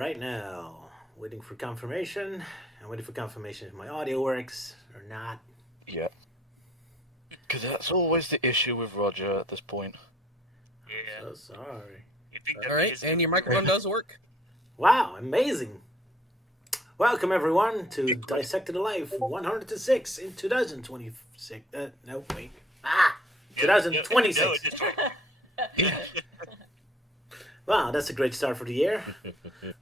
Right now. Waiting for confirmation. I'm waiting for confirmation if my audio works or not. Yeah. Because that's always the issue with Roger at this point. Yeah. So sorry. All right, and your microphone does work. Wow, amazing. Welcome everyone to Dissected Alive 106 in 2026. No, wait. 2026. Wow, that's a great start for the year.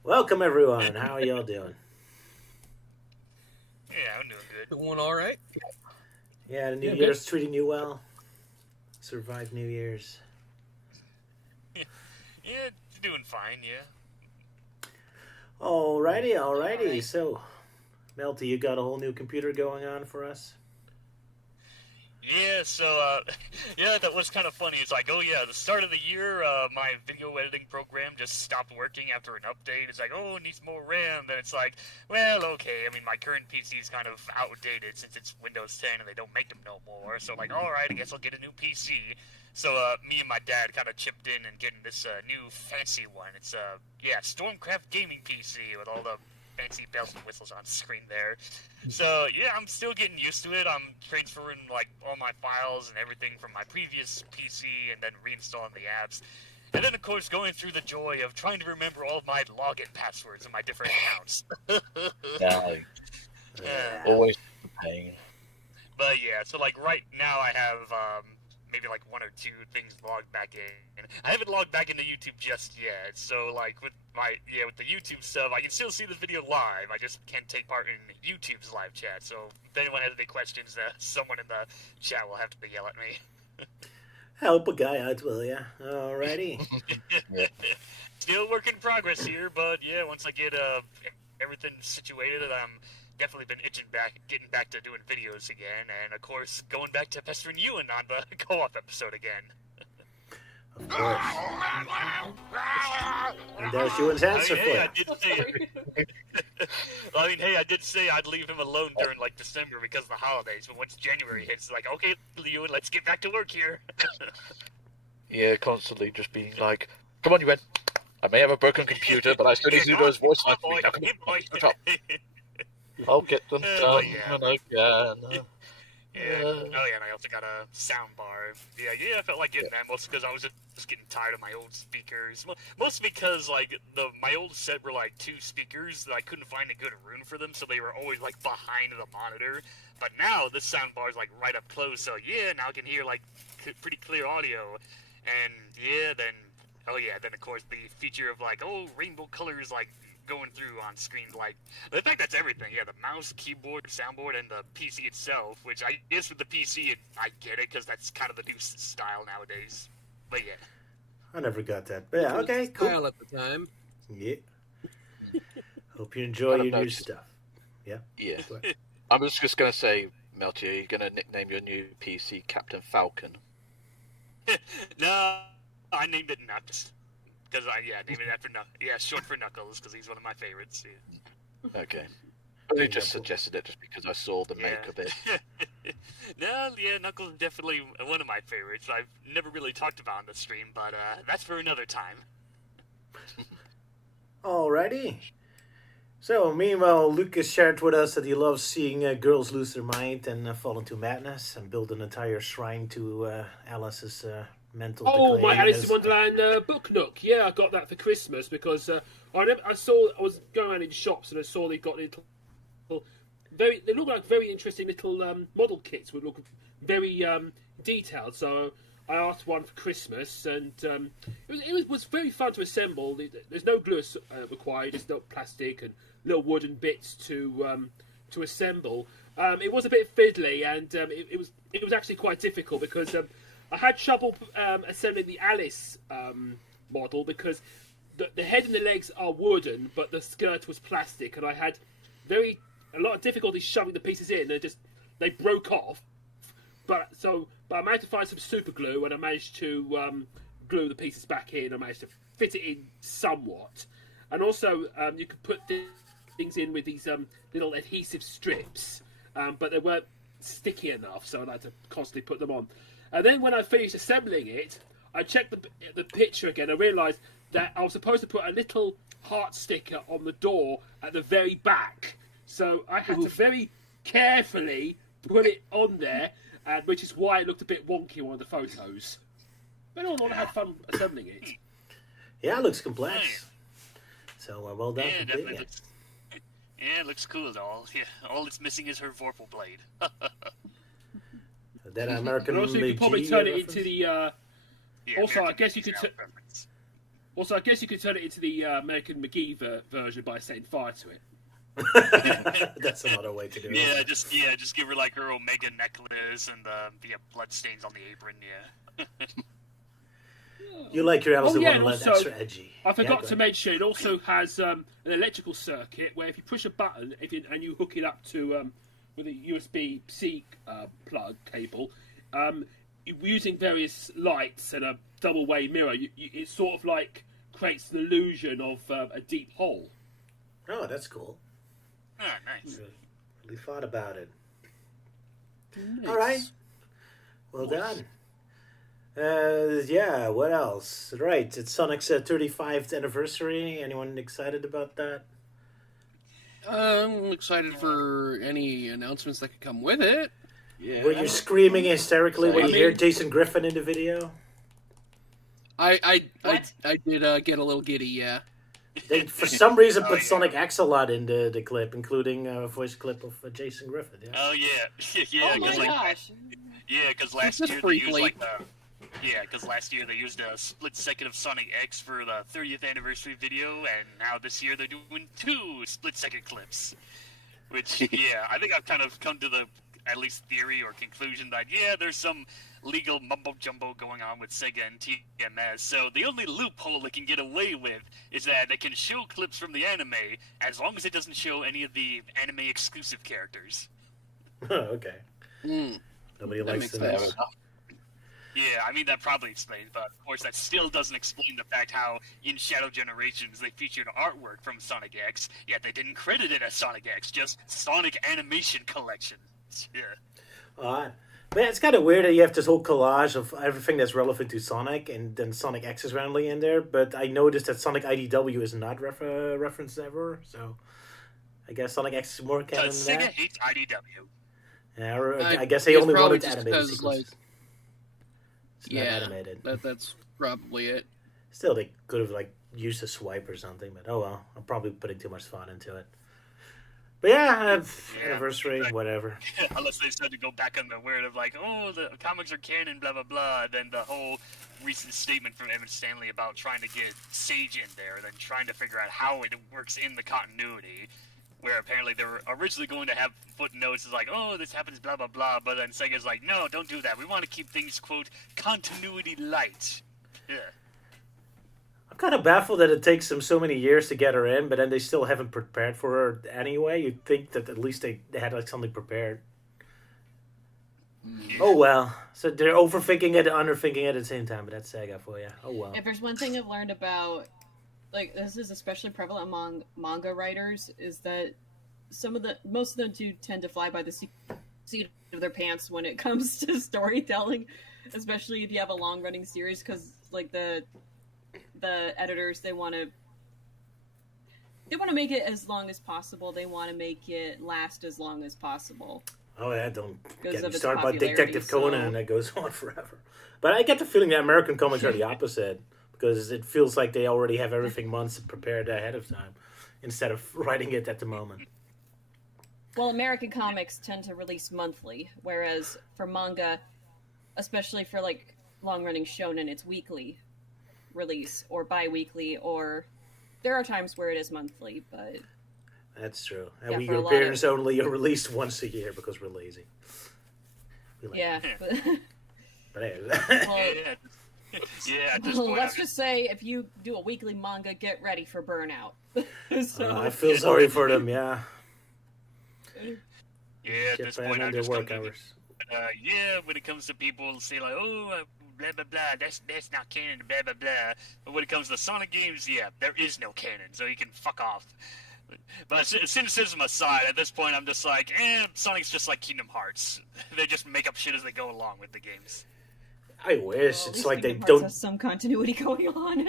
Welcome everyone. How are y'all doing? Yeah, I'm doing good. Doing all right. Yeah, the New Year's treating you well. Survived New Year's. Yeah, it's doing fine. Yeah. Alrighty. So, Melty, you got a whole new computer going on for us? Yeah, so, that was kind of funny. It's like, oh yeah, the start of the year, my video editing program just stopped working after an update. It's like, oh, it needs more RAM. Then it's like, well, okay, I mean, my current PC is kind of outdated since it's Windows 10 and they don't make them no more. So, like, alright, I guess I'll get a new PC. So, me and my dad kind of chipped in and getting this, new fancy one. It's, Stormcraft gaming PC with all the fancy bells and whistles on screen there. So, yeah, I'm still getting used to it. I'm transferring, like, all my files and everything from my previous PC and then reinstalling the apps. And then, of course, going through the joy of trying to remember all of my login passwords in my different accounts. Always pain. But, yeah, so, like, right now I have, maybe like one or two things logged back in. I haven't logged back into YouTube just yet, so like with the YouTube stuff, I can still see the video live. I just can't take part in YouTube's live chat. So if anyone has any questions, someone in the chat will have to yell at me. Help a guy out, will ya? Alrighty. Still work in progress here, but yeah, once I get everything situated, I'm definitely been getting back to doing videos again, and of course, going back to pestering Euan on the co-op episode again. Of course. And there's Euan's answer for it. I did say I'd leave him alone during like December because of the holidays, but once January hits, like, okay, Euan, let's get back to work here. Yeah, constantly just being like, come on, Euan. I may have a broken computer, but I still need to do those voice lines. I'll get them done when I can. And I also got a sound bar. I felt like getting that mostly because I was just getting tired of my old speakers. Mostly because like my old set were like two speakers that I couldn't find a good room for them, so they were always like behind the monitor. But now this sound bar is like right up close, so now I can hear like pretty clear audio. And then of course the feature of like rainbow colors like going through on screen, like in fact that's everything. The mouse, keyboard, soundboard, and the PC itself, which I guess with the PC I get it because that's kind of the new style nowadays. But yeah, I never got that. But yeah, okay, cool. Style at the time. Yeah. Hope you enjoy your new stuff. Yeah. I'm just gonna say, Melty, are you gonna nickname your new PC Captain Falcon? No, I named it Knuckles. Because named it after short for Knuckles, because he's one of my favorites. Yeah. Okay. I just suggested it just because I saw the make of it. No, Knuckles is definitely one of my favorites. I've never really talked about on the stream, but that's for another time. Alrighty. So, meanwhile, Lucas shared with us that he loves seeing girls lose their mind and fall into madness and build an entire shrine to Alice's mental decay. My Alice in Wonderland book nook. Yeah, I got that for Christmas because I was going around in shops and I saw they got little they look like very interesting little model kits. Would look very detailed. So I asked one for Christmas, and it was very fun to assemble. There's no glue required. It's not plastic and little wooden bits to assemble. It was a bit fiddly, and it was actually quite difficult because I had trouble assembling the Alice model because the head and the legs are wooden, but the skirt was plastic, and I had a lot of difficulty shoving the pieces in. They broke off. But I managed to find some super glue, and I managed to glue the pieces back in. I managed to fit it in somewhat, and also you could put things in with these little adhesive strips, but they weren't sticky enough, so I had to constantly put them on. And then when I finished assembling it, I checked the picture again. I realised that I was supposed to put a little heart sticker on the door at the very back. So I had to very carefully put it on there, which is why it looked a bit wonky in one of the photos. But all in all, I had fun assembling it. Yeah, it looks complex. So well done. Yeah, for definitely doing it. looks. Yeah, it looks cool. All it's missing is her Vorpal blade. That American And also, you could probably McGee turn it reference? into the. Yeah, Also, I American guess you could. Girl reference. Also, I guess you could turn it into the American McGee version by setting fire to it. That's another way to do it. Yeah, just give her like her Omega necklace and blood stains on the apron. Yeah. You like your Alice Oh, yeah, one and extra also, edgy. I Yeah, forgot go to ahead. mention it also has an electrical circuit where if you push a button and you hook it up to with a USB-C plug cable, using various lights and a double-way mirror, it sort of like creates an illusion of a deep hole. Oh, that's cool. Oh, nice. Really thought about it. Nice. All right. Well done. Yeah, what else? Right, it's Sonic's 35th anniversary. Anyone excited about that? I'm excited for any announcements that could come with it. Yeah. Were you screaming hysterically when I you hear mean- Jason Griffin in the video? I What? did get a little giddy, yeah. They, for some reason, Oh, put yeah. Sonic X a lot in the clip, including a voice clip of Jason Griffin. Yeah. Oh yeah, yeah. Oh my Because gosh. last Just year they used briefly. because last year they used a split second of Sonic X for the 30th anniversary video, and now this year they're doing 2 split second clips. Which, yeah, I think I've kind of come to the at least theory or conclusion that there's some legal mumbo jumbo going on with Sega and TMS. So the only loophole they can get away with is that they can show clips from the anime as long as it doesn't show any of the anime exclusive characters. Okay. Hmm. Nobody That likes makes the sense. news. Yeah, I mean, that probably explains, but of course that still doesn't explain the fact how in Shadow Generations they featured artwork from Sonic X, yet they didn't credit it as Sonic X, just Sonic Animation Collection. Yeah. But it's kind of weird that you have this whole collage of everything that's relevant to Sonic, and then Sonic X is randomly in there. But I noticed that Sonic IDW is not referenced ever, so I guess Sonic X is more canon Because than Sega that. hates IDW. Yeah, I guess they it's only probably wanted just animated because, sequences. It's not Yeah, animated. that's probably it. Still, they could have used a swipe or something, but oh well. I'm probably putting too much thought into it. But yeah, anniversary, exactly. whatever. Unless they start to go back on the word of the comics are canon, blah blah blah. Then the whole recent statement from Evan Stanley about trying to get Sage in there, and then trying to figure out how it works in the continuity. Where apparently they were originally going to have footnotes this happens, blah blah blah. But then Sega's like, no, don't do that. We want to keep things quote continuity light. Yeah. I'm kind of baffled that it takes them so many years to get her in, but then they still haven't prepared for her anyway. You'd think that at least they had something prepared. Yeah. Oh well. So they're overthinking it and underthinking it at the same time, but that's Sega for you. Oh well. If there's one thing I've learned about, this is especially prevalent among manga writers, is that most of them do tend to fly by the seat of their pants when it comes to storytelling, especially if you have a long-running series, because the editors, they want to make it as long as possible. They want to make it last as long as possible. Oh yeah, don't Because get me of its started about popularity, Detective Conan, so- and that goes on forever. But I get the feeling that American comics are the opposite, because it feels like they already have everything months prepared ahead of time, instead of writing it at the moment. Well, American comics tend to release monthly, whereas for manga, especially for long-running shonen, it's weekly release or bi-weekly, or there are times where it is monthly, but That's true. And Yeah, we for a lot Europeans only are released once a year because we're lazy. We like yeah. But anyway. Well, Yeah, at this well, point, let's just say if you do a weekly manga, get ready for burnout. So, I feel sorry for them, yeah. yeah, at this Japan point, I and their just come work to hours. when it comes to people say blah blah blah, that's not canon, blah blah blah. But when it comes to Sonic games, there is no canon, so you can fuck off. But cynicism aside, at this point, I'm just like, Sonic's just like Kingdom Hearts. They just make up shit as they go along with the games. I wish. Well, at It's least like they Kingdom Hearts don't. has some continuity going on.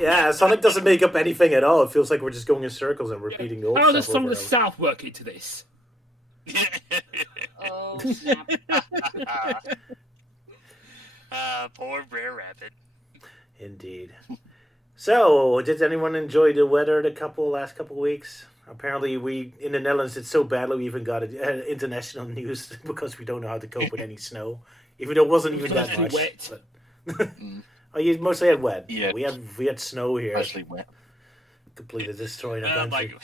Yeah, Sonic doesn't make up anything at all. It feels like we're just going in circles and repeating the old How stuff does some over of the and over. South work into this? Oh snap! Poor Brer Rabbit. Indeed. So, did anyone enjoy the weather the last couple weeks? Apparently, we in the Netherlands it's so badly we even got international news because we don't know how to cope with any snow, even though it wasn't even that Mostly much. wet. But... oh, you mostly had wet. Yeah. We had snow here, Mostly wet. completely destroying our country.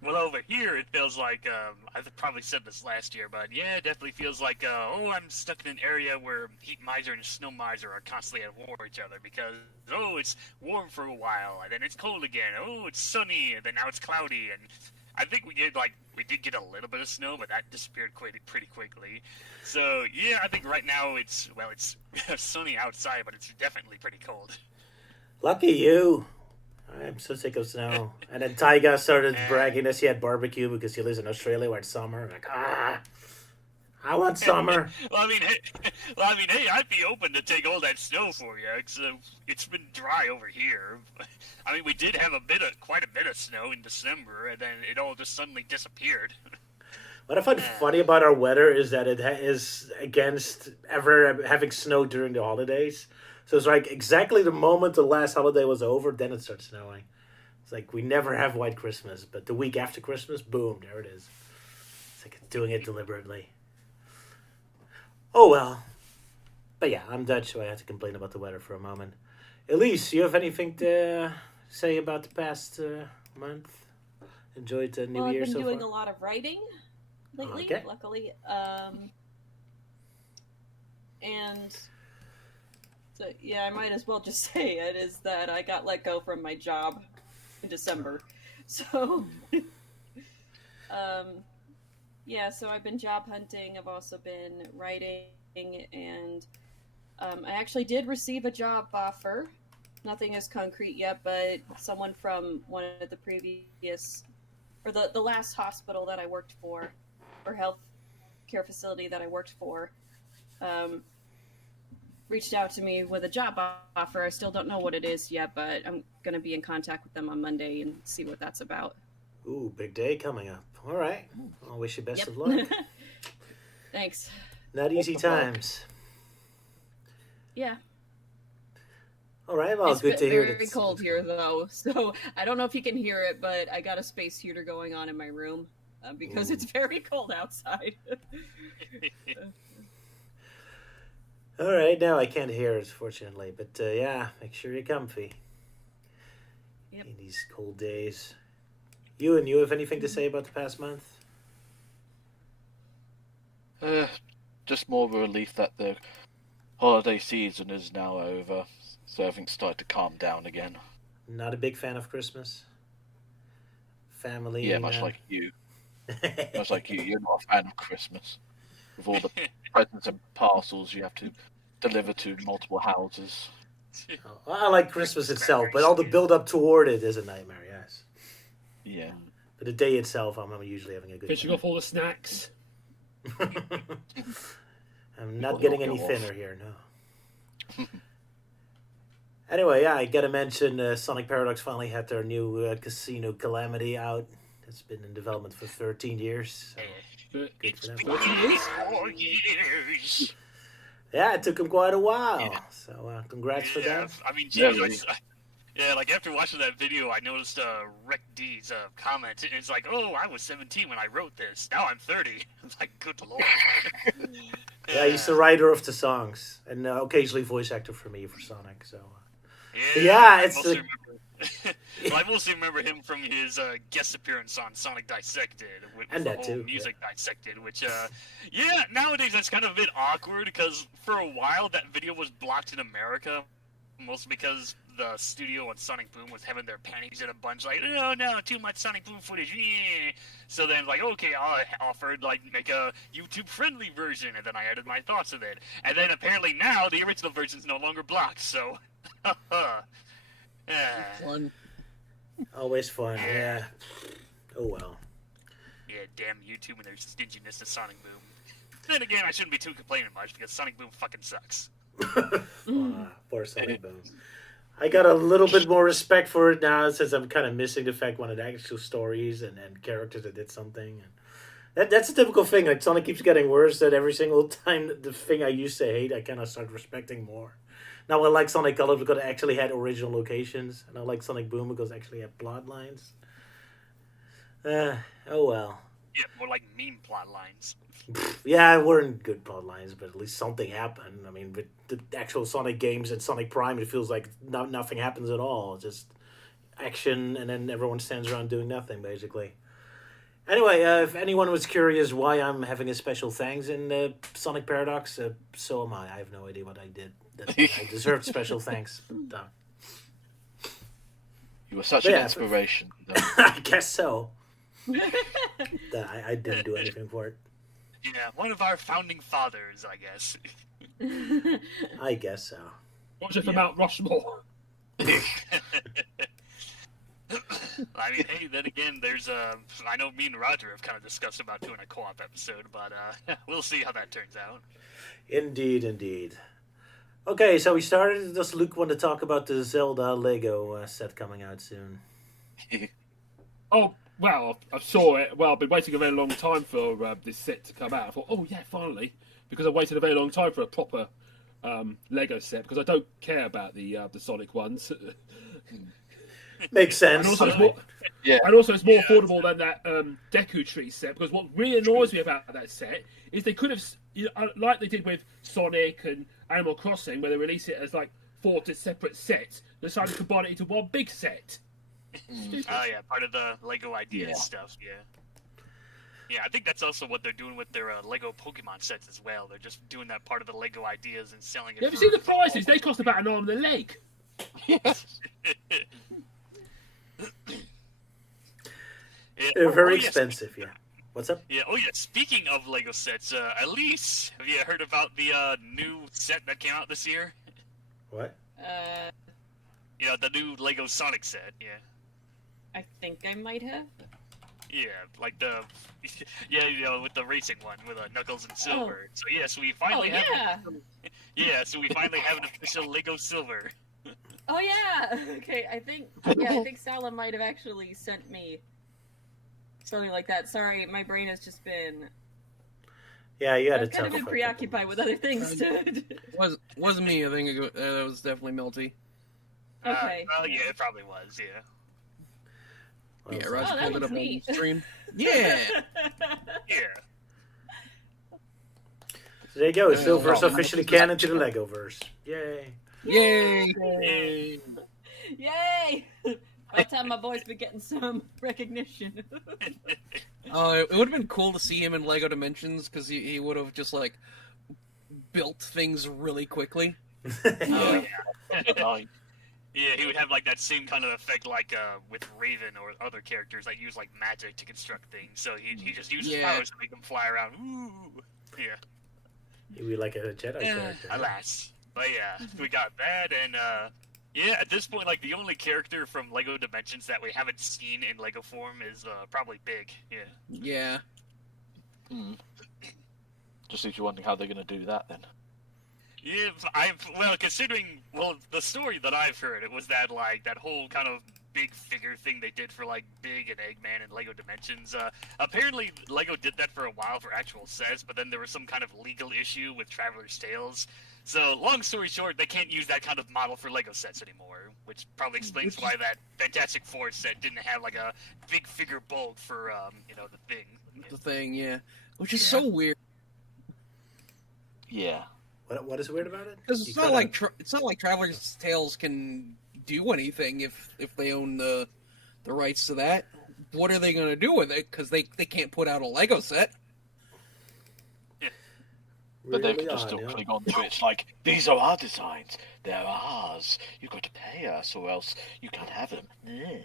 Well, over here it feels like I probably said this last year, but yeah, it definitely feels like I'm stuck in an area where heat miser and snow miser are constantly at war with each other because it's warm for a while and then it's cold again. Oh, it's sunny and then now it's cloudy, and I think we did get a little bit of snow, but that disappeared pretty quickly. So yeah, I think right now it's sunny outside, but it's definitely pretty cold. Lucky you. I'm so sick of snow. And then Tyga started bragging that she had barbecue because she lives in Australia where it's summer. I'm like, I want summer. Well, I mean, hey, I'd be open to take all that snow for you, because it's been dry over here. I mean, we did have quite a bit of snow in December, and then it all just suddenly disappeared. What I find funny about our weather is that it is against ever having snow during the holidays. So it's like exactly the moment the last holiday was over, then it starts snowing. It's like we never have White Christmas, but the week after Christmas, boom, there it is. It's like it's doing it deliberately. Oh well. But yeah, I'm Dutch, so I have to complain about the weather for a moment. Elise, you have anything to say about the past month? Enjoyed the New Year I've been so doing far? a lot of writing lately, Okay. luckily. And so, yeah, I might as well just say it, is that I got let go from my job in December. So, yeah, so I've been job hunting. I've also been writing, and I actually did receive a job offer. Nothing is concrete yet, but someone from one of the previous, or the last hospital that I worked for, or health care facility that I worked for, reached out to me with a job offer. I still don't know what it is yet, but I'm going to be in contact with them on Monday and see what that's about. Ooh, big day coming up. All right. I'll wish you best Yep. of luck. Thanks. Not easy times. Yeah. All right, well, It's good to hear very that. cold here, though, so I don't know if you can hear it, but I got a space heater going on in my room because it's very cold outside. All right, now I can't hear it, fortunately, but yeah, make sure you're comfy Yep. in these cold days. You have anything to say about the past month? Just more of a relief that the holiday season is now over, so everything's started to calm down again. Not a big fan of Christmas? Family? Yeah, much like you. Much like you. You're not a fan of Christmas. With all the presents and parcels you have to deliver to multiple houses. Oh, I like Christmas itself, but all the build-up toward it is a nightmare, yes. Yeah. But the day itself, I'm usually having a good Finishing off all the snacks. I'm not getting any thinner here, no. Anyway, yeah, I gotta mention Sonic Paradox finally had their new Casino Calamity out. It's been in development for 13 years. So good It's for them. been 4 years. Yeah, it took them quite a while. So congrats for Yeah, them. I mean, Yeah, geez, yeah, like after watching that video, I noticed Rec D's comment. And it's like, oh, I was 17 when I wrote this. Now I'm 30. It's like, good lord. Yeah, he's the writer of the songs and occasionally voice actor for me for Sonic. So yeah, it's I mostly remember him from his guest appearance on Sonic Dissected, with And the that whole too, music Dissected, which, yeah, nowadays that's kind of a bit awkward, because for a while that video was blocked in America, mostly because the studio on Sonic Boom was having their panties in a bunch, like, oh no, too much Sonic Boom footage, yeah. So then, like, okay, I offered, like, make a YouTube-friendly version, and then I added my thoughts of it. And then apparently now the original version's no longer blocked, so, Fun. always fun. Yeah. Oh well. yeah, damn YouTube and their stinginess to Sonic Boom. Then again, I shouldn't be too complaining much because Sonic Boom fucking sucks. Poor Sonic Boom. I got a little bit more respect for it now since I'm kind of missing the fact one of the actual stories and characters that did something. And that's a typical thing. Like Sonic keeps getting worse. That every single time the thing I used to hate, I kind of start respecting more. Now I like Sonic Colors because it actually had original locations, and I like Sonic Boom because it actually had plot lines. Oh well. Yeah, more like meme plot lines. Yeah, it weren't good plot lines, but at least something happened. I mean, with the actual Sonic games and Sonic Prime, it feels like nothing happens at all. Just action, and then everyone stands around doing nothing, basically. Anyway, if anyone was curious why I'm having a special thanks in Sonic Paradox, so am I. I have no idea what I did. I deserved special thanks. But, You were such an inspiration. I guess so. I didn't do anything for it. Yeah, one of our founding fathers, I guess. I guess so. Watch it for Mount Rushmore. I mean, hey, then again, there's I know me and Roger have kind of discussed about doing a co-op episode, but we'll see how that turns out. Indeed. Okay, so we started. Does Luke want to talk about the Zelda Lego set coming out soon? Oh, well, I saw it. Well, I've been waiting a very long time for this set to come out. I thought, oh yeah, finally, because I waited a very long time for a proper Lego set because I don't care about the Sonic ones. Makes sense. And also, it's more, it's more affordable than that Deku Tree set. Because what really annoys me about that set is they could have, like they did with Sonic and Animal Crossing, where they release it as like 4 separate sets, they decided to combine it into one big set. Oh yeah, part of the Lego Ideas stuff. Yeah, I think that's also what they're doing with their Lego Pokemon sets as well. They're just doing that part of the Lego Ideas and selling it. You ever see the prices? They cost about an arm and a leg. Yes. They're very expensive, yeah. What's up? Yeah, speaking of Lego sets, Elise, have you heard about the new set that came out this year? What? Yeah, the new Lego Sonic set, yeah. I think I might have. Yeah, like the... Yeah, with the racing one, with Knuckles and Silver. Oh. So, so we finally have... Yeah. So we finally have an official Lego Silver. Oh yeah. Okay, I think Sala might have actually sent me something like that. Sorry, my brain has just been. Yeah, you had I've to kind of been preoccupied with other things too. Wasn't me. I think it was definitely Melty. Okay. Yeah, it probably was. Yeah. Yeah, Well, Roger that pulled it looks up on neat. the stream. Yeah. Yeah. So there you go. Silver's officially canon to the Legoverse. Yay. Yay! Yay! By the time my boy's been getting some recognition. It would have been cool to see him in Lego Dimensions because he would have just like built things really quickly. Oh yeah. Yeah, he would have like that same kind of effect like with Raven or other characters that use like magic to construct things. So he just uses powers to make them fly around. Ooh. Yeah. He'd be like a Jedi character. Alas. But yeah, we got that, and at this point, like the only character from Lego Dimensions that we haven't seen in Lego form is probably Big. Yeah. Yeah. Just leaves you wondering how they're going to do that then. Yeah, considering the story that I've heard, it was that like that whole kind of big figure thing they did for like Big and Eggman and Lego Dimensions. Apparently, Lego did that for a while for actual sets, but then there was some kind of legal issue with Traveler's Tales. So, long story short, they can't use that kind of model for Lego sets anymore, which probably explains why that Fantastic Four set didn't have like a big figure bulk for the thing. The thing, yeah, which is so weird. Yeah. What is weird about it? Because it's not like Traveler's Tales can do anything if they own the rights to that. What are they going to do with it? Because they can't put out a Lego set. But they can just still click on Twitch like, these are our designs. They're ours. You've got to pay us or else you can't have them. Yeah,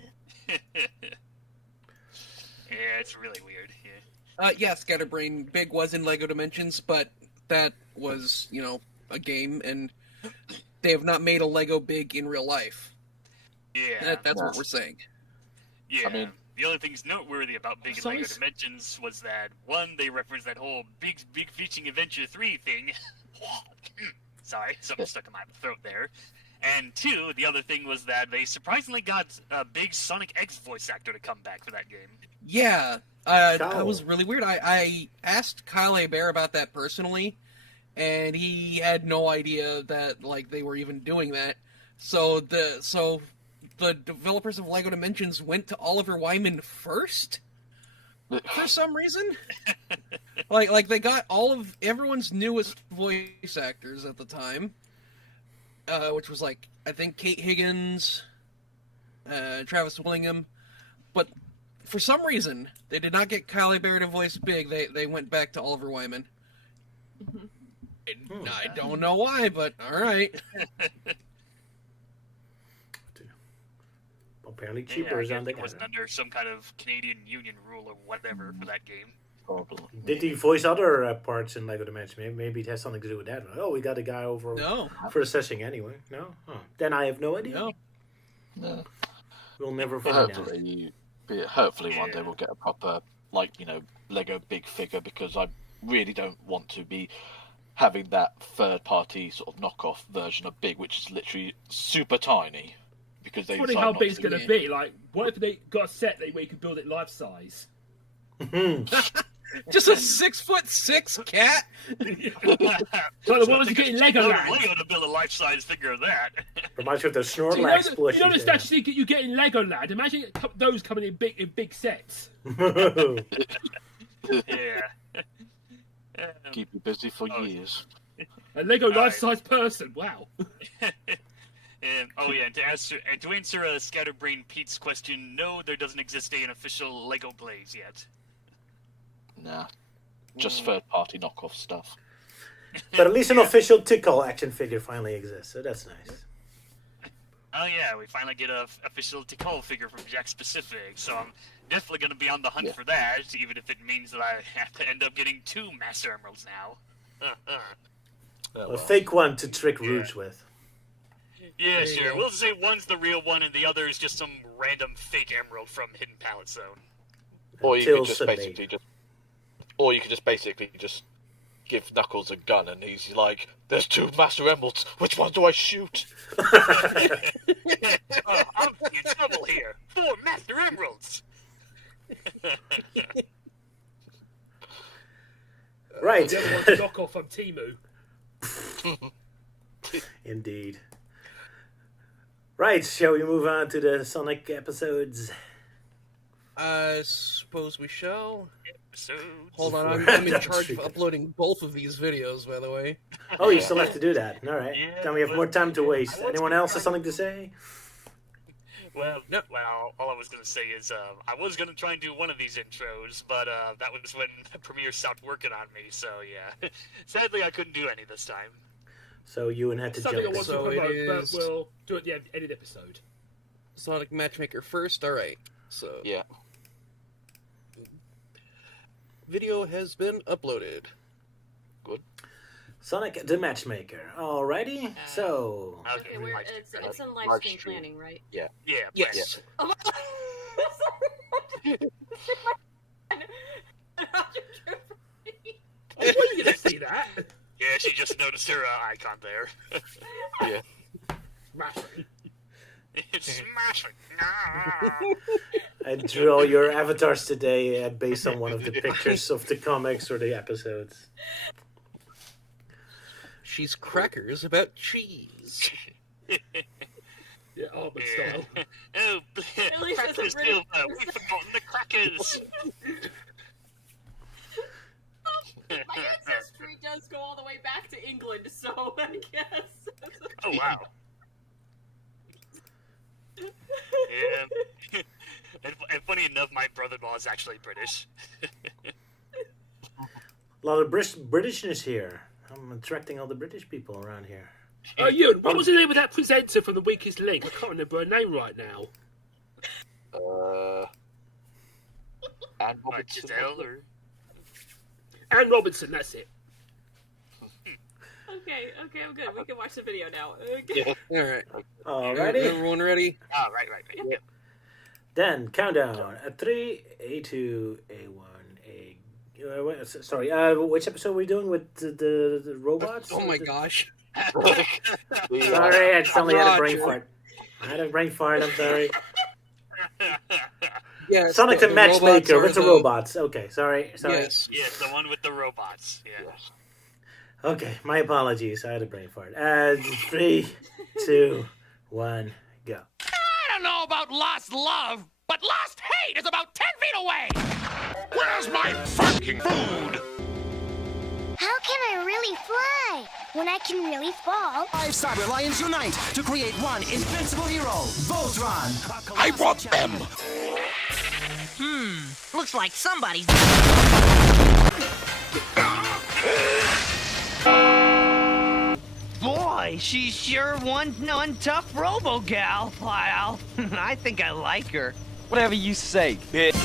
it's really weird. Yeah, Scatterbrain Big was in Lego Dimensions, but that was, a game, and they have not made a Lego Big in real life. Yeah. That's what we're saying. Yeah. I mean, the other things noteworthy about Big in Lego Size? Dimensions was that, one, they referenced that whole Big Featuring Adventure 3 thing. Sorry, something stuck in my throat there. And two, the other thing was that they surprisingly got a big Sonic X voice actor to come back for that game. Yeah, that Kyle. was really weird. I asked Kyle Bear about that personally, and he had no idea that like they were even doing that. So the developers of Lego Dimensions went to Oliver Wyman first for some reason. like they got all of everyone's newest voice actors at the time, which was like I think Kate Higgins, Travis Willingham, but for some reason they did not get Kyle Bear to voice Big. They went back to Oliver Wyman. I don't know why, but all right. Apparently cheaper I is guess on the it wasn't under some kind of Canadian Union rule or whatever for that game. Probably. Did he voice other parts in Lego Dimensions? Maybe it has something to do with that. Oh, we got a guy over No, for assessing anyway. No? Oh. Then I have no idea. no. No. We'll never But find out. hopefully one day we'll get a proper, Lego big figure, because I really don't want to be having that third-party sort of knockoff version of Big, which is literally super tiny. Because they Funny decide how not big's to. going to be. Like, what if they got a set where you can build it life size? Just a 6'6" cat. So the ones you get in Legoland. Lego to build a life-size figure of that. Reminds me of the So you Snorlax know the plushies. statues you get in Legoland. Imagine those coming in big sets. Yeah. Keep you busy for years. A Lego All right. life-size person. Wow. And to answer Scatterbrain Pete's question, no, there doesn't exist an official Lego Blaze yet. Nah. Just third-party knockoff stuff. But at least an official Tickle action figure finally exists, so that's nice. Oh yeah, we finally get a official Tikal figure from Jack Specific, so I'm definitely going to be on the hunt for that, even if it means that I have to end up getting 2 Master Emeralds now. A fake one to trick Rouge with. Yeah, sure. We'll say one's the real one and the other is just some random fake emerald from Hidden Palette Zone. Or you Until could just Sunday. basically just give Knuckles a gun and he's like, "There's 2 Master Emeralds. Which one do I shoot?" I'm in trouble here. 4 Master Emeralds. Right. The other one's knockoff from Timu. Indeed. Right, shall we move on to the Sonic episodes? I suppose we shall. So, Hold on, I'm in charge of uploading both of these videos, by the way. Oh, you still have to do that. All right. Yeah, Then we have more time to waste. Anyone else have something to say? well, all I was going to say is I was going to try and do one of these intros, but that was when Premiere stopped working on me, so yeah. Sadly, I couldn't do any this time. So Euan had to Something I jump. want to So it promote, is- but we'll do it at the end of the episode. Sonic Matchmaker first, alright. So, Yeah. video has been uploaded. Sonic the Matchmaker. Alrighty. So, Okay, we might- it's in live March stream stream. planning, right? Yeah, Yes. Oh, Oh, were you going to see that? yeah, she just noticed her icon there. Smashing. It's smashing. I drew all your avatars today based on one of the pictures of the comics or the episodes. She's crackers about cheese. Yeah, Arbor style. Oh, Elise is a crackers, British- Silver. We've forgotten the crackers. My ancestry does go all the way back to England, so I guess. Oh, wow. Yeah. And funny enough, my brother-in-law is actually British. A lot of Britishness here. I'm attracting all the British people around here. Ewan, what was the name of that presenter from The Weakest Link? I can't remember her name right now. Anne Like Robertson. Giselle or... Anne Robinson, that's it. Okay, I'm good. We can watch the video now. Okay. Yeah. Alright. Alrighty. Everyone ready? Oh, right. Yeah. Then countdown at 3, A2, A1, A. Sorry, which episode are we doing with the robots? Oh my gosh. Sorry, I suddenly had a brain fart. I had a brain fart. I'm sorry. Yes, Sonic the Matchmaker with the robots. robots. Okay, sorry. Yes. Yes, the one with the robots. Yeah. Okay, my apologies. I had a brain fart. 3, 2, 1, go. I don't know about lost love, but lost hate is about 10 feet away! Where's my fucking food? How can I really fly when I can really fall? 5 Cyber Lions unite to create one invincible hero, Voltron. I want them! Looks like somebody's... Boy, she's sure one tough robo-gal, pal. I think I like her. Whatever you say, bitch.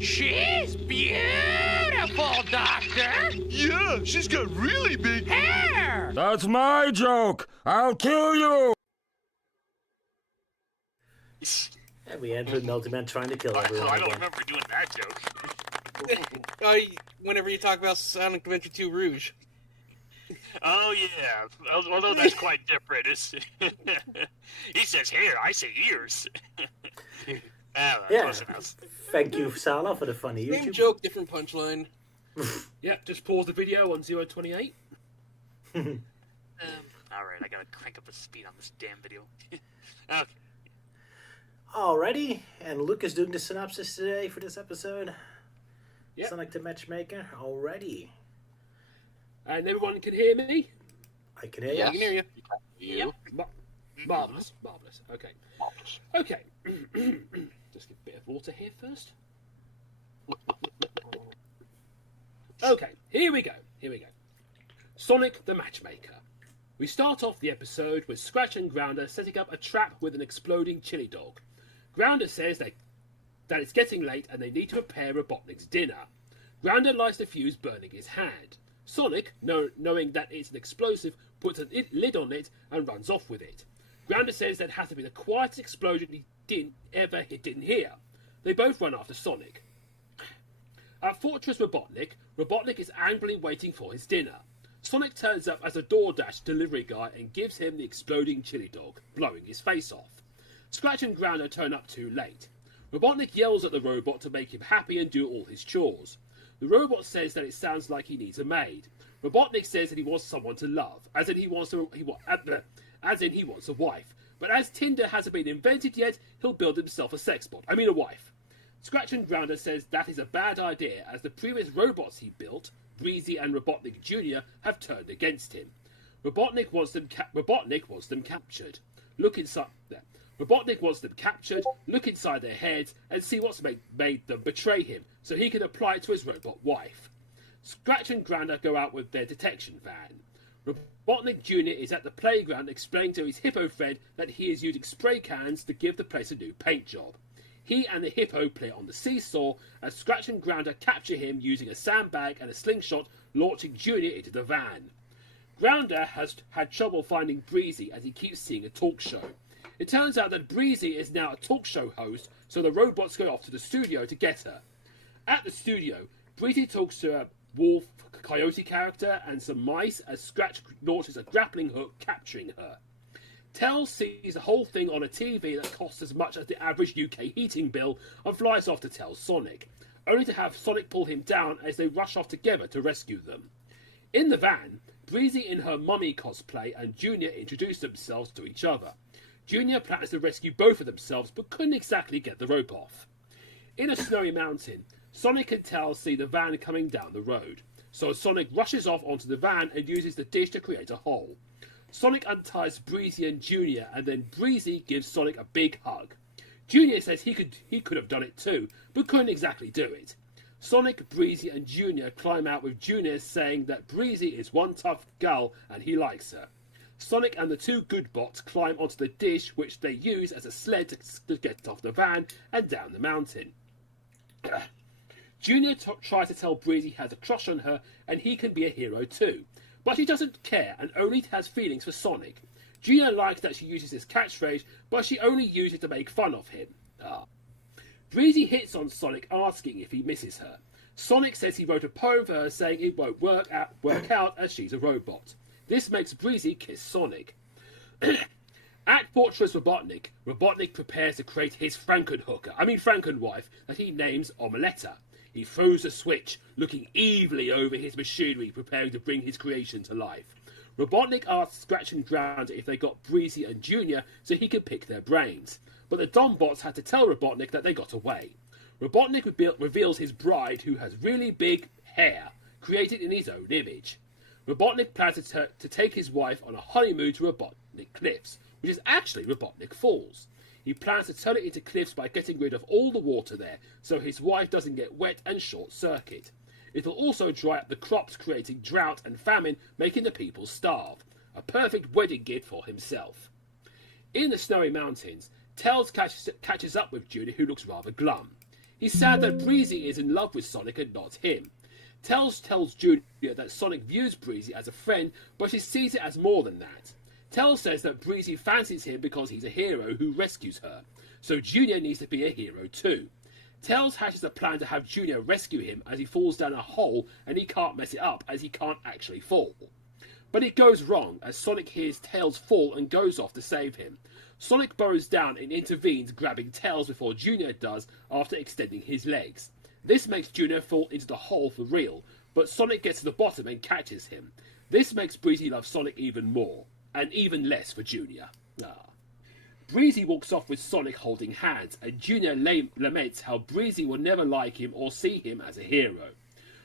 She's beautiful, Doctor! Yeah, she's got really big hair! That's my joke! I'll kill you! And we end with Melty-Man trying to kill everyone. I don't remember doing that joke. Whenever you talk about Sonic Adventure 2 Rouge. Oh, yeah. Although that's quite different. He says hair, I say ears. Yeah. Thank you, Salah, for the funny Same YouTube. joke, different punchline. Yep, just pause the video on 028. Alright, I gotta crank up the speed on this damn video. Okay. Alrighty, and Lucas doing the synopsis today for this episode. Yep. Sonic the Matchmaker. Alrighty. And everyone can hear me? I can hear you. I can hear you. You. Marvellous, marvellous. Okay. Marvelous. Okay. Just get a bit of water here first. Okay, here we go. Sonic the Matchmaker. We start off the episode with Scratch and Grounder setting up a trap with an exploding chili dog. Grounder says that it's getting late and they need to prepare Robotnik's dinner. Grounder lights the fuse, burning his hand. Sonic, knowing that it's an explosive, puts a lid on it and runs off with it. Grounder says that has to be the quietest explosion he didn't hear. They both run after Sonic. At Fortress Robotnik, Robotnik is angrily waiting for his dinner. Sonic turns up as a DoorDash delivery guy and gives him the exploding chili dog, blowing his face off. Scratch and Grounder turn up too late. Robotnik yells at the robot to make him happy and do all his chores. The robot says that it sounds like he needs a maid. Robotnik says that he wants someone to love, as in he wants a wife. But as Tinder hasn't been invented yet, he'll build himself a a wife. Scratch and Grounder says that is a bad idea, as the previous robots he built, Breezy and Robotnik Jr, have turned against him. Robotnik wants them captured. Robotnik wants them captured, look inside their heads, and see what's made them betray him, so he can apply it to his robot wife. Scratch and Grounder go out with their detection van. Robotnik Jr. is at the playground explaining to his hippo friend that he is using spray cans to give the place a new paint job. He and the hippo play on the seesaw as Scratch and Grounder capture him using a sandbag and a slingshot, launching Jr. into the van. Grounder has had trouble finding Breezy as he keeps seeing a talk show. It turns out that Breezy is now a talk show host, so the robots go off to the studio to get her. At the studio, Breezy talks to a wolf coyote character and some mice as Scratch launches a grappling hook, capturing her. Tell sees the whole thing on a TV that costs as much as the average UK heating bill and flies off to tell Sonic, only to have Sonic pull him down as they rush off together to rescue them. In the van, Breezy in her mummy cosplay and Junior introduce themselves to each other. Junior plans to rescue both of themselves but couldn't exactly get the rope off. In a snowy mountain, Sonic and Tails see the van coming down the road, so Sonic rushes off onto the van and uses the dish to create a hole. Sonic unties Breezy and Junior, and then Breezy gives Sonic a big hug. Junior says he could have done it too, but couldn't exactly do it. Sonic, Breezy and Junior climb out with Junior saying that Breezy is one tough gal and he likes her. Sonic and the two good bots climb onto the dish, which they use as a sled to get off the van and down the mountain. Junior tries to tell Breezy he has a crush on her and he can be a hero too, but he doesn't care and only has feelings for Sonic. Junior likes that she uses his catchphrase, but she only uses it to make fun of him. Breezy hits on Sonic asking if he misses her. Sonic says he wrote a poem for her saying it won't work out as she's a robot. This makes Breezy kiss Sonic. At Fortress Robotnik, Robotnik prepares to create his Frankenwife, that he names Omeletta. He throws a switch, looking evilly over his machinery, preparing to bring his creation to life. Robotnik asks Scratch and Grounder if they got Breezy and Junior so he could pick their brains. But the Dombots had to tell Robotnik that they got away. Robotnik reveals his bride, who has really big hair, created in his own image. Robotnik plans to take his wife on a honeymoon to Robotnik Cliffs, which is actually Robotnik Falls. He plans to turn it into cliffs by getting rid of all the water there, so his wife doesn't get wet and short-circuit. It will also dry up the crops, creating drought and famine, making the people starve. A perfect wedding gift for himself. In the snowy mountains, Tails catches up with Junior, who looks rather glum. He's sad that Breezy is in love with Sonic and not him. Tails tells Junior that Sonic views Breezy as a friend, but she sees it as more than that. Tails says that Breezy fancies him because he's a hero who rescues her, so Junior needs to be a hero too. Tails hatches a plan to have Junior rescue him as he falls down a hole, and he can't mess it up as he can't actually fall. But it goes wrong as Sonic hears Tails fall and goes off to save him. Sonic burrows down and intervenes, grabbing Tails before Junior does after extending his legs. This makes Junior fall into the hole for real, but Sonic gets to the bottom and catches him. This makes Breezy love Sonic even more, and even less for Junior. Breezy walks off with Sonic holding hands, and Junior laments how Breezy will never like him or see him as a hero.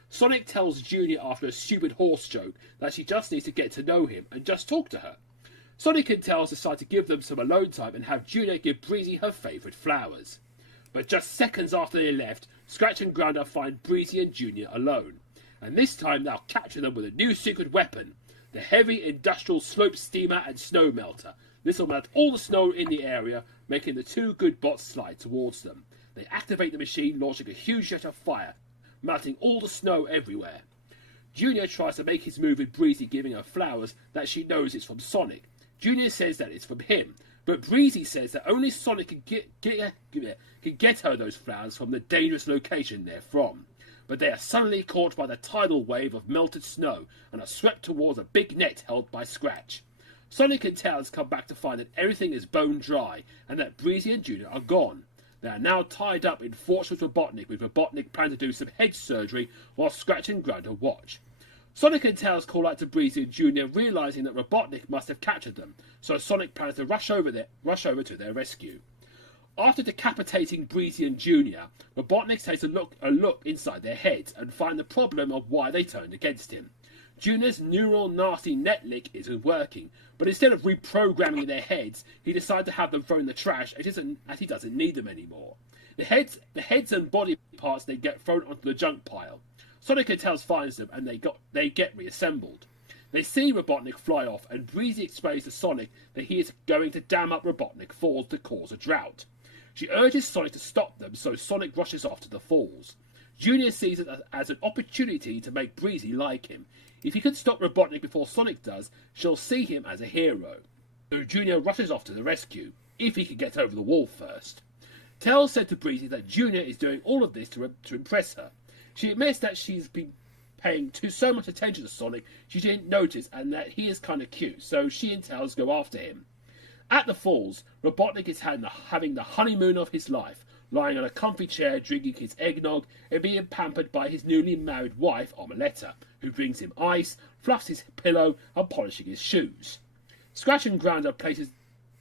Sonic tells Junior after a stupid horse joke that she just needs to get to know him and just talk to her. Sonic and Tails decide to give them some alone time and have Junior give Breezy her favourite flowers. But just seconds after they left, Scratch and Grounder find Breezy and Junior alone. And this time they'll capture them with a new secret weapon, the heavy industrial slope steamer and snow melter. This will melt all the snow in the area, making the two good bots slide towards them. They activate the machine, launching a huge jet of fire, melting all the snow everywhere. Junior tries to make his move with Breezy giving her flowers that she knows is from Sonic. Junior says that it's from him, but Breezy says that only Sonic can get her those flowers from the dangerous location they're from. But they are suddenly caught by the tidal wave of melted snow and are swept towards a big net held by Scratch. Sonic and Tails come back to find that everything is bone dry and that Breezy and Junior are gone. They are now tied up in Fortress Robotnik, with Robotnik planning to do some head surgery while Scratch and Grounder watch. Sonic and Tails call out to Breezy and Junior, realising that Robotnik must have captured them, so Sonic plans to rush over to their rescue. After decapitating Breezy and Junior, Robotnik takes a look inside their heads and find the problem of why they turned against him. Junior's neural nasty netlick isn't working, but instead of reprogramming their heads, he decides to have them thrown in the trash as he doesn't need them anymore. The heads and body parts they get thrown onto the junk pile. Sonic and Tails finds them and they get reassembled. They see Robotnik fly off, and Breezy explains to Sonic that he is going to dam up Robotnik Falls to cause a drought. She urges Sonic to stop them, so Sonic rushes off to the falls. Junior sees it as an opportunity to make Breezy like him. If he can stop Robotnik before Sonic does, she'll see him as a hero. So Junior rushes off to the rescue, if he can get over the wall first. Tails said to Breezy that Junior is doing all of this to impress her. She admits that she's been paying so much attention to Sonic she didn't notice, and that he is kind of cute, so she and Tails go after him. At the falls, Robotnik is having the honeymoon of his life, lying on a comfy chair drinking his eggnog and being pampered by his newly married wife, Omeletta, who brings him ice, fluffs his pillow and polishing his shoes. Scratch and Grounder places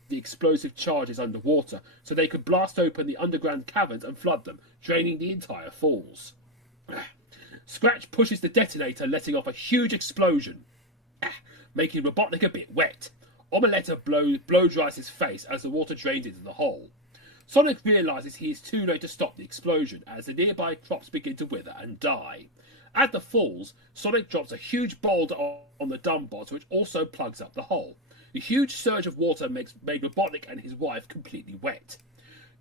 the explosive charges underwater so they could blast open the underground caverns and flood them, draining the entire falls. Scratch pushes the detonator, letting off a huge explosion, making Robotnik a bit wet. Omeletta blow dries his face as the water drains into the hole. Sonic realises he is too late to stop the explosion as the nearby crops begin to wither and die. At the falls, Sonic drops a huge boulder on the Dumbots, which also plugs up the hole. The huge surge of water made Robotnik and his wife completely wet.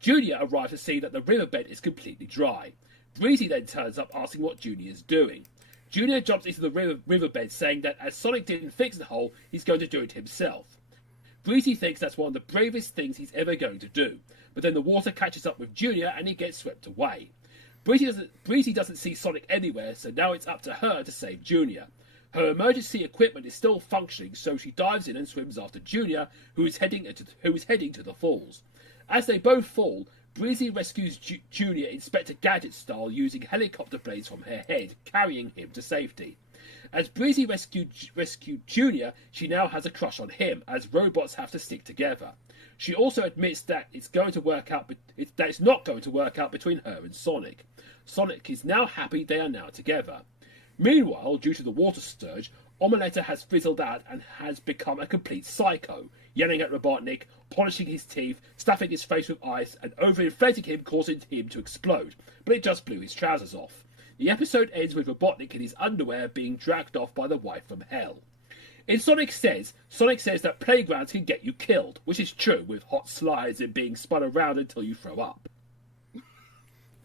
Junior arrives to see that the riverbed is completely dry. Breezy then turns up asking what Junior is doing. Junior jumps into the riverbed saying that as Sonic didn't fix the hole, he's going to do it himself. Breezy thinks that's one of the bravest things he's ever going to do, but then the water catches up with Junior and he gets swept away. Breezy doesn't see Sonic anywhere, so now it's up to her to save Junior. Her emergency equipment is still functioning, so she dives in and swims after Junior, who is heading to the falls. As they both fall, Breezy rescues Junior Inspector Gadget style using helicopter blades from her head, carrying him to safety. As Breezy rescued Junior, she now has a crush on him, as robots have to stick together. She also admits that it's not going to work out between her and Sonic. Sonic is now happy they are now together. Meanwhile, due to the water surge, Omeletta has fizzled out and has become a complete psycho, yelling at Robotnik, polishing his teeth, stuffing his face with ice, and overinflating him, causing him to explode. But it just blew his trousers off. The episode ends with Robotnik in his underwear being dragged off by the wife from hell. In Sonic Says that playgrounds can get you killed, which is true, with hot slides and being spun around until you throw up.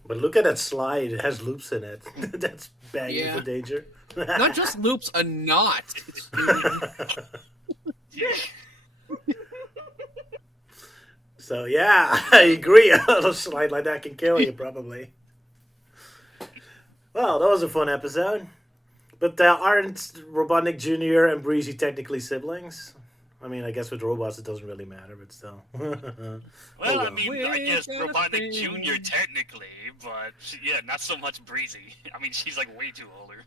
But look at that slide. It has loops in it. That's bagging for danger. Not just loops, a knot. So, yeah, I agree. A little slide like that can kill you, probably. Well, that was a fun episode. But aren't Robotnik Jr. and Breezy technically siblings? I mean, I guess with robots it doesn't really matter, but still. Well, I mean, I guess Robotnik Jr. technically, but yeah, not so much Breezy. I mean, she's like way too older.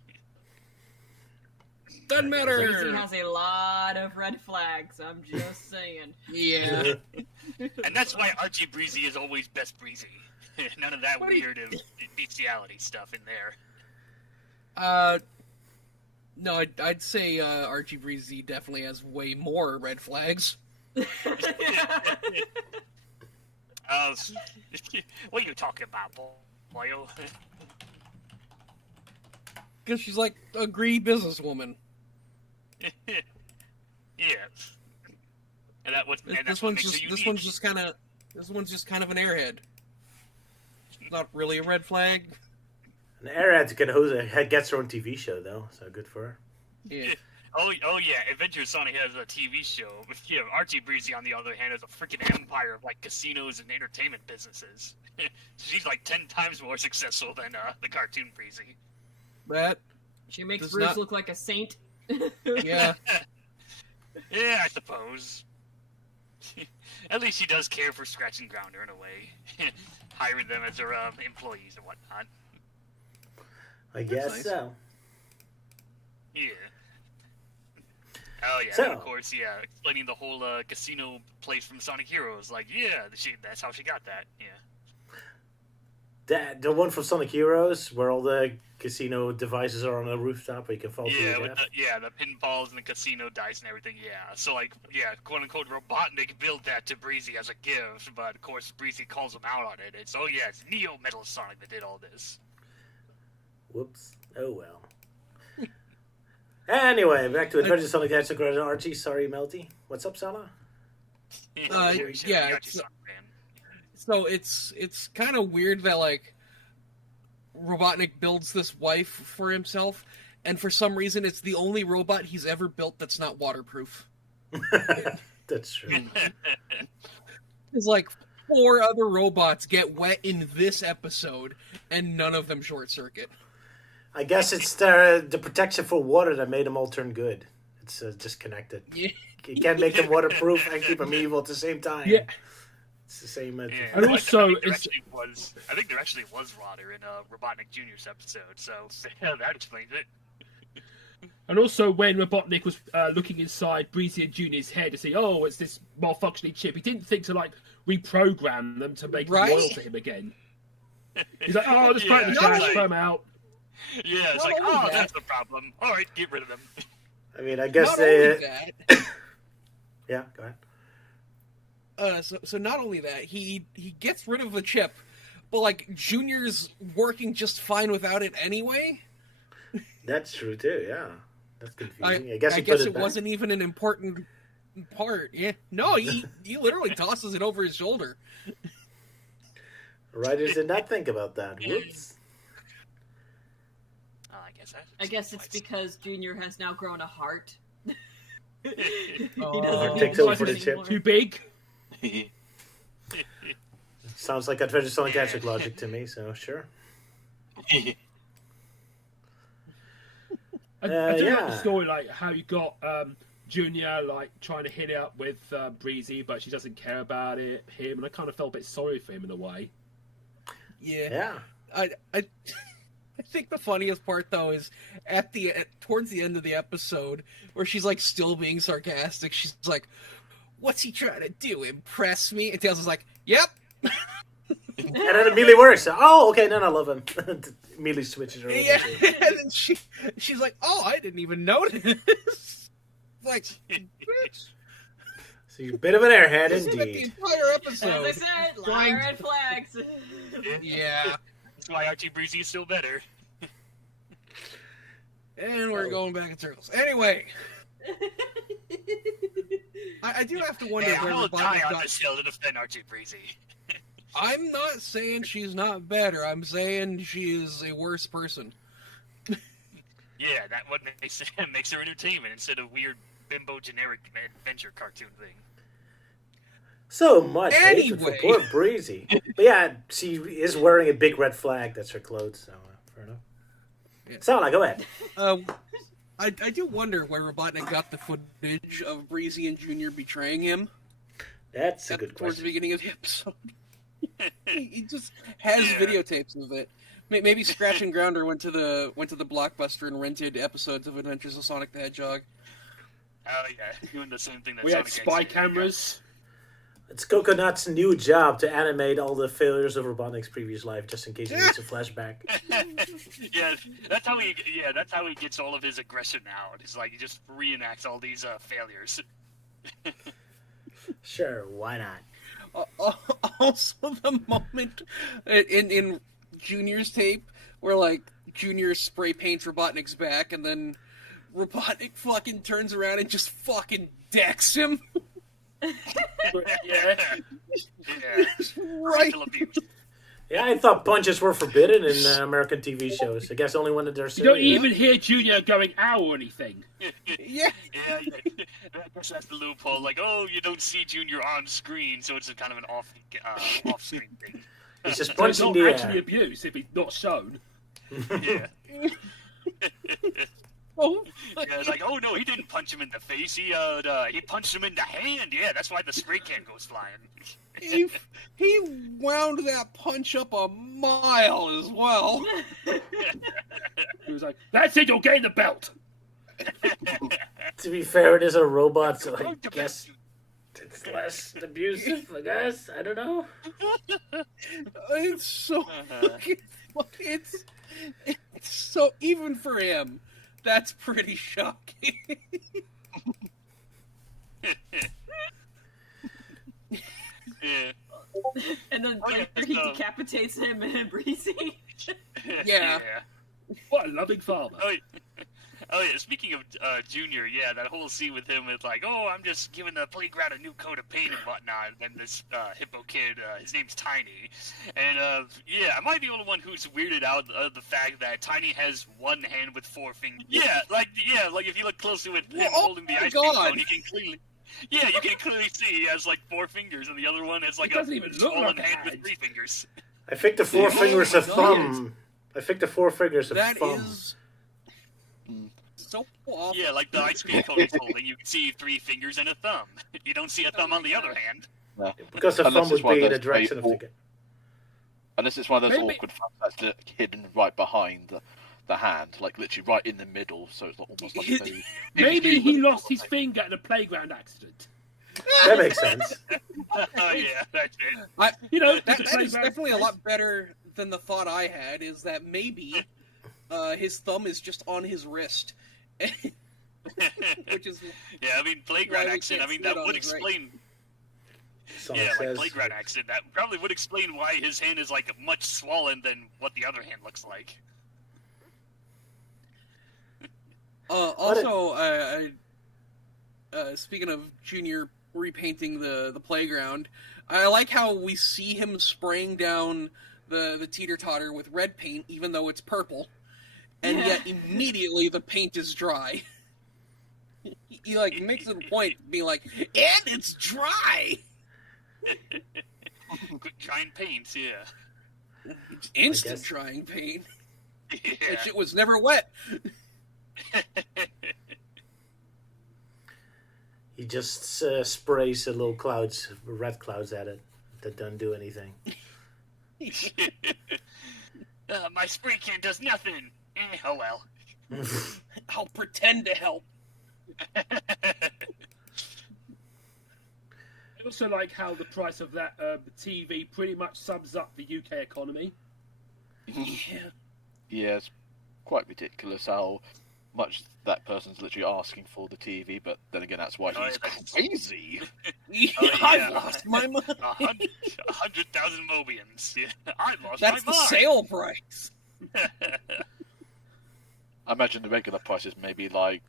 Doesn't matter. Breezy has a lot of red flags. I'm just saying. Yeah. And that's why Archie Breezy is always best Breezy. None of that weird bestiality stuff in there. No, I'd say Archie Breezy definitely has way more red flags. What are you talking about, boyo? Because she's like a greedy businesswoman. Yes. And this one's just kind of an airhead. Not really a red flag. An airhead gets her own TV show though, so good for her. Yeah. Oh yeah, Adventure Sonic has a TV show. Yeah, Archie Breezy, on the other hand, has a freaking empire of like casinos and entertainment businesses. She's like 10 times more successful than the cartoon Breezy. She makes Bruce look like a saint. Yeah. Yeah, I suppose. At least she does care for Scratch and Grounder in a way, hiring them as her employees and whatnot. I guess so. Yeah. Oh yeah, and of course, yeah, explaining the whole casino place from Sonic Heroes. Like, yeah, that's how she got that. Yeah. The one from Sonic Heroes, where all the casino devices are on a rooftop where you can fall through the gap. The pinballs and the casino dice and everything. Yeah, so like, yeah, quote unquote, Robotnik built that to Breezy as a gift, but of course Breezy calls him out on it. It's it's Neo Metal Sonic that did all this. Whoops. Oh well. Anyway, back to Adventure Sonic Hedgehog and Archie. Sorry, Melty. What's up, Sala? Yeah. So it's kind of weird that like Robotnik builds this wife for himself, and for some reason it's the only robot he's ever built that's not waterproof. That's true. It's like 4 other robots get wet in this episode, and none of them short circuit. I guess it's the protection for water that made them all turn good. It's disconnected. Yeah. You can't make them waterproof and keep them evil at the same time. Yeah. It's the same. And also, I think there actually was water in Robotnik Jr.'s episode, so yeah, that explains it. And also, when Robotnik was looking inside Breezy and Junior's head to see, it's this malfunctioning chip, he didn't think to like reprogram them to make them loyal to him again. He's like, just break the trash, throw them out. Yeah, it's like, that's the problem. All right, get rid of them. I mean, I guess yeah, go ahead. So not only that, he gets rid of the chip, but like Junior's working just fine without it anyway. That's true too. Yeah, that's confusing. I guess it wasn't even an important part. Yeah, no, he literally tosses it over his shoulder. Writers did not think about that. Whoops. I guess it's because Junior has now grown a heart. He Oh, doesn't takes need over for the much chip. anymore. Too big. Sounds like Adventure Sonic Gadget logic to me, so sure. I do like yeah. the story, like how you got Junior like trying to hit it up with Breezy, but she doesn't care about him, and I kind of felt a bit sorry for him in a way. Yeah. I think the funniest part though is towards the end of the episode where she's like still being sarcastic. She's like, "What's he trying to do? Impress me?" And Tails is like, "Yep." And it immediately works. Oh, okay, then I love him. Immediately switches her over. Yeah, and then she's like, "Oh, I didn't even notice." Like, bitch. So you're a bit of an airhead, This is the indeed. entire episode. As I said, a lot of red flags. Yeah. That's why Archie Breezy is still better. And we're going back in circles. Anyway, I do have to wonder Yeah, where I'll die Robotnik on got. this hill to defend Archie Breezy. I'm not saying she's not better. I'm saying she is a worse person. Yeah, that what makes her entertainment instead of weird bimbo generic adventure cartoon thing. So much hatred for Anyway. poor Breezy. But yeah, she is wearing a big red flag. That's her clothes, so fair enough. Yeah. So, go ahead. I do wonder where Robotnik got the footage of Breezy and Junior betraying him. That's a good Towards the question. beginning of the episode. He just has videotapes of it. Maybe Scratch and Grounder went to the Blockbuster and rented episodes of Adventures of Sonic the Hedgehog. Oh yeah, doing the same thing that We had Sonic spy X did. cameras. It's Coconut's new job to animate all the failures of Robotnik's previous life, just in case he needs a flashback. Yeah, that's how he gets all of his aggression out. It's like he just reenacts all these failures. Sure, why not? Also, the moment in Junior's tape where like Junior spray paints Robotnik's back, and then Robotnik fucking turns around and just fucking decks him. Yeah. Right. Parental abuse. Yeah, I thought punches were forbidden in American TV shows. I guess only when they're You serious. don't even hear Junior going ow or anything. Yeah. Yeah. I guess that's the loophole. Like, oh, you don't see Junior on screen, so it's a kind of an off-screen thing. He's just So it's punching not the actually air. abuse if it's not shown. Yeah. Oh, Yeah, it's like, oh no, he didn't punch him in the face. He punched him in the hand. Yeah, that's why the spray can goes flying. he wound that punch up a mile as well. He was like, "That's it, you're getting the belt." To be fair, it is a robot, so I guess it's less abusive, I guess. I don't know. It's so it's so even for him, that's pretty shocking. Yeah. And then Oh, yeah, later he so- decapitates him and Breezy. Yeah. What a loving father. Oh yeah, speaking of Junior, yeah, that whole scene with him is like, oh, I'm just giving the playground a new coat of paint and whatnot, and this hippo kid, his name's Tiny, and yeah, am I the only one who's weirded out the fact that Tiny has one hand with 4 fingers? Yeah, like if you look closely with him holding the ice cream cone, you can clearly see he has like 4 fingers, and the other one has like It doesn't even look swollen like a hand with hand. 3 fingers. I think the 4 fingers of God. thumb. I think the 4 fingers of That thumb. is so awful. Yeah, like the ice cream cone he's holding, you can see 3 fingers and a thumb. You don't see a thumb on the other hand. Yeah. Because the Unless thumb it's would one be of in the those direction of very the. Unless it's one of those Maybe- awkward thumbs that's hidden right behind the hand, like literally right in the middle, so it's not almost like a very- Maybe he lost his finger in a playground accident. That makes sense. Oh yeah, that's it. You know, That the is playground- definitely a lot better than the thought I had, is that maybe his thumb is just on his wrist. Which is Yeah, I mean, playground Why we accident. I can't mean, see it that on would his right. explain. Sonic Yeah, like says. playground accident. That probably would explain why his hand is like much swollen than what the other hand looks like. Also, speaking of Junior repainting the playground, I like how we see him spraying down the teeter-totter with red paint, even though it's purple, and Yeah. yet immediately the paint is dry. He like makes it a point being like, and it's dry. Quick drying paint, yeah. It's instant drying paint. Yeah. That shit was never wet. He just sprays the little clouds, red clouds at it that don't do anything. My spray can does nothing. Oh well. I'll pretend to help. I also like how the price of that TV pretty much sums up the UK economy. Yeah. Yeah, it's quite ridiculous how much that person's literally asking for the TV, but then again, that's why he's crazy. I've lost my money. 100,000 Mobians. Yeah, I've lost That's my the mind. sale price. I imagine the regular price is maybe like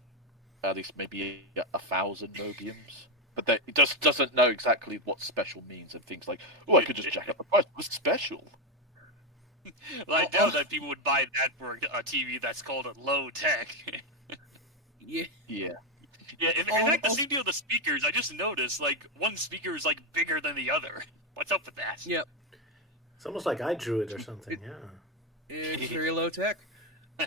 at least maybe 1,000 Mobiums. But it just doesn't know exactly what special means and things like, oh, I could just jack up the price. What's special? Well, I doubt that people would buy that for a TV that's called a low tech. Yeah. Yeah. Yeah, in fact, the same deal with the speakers. I just noticed, like, one speaker is, like, bigger than the other. What's up with that? Yep. It's almost like I drew it or something, yeah. It's very low tech.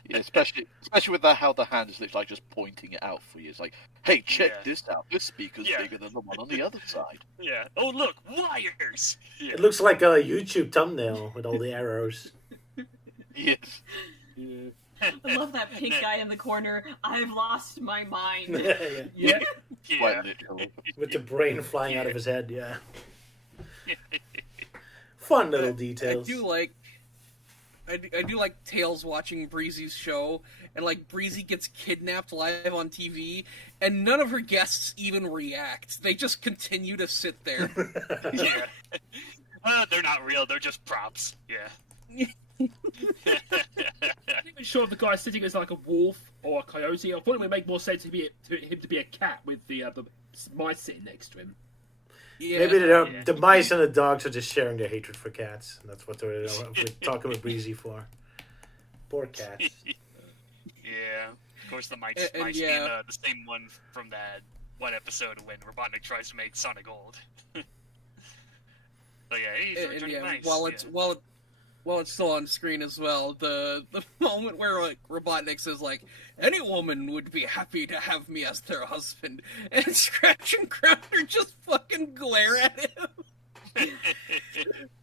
Yeah, especially with how the hand is literally like just pointing it out for you. It's like, hey, check this out. This speaker's bigger than the one on the other side. Yeah. Oh, look, wires! Yeah. It looks like a YouTube thumbnail with all the arrows. Yes. Yeah. I love that pink guy in the corner. I've lost my mind. Yeah. Quite literally. With the brain flying out of his head, yeah. Fun little details. I do like Tails watching Breezy's show, and like Breezy gets kidnapped live on TV, and none of her guests even react. They just continue to sit there. Yeah. They're not real. They're just props. Yeah. I'm not even sure if the guy sitting is like a wolf or a coyote. I thought it would make more sense to him to be a cat with the mice sitting next to him. Yeah. Maybe the mice and the dogs are just sharing their hatred for cats. And that's what we're talking with Breezy for. Poor cats. Yeah. Of course, the mice And being yeah. the same one from that one episode when Robotnik tries to make Sonic old. But yeah, he's returning nice. While it's still on screen as well, the moment where like Robotnik says like, any woman would be happy to have me as their husband, and Scratch and Crowder just fucking glare at him.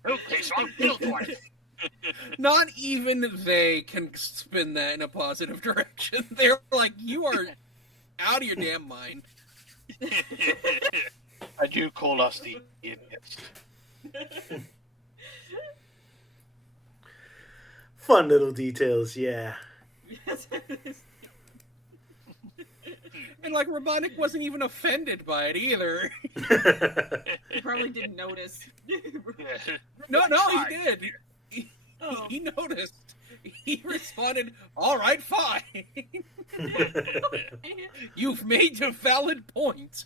Okay, so I'm built one. Not even they can spin that in a positive direction. They're like, you are out of your damn mind. And you call us the idiots. Fun little details, yeah. And like Robotnik wasn't even offended by it either. He probably didn't notice. No, he did. He noticed. He responded, all right, fine. You've made a valid point.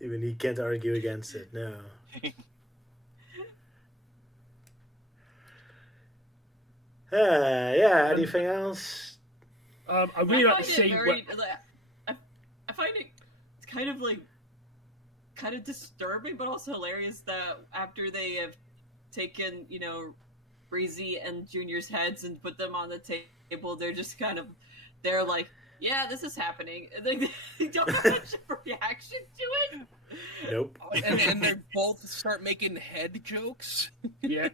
Even he can't argue against it, no. Yeah, anything else? I really like to see I find it kind of disturbing, but also hilarious that after they have taken, Breezy and Junior's heads and put them on the table, they're like, yeah, this is happening. They don't have much of a reaction to it. Nope. And they both start making head jokes. Yeah.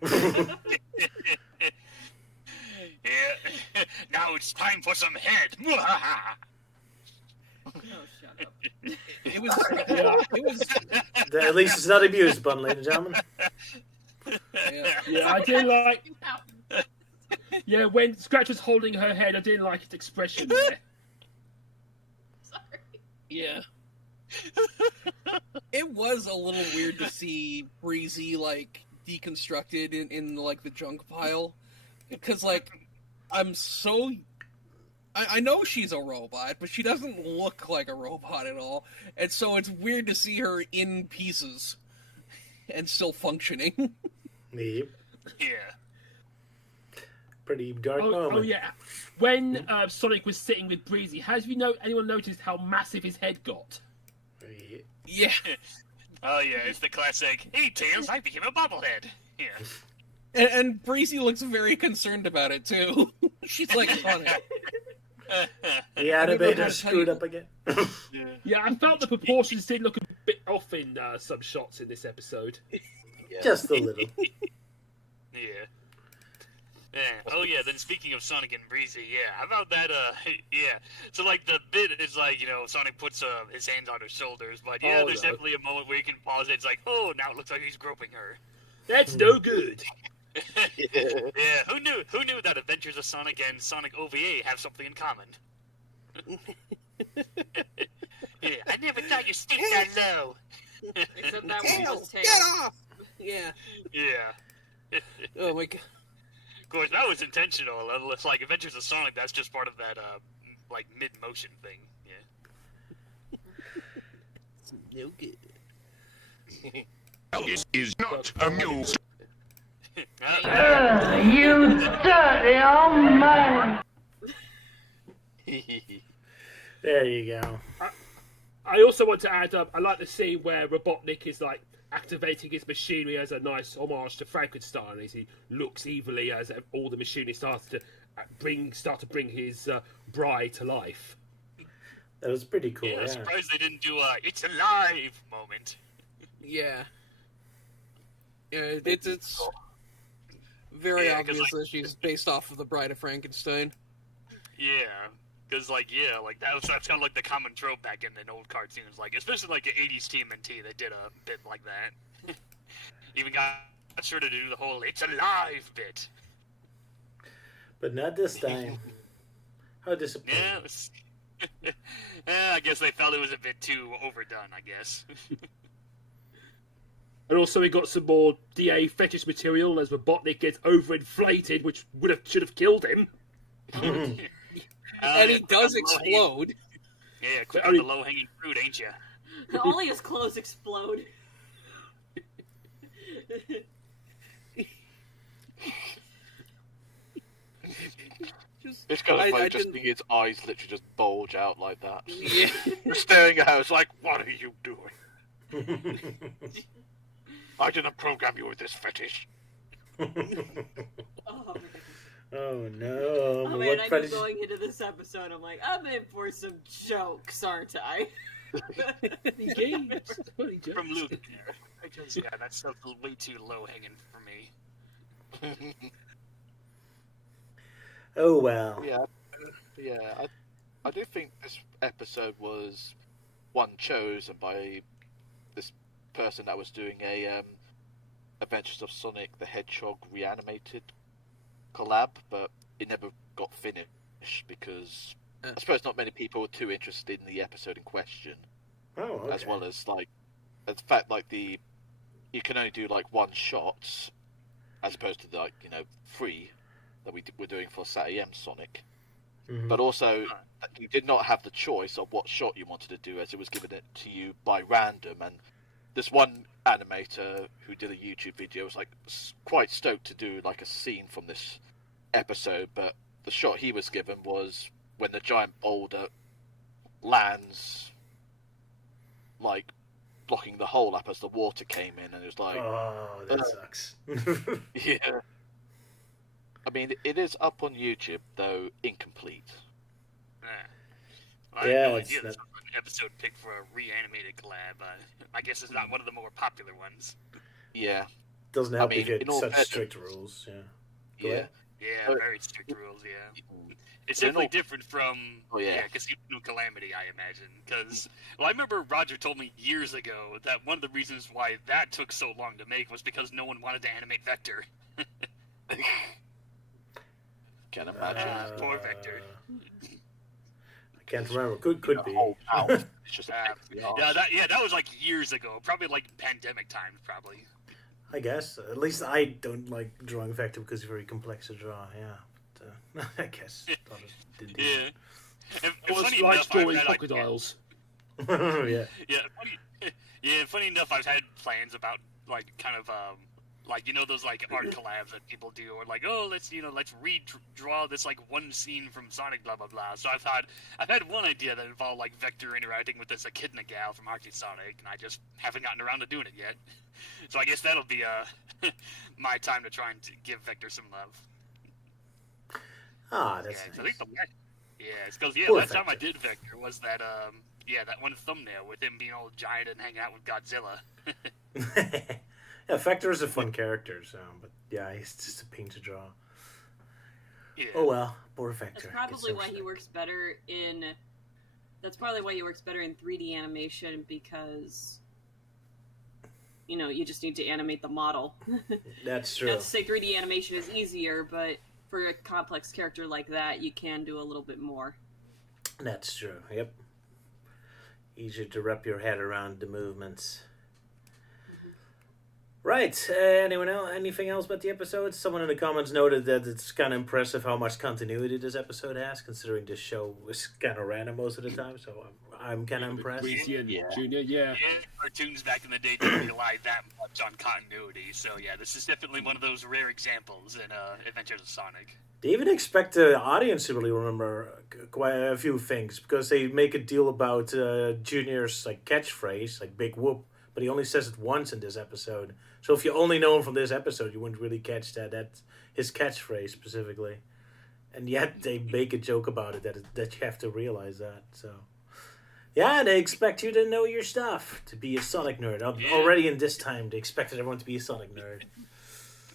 Yeah. Now it's time for some head. Oh, shut up. It was. At least it's not abuse, bun, ladies and gentlemen. Yeah, I did like. Yeah, when Scratch was holding her head, I didn't like his expression there. Sorry. Yeah. It was a little weird to see Breezy like deconstructed in like the junk pile, because like I know she's a robot, but she doesn't look like a robot at all, and so it's weird to see her in pieces and still functioning. Yep. Yeah. pretty dark moment. Oh yeah, when Sonic was sitting with Breezy, has anyone noticed how massive his head got? Yeah. Oh yeah, it's the classic. Hey Tails, I became a bobblehead. Yeah. And Breezy looks very concerned about it too. She's like, Sonic. The animator screwed up again. Yeah, I felt the proportions did look a bit off in some shots in this episode. Just a little. Yeah. Oh yeah, then speaking of Sonic and Breezy, yeah, how about that, yeah. So like the bit is like, Sonic puts his hands on her shoulders, but there's definitely a moment where you can pause it, it's like, oh, now it looks like he's groping her. That's no good. Yeah, who knew that Adventures of Sonic and Sonic OVA have something in common? Yeah, I never thought you stooped that low. Except that one was Get Tails. off! Yeah. Yeah. Oh my god. Of course, that was intentional. It's like Adventures of Sonic, that's just part of that, like, mid-motion thing. Yeah. No good. This is not a mule. You dirty old man! There you go. I also want to add up, I like the scene where Robotnik is like activating his machinery as a nice homage to Frankenstein as he looks evilly as all the machinery starts to bring his bride to life. That was pretty cool. Yeah, Yeah. surprised they didn't do a "It's alive" moment. Yeah. Yeah, it's very obvious that she's based off of the Bride of Frankenstein. Yeah, because that's kind of like the common trope back in old cartoons, like especially like the '80s TMNT. They did a bit like that. Even got sure to do the whole "It's alive" bit. But not this time. How disappointing. Yeah, I guess they felt it was a bit too overdone. I guess. And also we got some more DA fetish material as Robotnik gets overinflated, which should have killed him. And he does explode. Yeah, quick on the low-hanging fruit, ain't ya? Only his clothes explode. It's kind of funny just seeing his eyes literally just bulge out like that. Yeah. Just staring at her, it's like, what are you doing? I didn't program you with this fetish. Oh no! Oh man, I knew going into this episode, I'm like, I'm in for some jokes, aren't I? From Luke. Yeah, that's still way too low hanging for me. Oh well. Yeah. I do think this episode was one chosen by this person that was doing a Adventures of Sonic the Hedgehog reanimated collab, but it never got finished because I suppose not many people were too interested in the episode in question. Oh, okay. As well as the fact you can only do one shots as opposed to 3 that we were doing for Sat AM Sonic. Mm-hmm. But also you did not have the choice of what shot you wanted to do, as it was given it to you by random. And this one animator who did a YouTube video was quite stoked to do a scene from this episode, but the shot he was given was when the giant boulder lands blocking the hole up as the water came in, and it was oh, that sucks. Yeah. I mean, it is up on YouTube, though incomplete. I had no idea this was an episode picked for a reanimated collab. I guess it's not one of the more popular ones. Yeah. Doesn't help you get such strict rules. Yeah. Yeah, very strict rules. Yeah. It's definitely different from Casino Calamity, I imagine. Because I remember Roger told me years ago that one of the reasons why that took so long to make was because no one wanted to animate Vector. Can't imagine. Poor Vector. I can't remember. Could be. It's just that was years ago. Probably pandemic times, probably. I guess. At least I don't like drawing Vector because it's very complex to draw. Yeah. But, I guess. Didn't do yeah. It was like drawing crocodiles. Yeah. Yeah. Funny enough, I've had plans about kind of Like, you know, those like art collabs that people do, or like, oh, let's redraw this like one scene from Sonic, blah blah blah. So I've had one idea that involved like Vector interacting with this echidna gal from Archie Sonic, and I just haven't gotten around to doing it yet. So I guess that'll be my time to try and give Vector some love. Ah, that's yeah, nice. It's because Poor last time I Vector. did Vector was that that one thumbnail with him being all giant and hanging out with Godzilla. Yeah, Vector is a fun character, so but yeah, he's just a pain to draw. Yeah. Oh well, poor Vector. That's probably why he works better in. That's probably why he works better in 3D animation, because you just need to animate the model. That's true. Not to say 3D animation is easier, but for a complex character like that, you can do a little bit more. That's true. Yep. Easier to wrap your head around the movements. Right. Anyone else? Anything else about the episode? Someone in the comments noted that it's kind of impressive how much continuity this episode has, considering this show was kind of random most of the time. So I'm kind of impressed. Breezy and Jr. Yeah. Cartoons back in the day didn't rely that much on continuity. So yeah, this is definitely one of those rare examples in Adventures of Sonic. They even expect the audience to really remember quite a few things, because they make a deal about Junior's like catchphrase, like "Big Whoop," but he only says it once in this episode. So if you only know him from this episode, you wouldn't really catch that's his catchphrase specifically. And yet they make a joke about it that you have to realize that. So yeah, they expect you to know your stuff, to be a Sonic nerd. Already in this time, they expected everyone to be a Sonic nerd.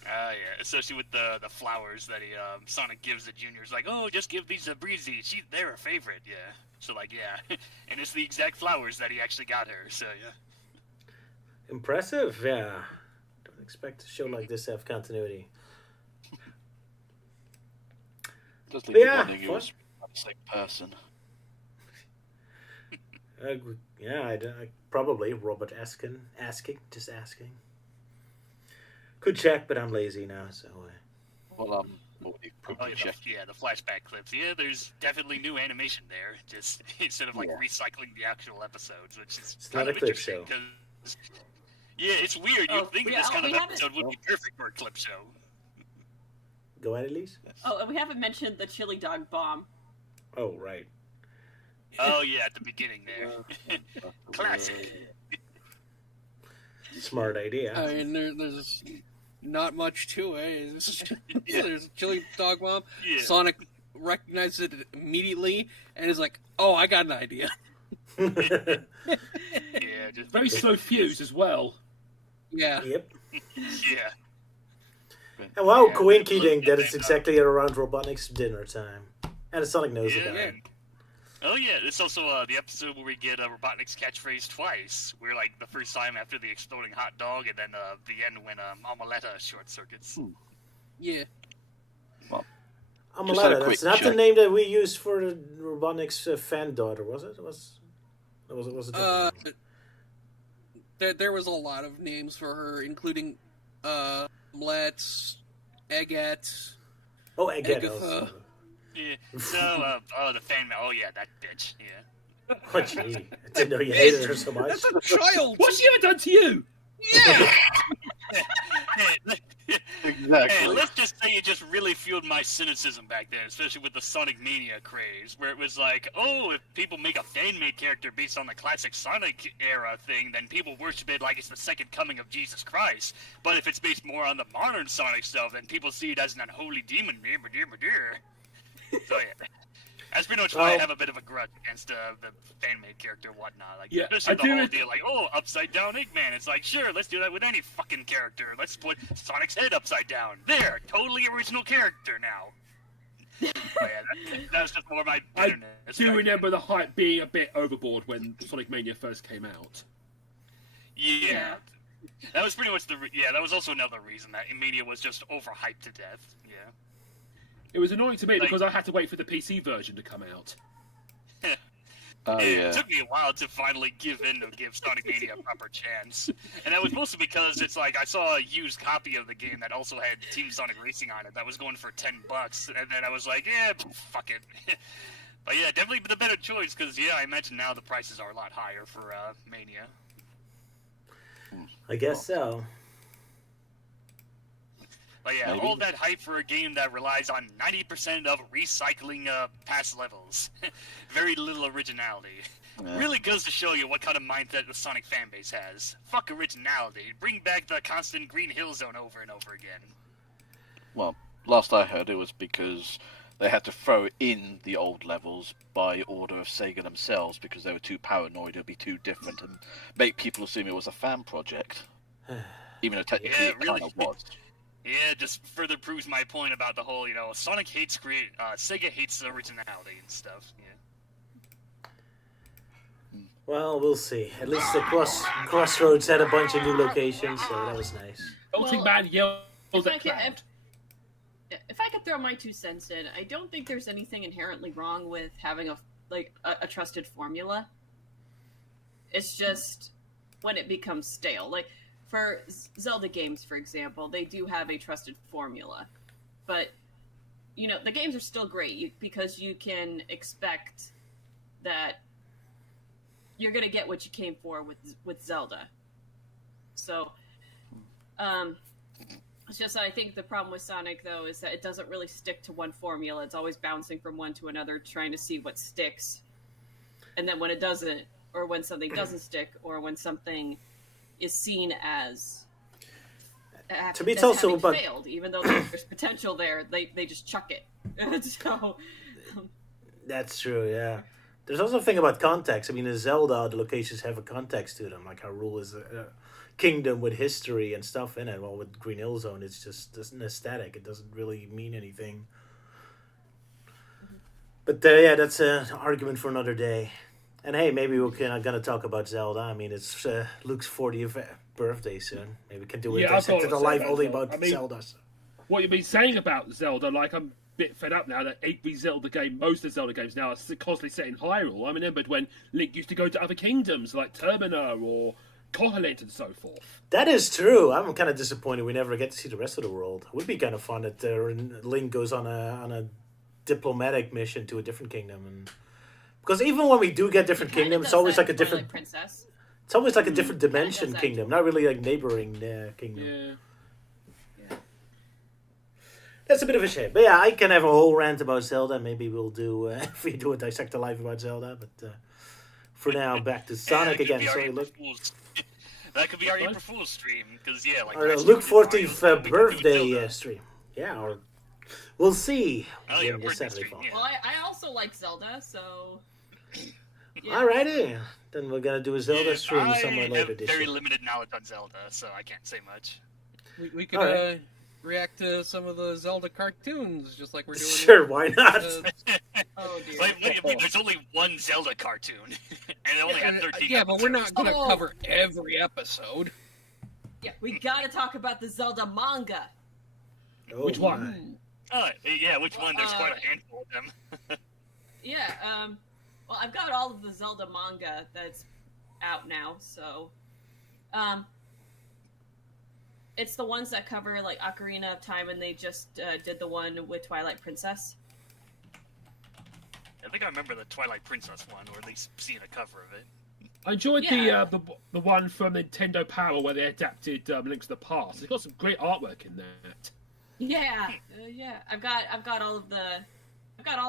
Yeah, especially with the flowers that Sonic gives the juniors. Like, oh, just give these to Breezy. They're her favorite, yeah. So, like, yeah. And it's the exact flowers that he actually got her, so, yeah. Impressive, yeah. Don't expect a show like this to have continuity. Just But leave yeah, wondering who was the same person. Yeah, I probably Robert asking. Could check, but I'm lazy now, so. Well, already The flashback clips. Yeah, there's definitely new animation there. Just instead of recycling the actual episodes, which is It's kind not of a clip interesting. show. 'Cause, yeah, it's weird. You'd think this kind of episode would be perfect for a clip show. Go ahead, Elise. Oh, and we haven't mentioned the chili dog bomb. Oh, right. Oh yeah, at the beginning there. Classic. Smart idea. I mean, there's not much to it. There's a chili dog bomb. Yeah. Sonic recognizes it immediately and is like, "Oh, I got an idea." Yeah, just Very slow fuse as well. Yeah. Yep. yeah. And wow, coinciding that it's exactly around Robotnik's dinner time. And Sonic knows about it. Oh yeah, it's also the episode where we get Robotnik's catchphrase twice. We're like the first time after the exploding hot dog, and then the end when Amaletta short circuits. Yeah. Well, Amaletta, that's not the name that we used for Robotnik's fan daughter, was it? Was it? There was a lot of names for her, including Let's, Eggette. Oh, Eggette. Agatha. Yeah. So, the fan mail. Oh yeah, that bitch. Yeah. Oh gee, I didn't know you hated her so much. That's a child. What's she ever done to you? Yeah. Exactly. Hey, let's just say it just really fueled my cynicism back then, especially with the Sonic Mania craze, where it was like, oh, if people make a fan-made character based on the classic Sonic era thing, then people worship it like it's the second coming of Jesus Christ. But if it's based more on the modern Sonic stuff, then people see it as an unholy demon. So yeah. That's pretty much why I have a bit of a grudge against the fan-made character and whatnot. Like, Yeah, especially the whole deal, like, oh, upside-down Eggman. It's like, sure, let's do that with any fucking character. Let's put Sonic's head upside down. There, totally original character now. But yeah, that was just more my bitterness. I do remember the hype being a bit overboard when Sonic Mania first came out. Yeah. That was pretty much that was also another reason that Mania was just overhyped to death. Yeah. It was annoying to me because I had to wait for the PC version to come out. It took me a while to finally give in to give Sonic Mania a proper chance. And that was mostly because it's like I saw a used copy of the game that also had Team Sonic Racing on it that was going for $10, and then I was like, yeah, fuck it. But yeah, definitely the better choice because I imagine now the prices are a lot higher for Mania. I guess so. But yeah, Maybe. all that hype for a game that relies on 90% of recycling past levels. Very little originality. Yeah. Really goes to show you what kind of mindset the Sonic fanbase has. Fuck originality. Bring back the constant Green Hill Zone over and over again. Well, last I heard, it was because they had to throw in the old levels by order of Sega themselves because they were too paranoid it would be too different and make people assume it was a fan project. Even though technically Yeah, it kind of was. Yeah, just further proves my point about the whole, Sonic hates Sega hates originality and stuff. Yeah. Well, we'll see. At least the Crossroads had a bunch of new locations, so that was nice. Melting Man yells at Cloud. If I could throw my 2 cents in, I don't think there's anything inherently wrong with having a trusted formula. It's just when it becomes stale. Like, for Zelda games, for example, they do have a trusted formula. But, the games are still great because you can expect that you're going to get what you came for with Zelda. So, it's just I think the problem with Sonic, though, is that it doesn't really stick to one formula. It's always bouncing from one to another, trying to see what sticks. And then when it doesn't, or when something doesn't stick, or when something is seen as to me, it's also about failed, even though there's potential there, they just chuck it. So that's true. Yeah, there's also a thing about context. I mean, in Zelda, the locations have a context to them. Like Hyrule is a kingdom with history and stuff in it. Well, with Green Hill Zone, it's just an aesthetic. It doesn't really mean anything. But yeah, that's an argument for another day. And hey, maybe we're gonna talk about Zelda. I mean, it's Luke's 40th birthday soon. Maybe we can do it Dissected Alive only about Zelda. What you've been saying about Zelda, like I'm a bit fed up now that every Zelda game, most of the Zelda games now are constantly set in Hyrule. I remembered when Link used to go to other kingdoms like Termina or Koholint and so forth. That is true. I'm kind of disappointed we never get to see the rest of the world. It would be kind of fun that Link goes on a diplomatic mission to a different kingdom, and because even when we do get different kingdoms, it's always like a different princess. It's always like a different dimension kingdom, not really like neighboring kingdom. Yeah. That's a bit of a shame. But yeah, I can have a whole rant about Zelda. Maybe we'll do if we do a Dissect Alive about Zelda. But for now, back to Sonic again. Sorry, Luke. That could be our April Fool's stream, because like or Luke 14th birthday stream. Yeah, or we'll see. Oh yeah, Saturday fall. Well, I also like Zelda, so. Yeah. Alrighty, then we're gonna do a Zelda stream somewhere later this year. I have very limited knowledge on Zelda, so I can't say much. We could react to some of the Zelda cartoons, just like we're doing. Sure, why not? Oh dear. Wait, there's only one Zelda cartoon, and it only had 13. Yeah, but we're not going to cover every episode. Yeah, we gotta talk about the Zelda manga. Oh, which one? Yeah, which one? There's quite a handful of them. Yeah, well, I've got all of the Zelda manga that's out now, so, it's the ones that cover, like, Ocarina of Time, and they just, did the one with Twilight Princess. I think I remember the Twilight Princess one, or at least seeing a cover of it. I enjoyed the one from Nintendo Power where they adapted Link to the Past. It's got some great artwork in that. Yeah, yeah. I've got all of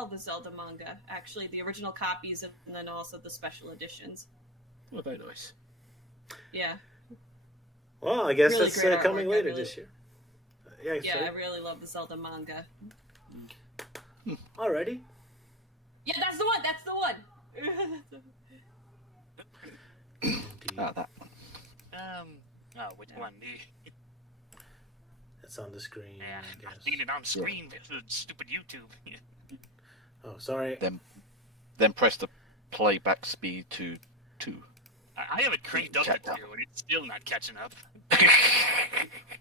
the Zelda manga, actually, the original copies and then also the special editions. Oh, very nice. Yeah. Well, I guess really that's coming later this year. Yeah, I really love the Zelda manga. Alrighty. Yeah, that's the one. That's the one. That one. Which one? That's on the screen. Yeah, I guess. I've seen it on screen with stupid YouTube. Oh, sorry. Then press the playback speed to 2. I have it cranked up to 2, and it's still not catching up.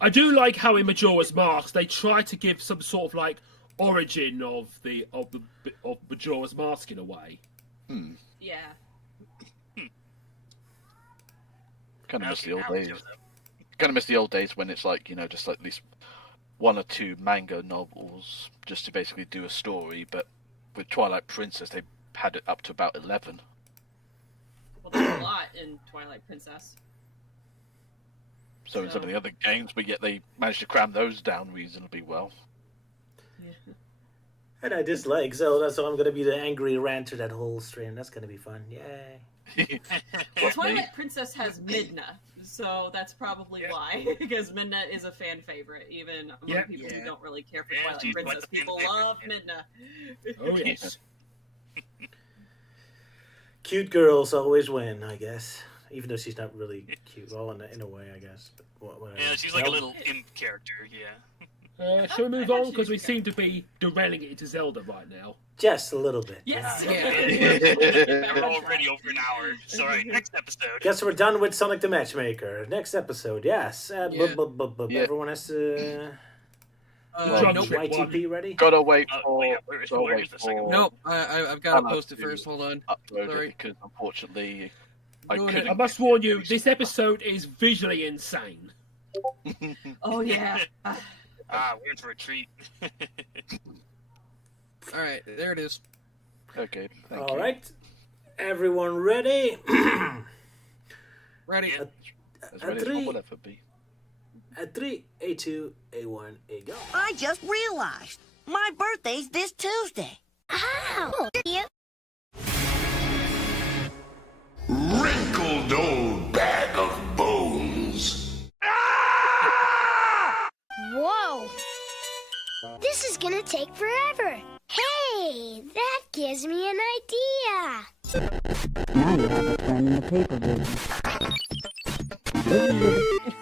I do like how in Majora's Mask they try to give some sort of like origin of Majora's Mask in a way. Yeah. Kind of miss the old days. Kind of miss the old days when it's like, just like at least 1 or 2 manga novels just to basically do a story. But with Twilight Princess, they had it up to about 11. Well, there's a lot in Twilight Princess. So in some of the other games, but yet they managed to cram those down reasonably well. And I dislike Zelda, so I'm going to be the angry ranter that whole stream. That's going to be fun. Yay. Well, Twilight Princess has Midna, so that's probably why. Because Midna is a fan favorite, even among people who don't really care for Twilight Princess. People love Midna. Oh, yes. Cute girls always win, I guess. Even though she's not really cute. Well, in a way, I guess. But whatever. Yeah, she's like a little imp character, yeah. Shall we move on? Because we seem to be derailing it into Zelda right now. Just a little bit. Yes. We're already over an hour. Sorry, next episode. Guess we're done with Sonic the Matchmaker. Next episode, yes. Everyone has to... YTP ready? Gotta wait for... Nope, I've got to post it first. Hold on. Upload Sorry. it because unfortunately... I must warn you, this episode is visually insane. Oh, yeah. We're in for a treat. Alright, there it is. Okay, thank All you. right. Everyone ready? Ready. As ready as I will ever be. At 3, A2, A1, A go. I just realized my birthday's this Tuesday. Ow! You. Wrinkled old bag of bones. Whoa! This is gonna take forever. Hey, that gives me an idea. Now you have a friend in the paper business.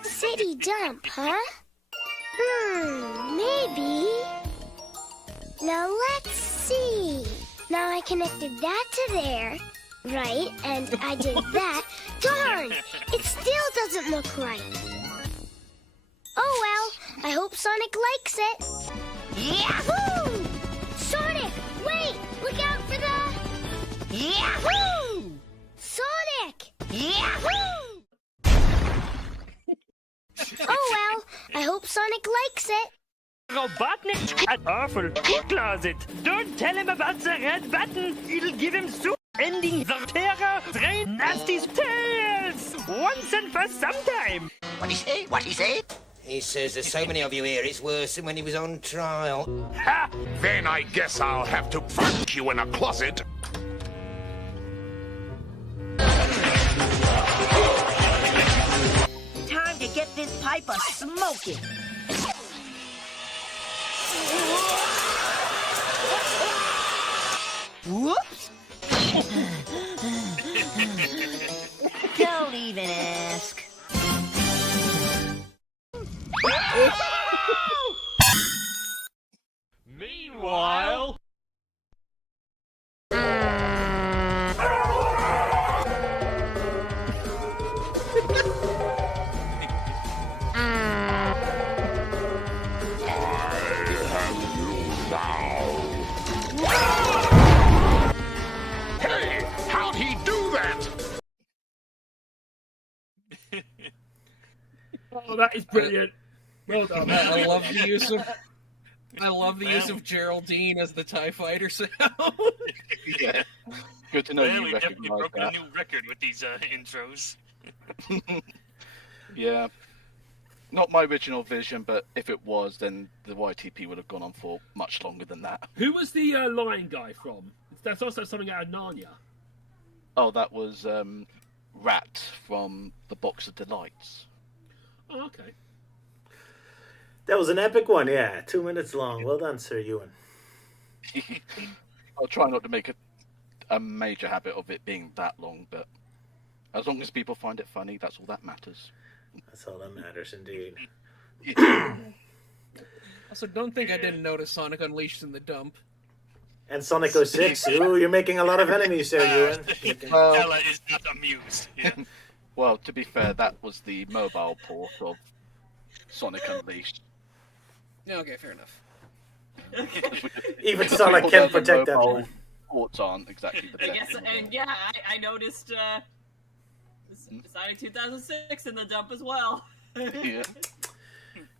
City dump, huh? Maybe. Now let's see. Now I connected that to there, right? And I did that. Darn! It still doesn't look right. Oh well, I hope Sonic likes it. Yahoo! Sonic, wait! Look out for the... Yahoo! Sonic! Yahoo! Oh well, I hope Sonic likes it. Robotnik at awful cool closet. Don't tell him about the red button. It'll give him soup ending the terror, drain nasty tails. Once and for some time. What'd he say? What'd he say? He says there's so many of you here, it's worse than when he was on trial. Ha! Then I guess I'll have to fuck you in a closet. Time to get this pipe a smoking. Whoops! Don't even ask. Meanwhile... Hey, how'd he do that? Oh, that is brilliant. Well done. I love the use of Geraldine as the TIE fighter sound. Yeah. Good to know Well, you we definitely recognise broke that. a new record with these intros. Yeah. Not my original vision, but if it was, then the YTP would have gone on for much longer than that. Who was the lion guy from? That's also something out of Narnia. Oh, that was Rat from the Box of Delights. Oh, okay. That was an epic one, yeah. 2 minutes long. Well done, Sir Euan. I'll try not to make a major habit of it being that long, but as long as people find it funny, that's all that matters. That's all that matters, indeed. Also, don't think I didn't notice Sonic Unleashed in the dump. And Sonic 06. Ooh, you're making a lot of enemies there, Euan. Ella is not amused. Yeah. Well, to be fair, that was the mobile port of Sonic Unleashed. Yeah, okay, fair enough. Even Sonic can't protect that Mobile one. ports aren't exactly the I best. guess, and yeah, I noticed Sonic 2006 in the dump as well. Yeah.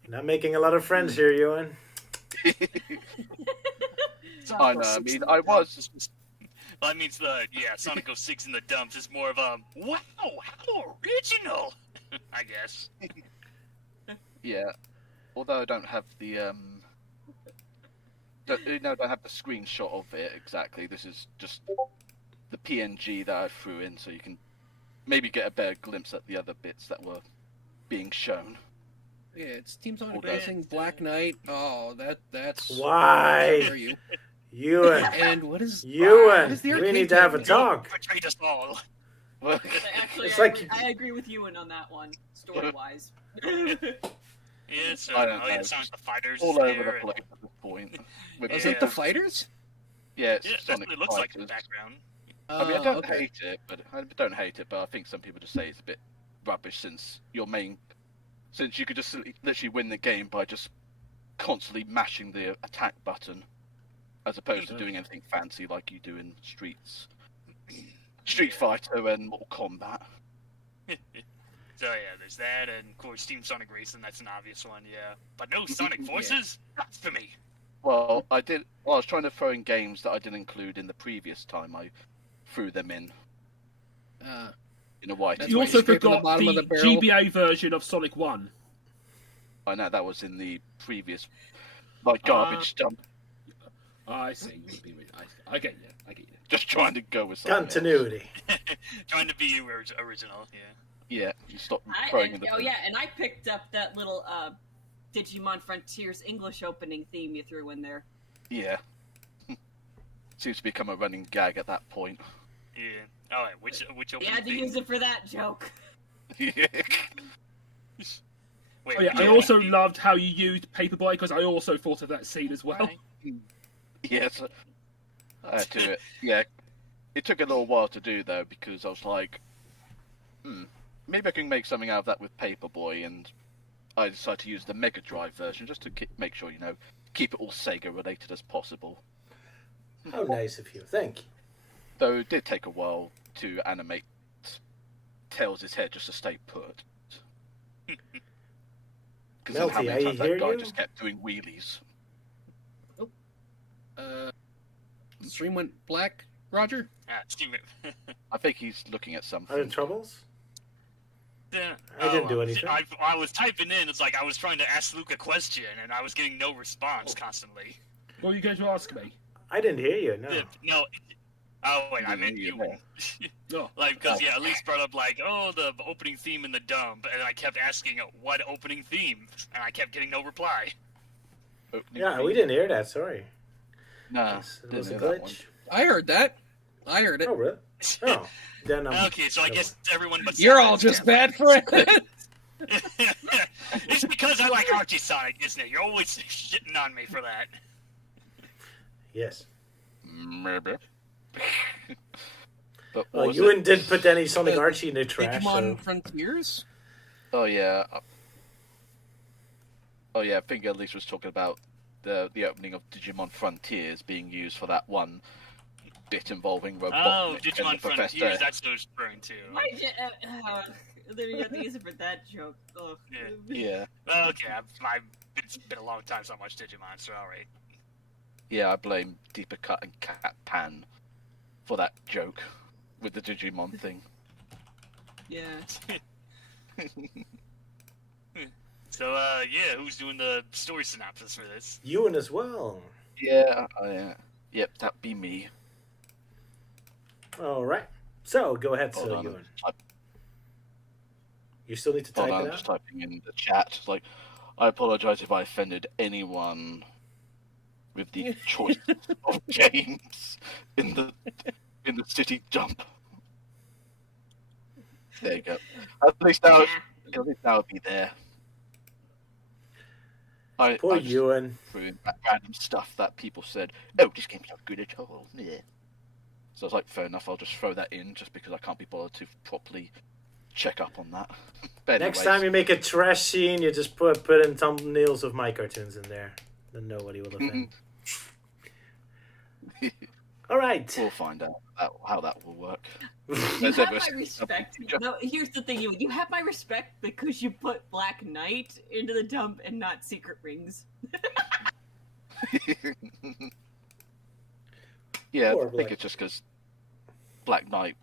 Not making a lot of friends here, Euan. I know, I mean, I was... Well, that means Sonic 06 in the dumps is more of a wow, how original, I guess. Yeah. Although I don't have the don't have the screenshot of it exactly. This is just the PNG that I threw in, so you can maybe get a better glimpse at the other bits that were being shown. Yeah, it's Team Sonic Racing, Black Knight. Oh, that's Why? How are you? Euan. And what is Euan? the We arcade need to have a game? talk. Betrayed us all. Actually, It's I agree with Euan on that one, story-wise. Yeah, so, I don't know. Sonic the Fighters All is over there, the place at this point. Is it the Fighters? Yeah, it's Yeah, Sonic it looks like in the Fighters. background. I mean, I don't okay. hate it, but I think some people just say it's a bit rubbish since you could just literally win the game by just constantly mashing the attack button, as opposed to doing anything fancy like you do in Street Fighter and Mortal Kombat. So yeah, there's that, and of course Team Sonic Racing, that's an obvious one, yeah. But no Sonic Forces? That's for me. Well, I was trying to throw in games that I didn't include in the previous time I threw them in a white. You also forgot bottom of the the barrel. GBA version of Sonic 1. I know that was in the previous, garbage dump. I see. I get you. Just trying to go with something Continuity. Trying to be original, yeah. Yeah, you stop throwing in the. Oh yeah, and I picked up that little Digimon Frontiers English opening theme you threw in there. Yeah. Seems to become a running gag at that point. Yeah. Alright, which You had to use it for that joke. Wait, Oh yeah, I also loved how you used Paperboy, because I also thought of that scene as well. Yes. I had to. Yeah. It took a little while to do though, because I was like, maybe I can make something out of that with Paperboy, and I decided to use the Mega Drive version just to make sure, keep it all Sega related as possible. How nice of you. Thank you. Though it did take a while to animate Tails' head just to stay put. Because how Melty, many I times that hear guy you. just kept doing wheelies. Stream went black, Roger? Steven. I think he's looking at something. Are there troubles? Yeah. I didn't do anything. I was typing in, it's like I was trying to ask Luke a question, and I was getting no response constantly. What were you going to ask me? I didn't hear you, no. No. Oh, wait, I meant you. Because, Elise brought up, the opening theme in the dump, and I kept asking, what opening theme? And I kept getting no reply. Yeah, we didn't hear that, sorry. Nah, It was a didn't hear that glitch. I heard that. I heard it. Oh, really? Oh. Then Okay, so I guess everyone but You're Sonic all is just definitely- bad friends. It's because I like Archie Sonic, isn't it? You're always shitting on me for that. Yes. Maybe. But Well, was Euan it? did put any Sonic Archie in the trash, Digimon so... Frontiers? Oh yeah. I think Elise was talking about the opening of Digimon Frontiers being used for that one bit involving Robotnik Oh, and Digimon the Frontiers, Professor. that's what I was referring to. Then you have to use it for that joke. Ugh. Yeah. Okay, it's been a long time since I watched Digimon, so alright. Yeah, I blame Deeper Cut and Cat Pan for that joke with the Digimon thing. Yeah. So, who's doing the story synopsis for this? Euan as well. Yeah, yep, that'd be me. Alright. So, go ahead, Hold on, Euan. You still need to hold type on, it I'm out? just typing in the chat. I apologise if I offended anyone with the choice of games in the city dump. There you go. At least now it'll be there. Poor I just Euan. threw in random stuff that people said, "Oh, this game's not good at all." Yeah. So I was like, fair enough. I'll just throw that in, just because I can't be bothered to properly check up on that. But Next anyways, time you make a trash scene, you just put in thumbnails of my cartoons in there. Then nobody will offend. Alright. we'll find out how that will work. You There's have ever- my respect. No, here's the thing, you have my respect because you put Black Knight into the dump and not Secret Rings. Yeah, Poor I think Black. it's just because Black Knight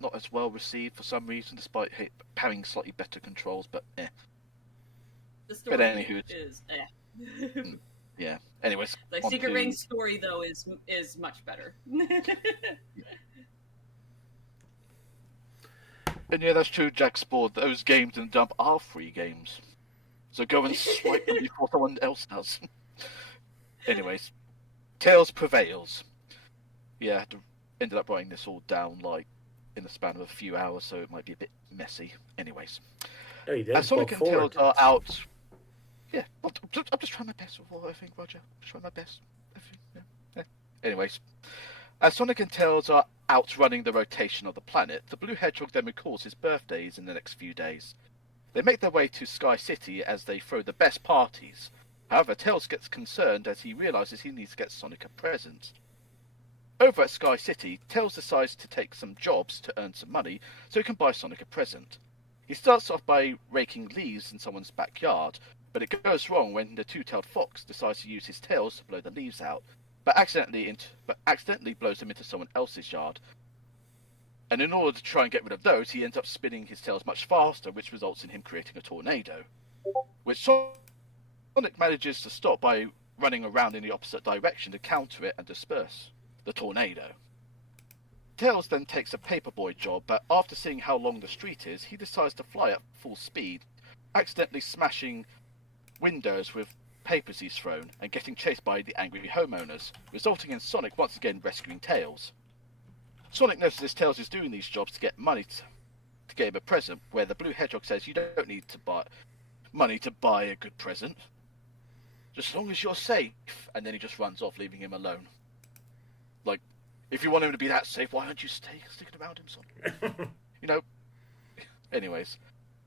not as well received for some reason, despite having slightly better controls. But The story anywho, is yeah. Anyways, the on Secret to- Ring story though is much better. And yeah, that's true, Jack Spore. Those games in the dump are free games. So go and swipe them before someone else does. Anyways, Tails prevails. Yeah, ended up writing this all down like in the span of a few hours, so it might be a bit messy. Anyways, Oh, you did. Sonic Look and Tails forward. are out. Yeah, I'm just trying my best with what I think, Roger. I'm just trying my best. Yeah. Anyways, as Sonic and Tails are out running the rotation of the planet, the Blue Hedgehog then recalls his birthdays in the next few days. They make their way to Sky City as they throw the best parties. However, Tails gets concerned as he realizes he needs to get Sonic a present. Over at Sky City, Tails decides to take some jobs to earn some money so he can buy Sonic a present. He starts off by raking leaves in someone's backyard, but it goes wrong when the two-tailed fox decides to use his tails to blow the leaves out, but accidentally blows them into someone else's yard. And in order to try and get rid of those, he ends up spinning his tails much faster, which results in him creating a tornado, which Sonic manages to stop by running around in the opposite direction to counter it and disperse the tornado. Tails then takes a paperboy job, but after seeing how long the street is, he decides to fly at full speed, accidentally smashing windows with papers he's thrown and getting chased by the angry homeowners, resulting in Sonic once again rescuing Tails. Sonic notices Tails is doing these jobs to get money to get him a present, where the Blue Hedgehog says you don't need to buy money to buy a good present, just as long as you're safe, and then he just runs off, leaving him alone. Like, if you want him to be that safe, why aren't you sticking around him, Sonic? You know. Anyways,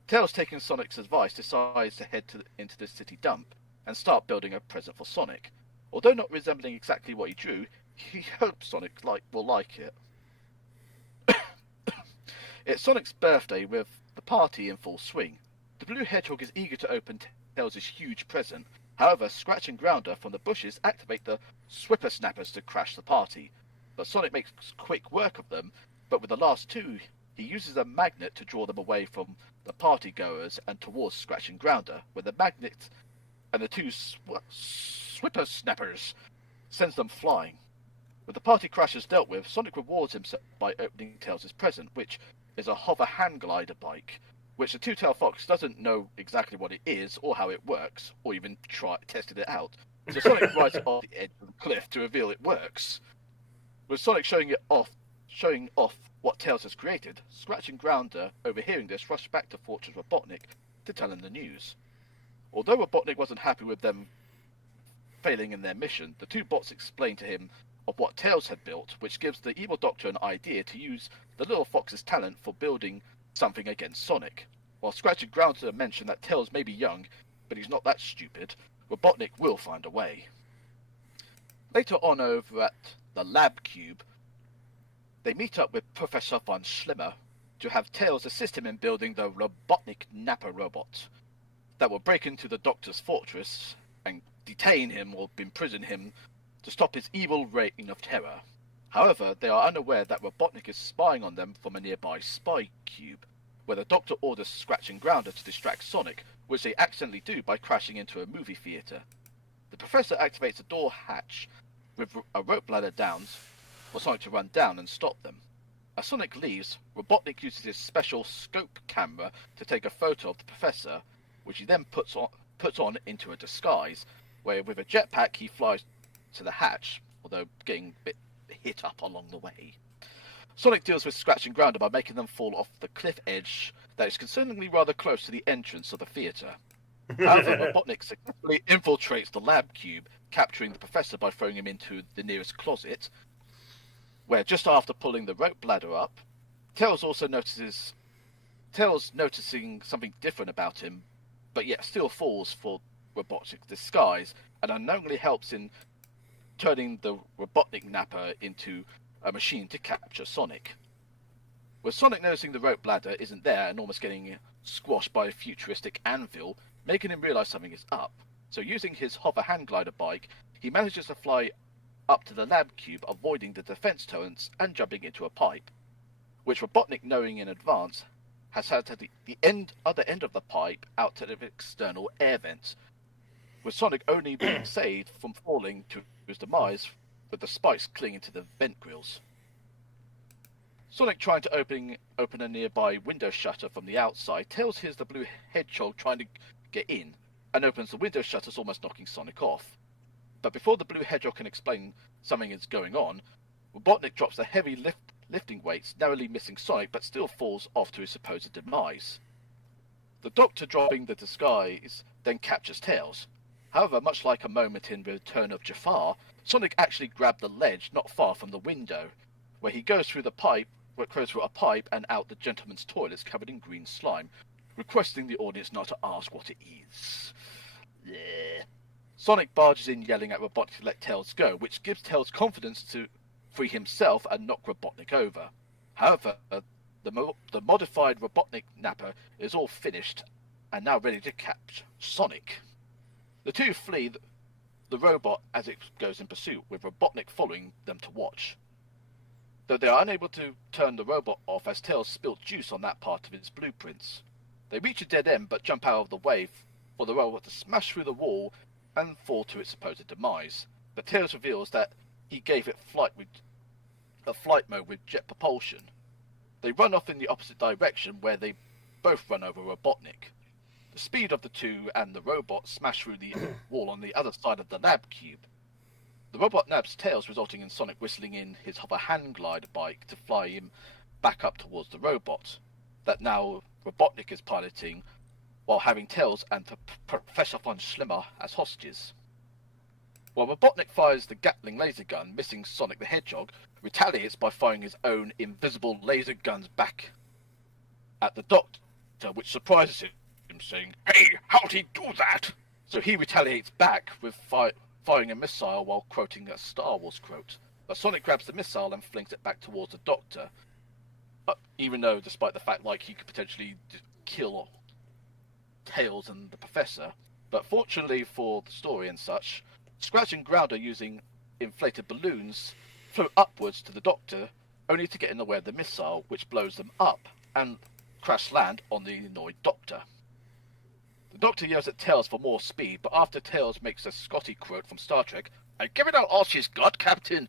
Tails, taking Sonic's advice, decides to head into the city dump and start building a present for Sonic. Although not resembling exactly what he drew, he hopes Sonic will like it. It's Sonic's birthday with the party in full swing. The Blue Hedgehog is eager to open Tails' huge present. However, Scratch and Grounder from the bushes activate the Swipper Snappers to crash the party. But Sonic makes quick work of them, but with the last two, he uses a magnet to draw them away from the party goers and towards Scratch and Grounder, where the magnet and the two Swipper Snappers sends them flying. With the party crashers dealt with, Sonic rewards himself by opening Tails' present, which is a hover hand glider bike, which the two-tailed fox doesn't know exactly what it is or how it works, or even tested it out. So Sonic rides off the edge of the cliff to reveal it works. With Sonic showing off what Tails has created, Scratch and Grounder, overhearing this, rush back to Fortress Robotnik to tell him the news. Although Robotnik wasn't happy with them failing in their mission, the two bots explain to him of what Tails had built, which gives the evil doctor an idea to use the little fox's talent for building something against Sonic. While Scratch and Grounder mention that Tails may be young, but he's not that stupid, Robotnik will find a way. Later on over at the Lab Cube, they meet up with Professor Von Schlimmer to have Tails assist him in building the Robotnik Napper robot that will break into the Doctor's fortress and detain him or imprison him to stop his evil reign of terror. However, they are unaware that Robotnik is spying on them from a nearby spy cube, where the Doctor orders Scratch and Grounder to distract Sonic, which they accidentally do by crashing into a movie theatre. The Professor activates a door hatch with a rope ladder down for Sonic to run down and stop them. As Sonic leaves, Robotnik uses his special scope camera to take a photo of the Professor, which he then puts on into a disguise, where with a jetpack he flies to the hatch, although getting a bit hit up along the way. Sonic deals with Scratch and Grounder by making them fall off the cliff edge that is concerningly rather close to the entrance of the theatre. However, Robotnik successfully infiltrates the lab cube, capturing the Professor by throwing him into the nearest closet, where just after pulling the rope ladder up, Tails noticing something different about him, but yet still falls for Robotnik's disguise, and unknowingly helps in turning the Robotnik Napper into a machine to capture Sonic. With Sonic noticing the rope ladder isn't there and almost getting squashed by a futuristic anvil, making him realise something is up. So using his hover hand glider bike, he manages to fly up to the lab cube, avoiding the defense turrets and jumping into a pipe, which Robotnik, knowing in advance, has had the other end of the pipe out to the external air vent, with Sonic only being saved from falling to his demise with the spikes clinging to the vent grills. Sonic trying to open a nearby window shutter from the outside. Tails hears the blue hedgehog trying to get in and opens the window shutters, almost knocking Sonic off. But before the blue hedgehog can explain something is going on, Robotnik drops the heavy lifting weights, narrowly missing Sonic, but still falls off to his supposed demise. The Doctor, dropping the disguise, then captures Tails. However, much like a moment in Return of Jafar, Sonic actually grabbed the ledge not far from the window, where he goes through a pipe and out the gentleman's toilets covered in green slime, requesting the audience not to ask what it is. Yeah. Sonic barges in yelling at Robotnik to let Tails go, which gives Tails confidence to free himself and knock Robotnik over. However, the modified Robotnik Napper is all finished and now ready to catch Sonic. The two flee the robot as it goes in pursuit, with Robotnik following them to watch. Though they are unable to turn the robot off as Tails spilt juice on that part of his blueprints. They reach a dead end but jump out of the way for the robot to smash through the wall and fall to its supposed demise. But Tails reveals that he gave it flight mode with jet propulsion. They run off in the opposite direction, where they both run over Robotnik. The speed of the two and the robot smash through the wall on the other side of the lab cube. The robot nabs Tails, resulting in Sonic whistling in his hover hand glider bike to fly him back up towards the robot, that now Robotnik is piloting, while having Tails and Professor von Schlimmer as hostages. While Robotnik fires the Gatling laser gun, missing Sonic the Hedgehog, retaliates by firing his own invisible laser guns back at the Doctor, which surprises him, saying, "Hey, how'd he do that?" So he retaliates back with firing a missile while quoting a Star Wars quote. But Sonic grabs the missile and flings it back towards the Doctor, even though, despite the fact he could potentially kill Tails and the Professor. But fortunately for the story and such, Scratch and Grounder, using inflated balloons, float upwards to the Doctor, only to get in the way of the missile, which blows them up and crash land on the annoyed Doctor. The Doctor yells at Tails for more speed, but after Tails makes a Scotty quote from Star Trek, "I give it out all she's got, Captain,"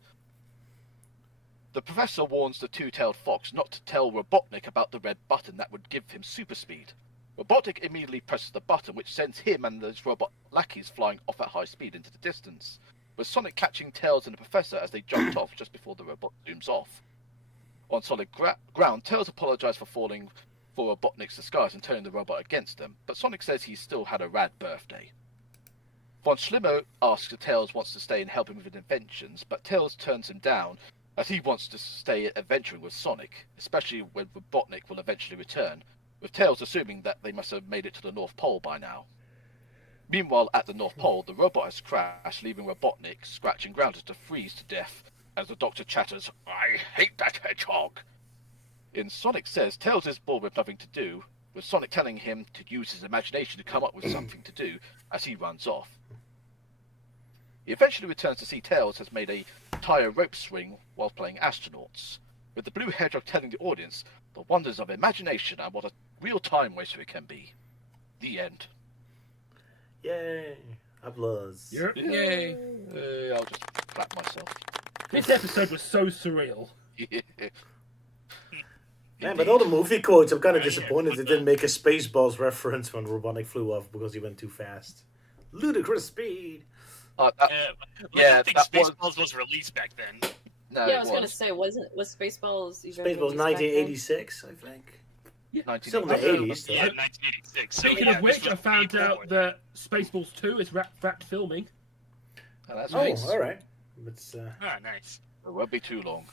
the Professor warns the two-tailed fox not to tell Robotnik about the red button that would give him super speed. Robotnik immediately presses the button, which sends him and his robot lackeys flying off at high speed into the distance, with Sonic catching Tails and the Professor as they jumped off just before the robot zooms off. On solid ground, Tails apologizes for falling for Robotnik's disguise and turning the robot against them, but Sonic says he still had a rad birthday. Von Schlimmer asks if Tails wants to stay and help him with inventions, but Tails turns him down as he wants to stay adventuring with Sonic, especially when Robotnik will eventually return, with Tails assuming that they must have made it to the North Pole by now. Meanwhile, at the North Pole, the robot has crashed, leaving Robotnik, Scratch and Grounder to freeze to death as the Doctor chatters, "I hate that hedgehog." In Sonic Says, Tails is bored with nothing to do, with Sonic telling him to use his imagination to come up with something to do as he runs off. He eventually returns to see Tails has made a tire rope swing while playing astronauts, with the blue hedgehog telling the audience the wonders of imagination and what a real time waster it can be. The end. Yay! Applause. Yep. Yay! I'll just clap myself. This episode was so surreal. Man, but all the movie quotes, I'm kind of disappointed they didn't make a Spaceballs reference when Robotnik flew off because he went too fast. Ludicrous speed. I don't think Spaceballs was released back then. No, yeah, I was gonna say, was Spaceballs even Spaceballs released back then? 1986, I think. Yeah. Still in the 80s, though. Yeah, 1986. Speaking So, of which, I found out that Spaceballs 2 is wrapped filming. Oh, that's Oh, nice. all right. It's, nice. It won't be too long.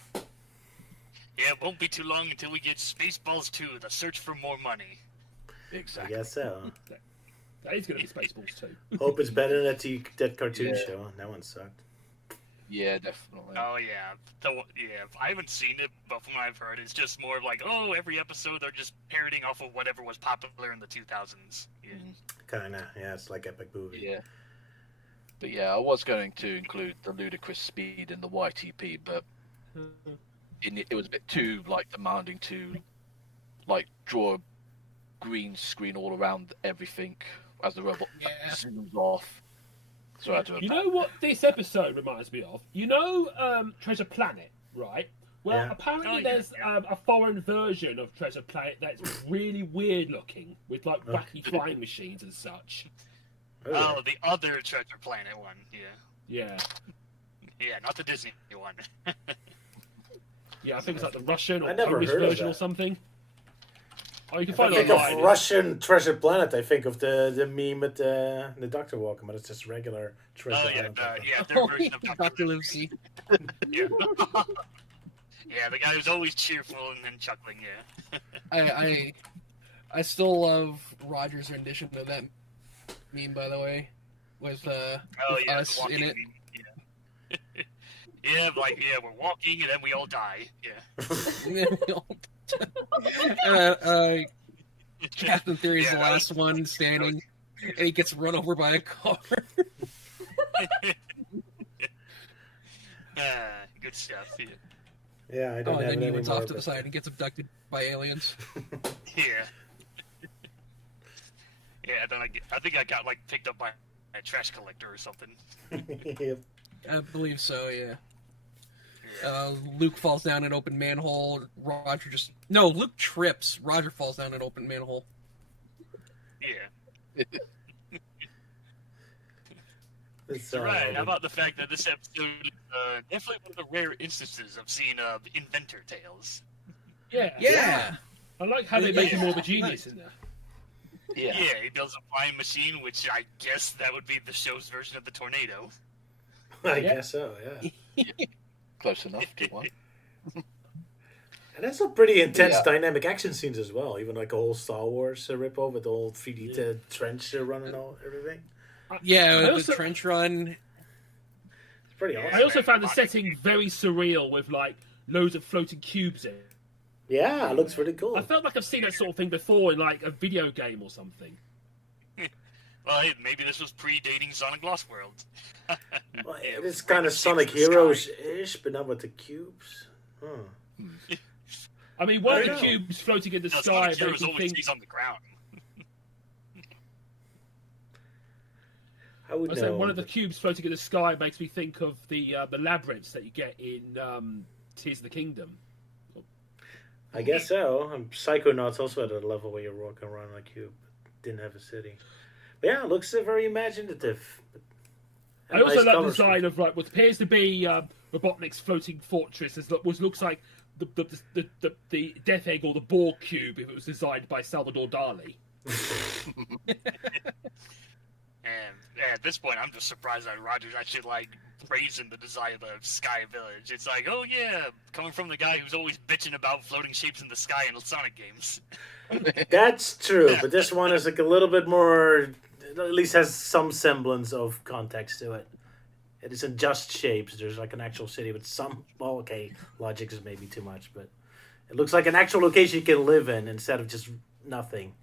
Yeah, it won't be too long until we get Spaceballs 2, The Search for More Money. I Exactly. guess so. That is going to be Spaceballs 2. Hope it's better than that cartoon show. That one sucked. Yeah, definitely. Oh yeah, I haven't seen it, but from what I've heard, it's just more like, every episode they're just parroting off of whatever was popular in the 2000s. Yeah. Kinda, yeah, it's like Epic Movie. Yeah. But yeah, I was going to include the ludicrous speed in the YTP, but it was a bit too demanding to draw green screen all around everything as the robot zooms off. So I had to. You know what this episode reminds me of? You know Treasure Planet, right? Well, Yeah. apparently there's a foreign version of Treasure Planet that's really weird looking, with like wacky flying machines and such. Oh, the other Treasure Planet one, yeah. Yeah. Yeah, not the Disney one. Yeah, I think it's like the Russian or I never Polish heard of version or that. something. Oh, you can I find it think of online. Russian Treasure Planet. I think of the meme with the Doctor walking, but it's just regular Treasure Oh, yeah, Planet. their version of Dr. Lucy. Yeah. Yeah, the guy who's always cheerful and then chuckling, yeah. I still love Roger's rendition of that meme, by the way, with us in it. Yeah. Yeah, like, we're walking and then we all die. Yeah. Captain Theory's the last one standing, and he gets run over by a car. Good stuff, yeah. Yeah, I don't and have then it he runs anymore, off to the but- side and gets abducted by aliens. Yeah. Yeah, then I think I got, like, picked up by a trash collector or something. Yep. I believe so, yeah. Luke falls down an open manhole. Luke trips. Roger falls down an open manhole. Yeah. It's, Right, how about the fact that this episode is definitely one of the rare instances of seeing inventor tales. Yeah. I like how they make him more of a genius in there. Yeah, he builds a flying machine, which I guess that would be the show's version of the tornado. I guess so, yeah. Close enough, good one. And that's some pretty intense Yeah. dynamic action scenes as well. Even like a whole Star Wars rip-off with the whole 3D trench run and all everything. Yeah, also- the trench run. It's pretty awesome. I also found the setting very surreal with like loads of floating cubes in. Yeah, it looks pretty cool. I felt like I've seen that sort of thing before in like a video game or something. Well, hey, maybe this was predating Sonic Lost World. Well, it's kind of Sonic Heroes-ish, but not with the cubes. Huh. I mean, one I of the don't know. cubes floating in the No, sky Sonic makes Heroes me always think. stays on the ground. I would I know. said one of the cubes floating in the sky makes me think of the labyrinths that you get in Tears of the Kingdom. I guess so. And Psychonauts also had a level where you're walking around on a cube. Didn't have a city. But yeah, it looks very imaginative. I also Nice like the colour design of like what appears to be Robotnik's floating fortress, which looks like the Death Egg or the Borg cube if it was designed by Salvador Dali. And at this point, I'm just surprised that Roger's actually like praising the design of the Sky Village. It's like, oh yeah, coming from the guy who's always bitching about floating shapes in the sky in Sonic games. That's true, but this one is like a little bit more, at least has some semblance of context to it. It isn't just shapes. There's like an actual city with some, well, okay, logic is maybe too much, but it looks like an actual location you can live in instead of just nothing.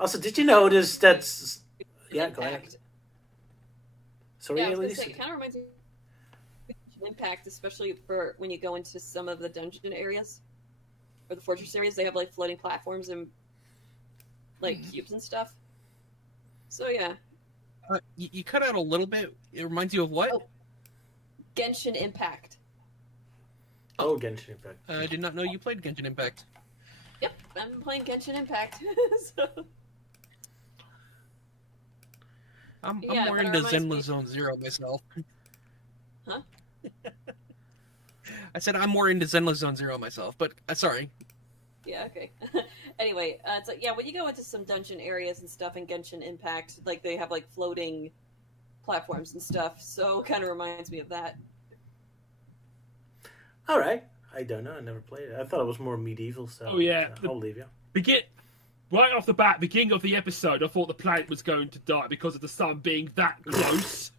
Also, did you notice that's... Yeah, go ahead. Sorry, Yeah, I was gonna Elise? say, it kind of reminds me of Impact, especially for when you go into some of the dungeon areas or the fortress areas. They have like floating platforms and like cubes and stuff. So yeah, You cut out a little bit. It reminds you of what? Genshin Impact. Oh, Genshin Impact. I did not know you played Genshin Impact. Yep, I'm playing Genshin Impact. So, I'm Yeah, more but it into reminds Zenless me- Zone Zero myself. Huh? I said I'm more into Zenless Zone Zero myself, but sorry. yeah, okay. Anyway, it's like yeah, when you go into some dungeon areas and stuff in Genshin Impact, like they have like floating platforms and stuff. So it kind of reminds me of that. All right. I don't know. I never played it. I thought it was more medieval stuff. Oh yeah, So I'll leave you. Right off the bat, beginning of the episode, I thought the planet was going to die because of the sun being that close.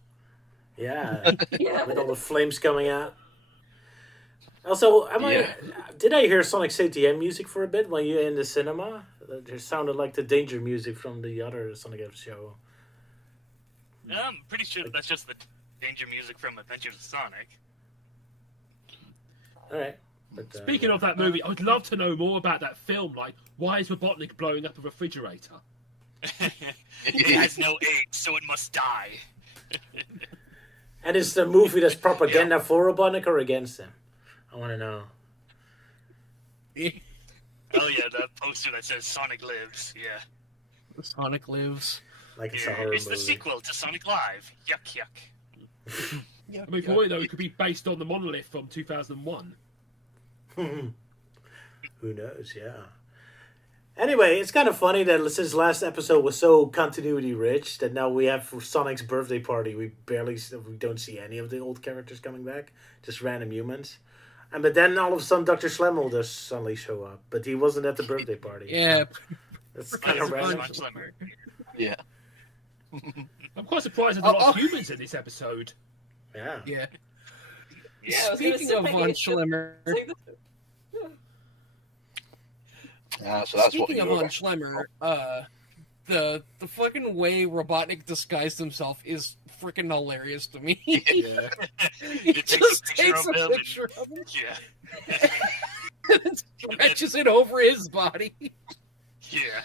Yeah. Yeah. With all the flames coming out. Also, did I hear Sonic CTM music for a bit when you were in the cinema? It sounded like the Danger music from the other Sonic F show. I'm pretty sure that's just the danger music from Adventures of Sonic. All right. But, Speaking of that movie, I would love to know more about that film. Like, why is Robotnik blowing up a refrigerator? It has no age, so it must die. And is the movie that's propaganda for Robotnik or against him? I want to know. Oh yeah, the poster that says Sonic Lives. Yeah. Sonic Lives. Like it's Yeah, a horror it's the movie. sequel to Sonic Live. Yuck, yuck. I mean, for all you know, it could be based on the monolith from 2001. Who knows? Yeah. Anyway, it's kind of funny that since last episode was so continuity rich that now we have for Sonic's birthday party we don't see any of the old characters coming back, just random humans. And but then all of a sudden Dr. Schlemmel does suddenly show up, but he wasn't at the birthday party. Yeah. That's kind of random. Yeah. I'm quite surprised there's a lot of humans in this episode. Yeah. Yeah. Yeah, Speaking of Von Schlemmer. So that's Speaking what of Von Schlemmer, the fucking way Robotnik disguised himself is freaking hilarious to me. Yeah. He just takes a picture of him and stretches it over his body. Yeah.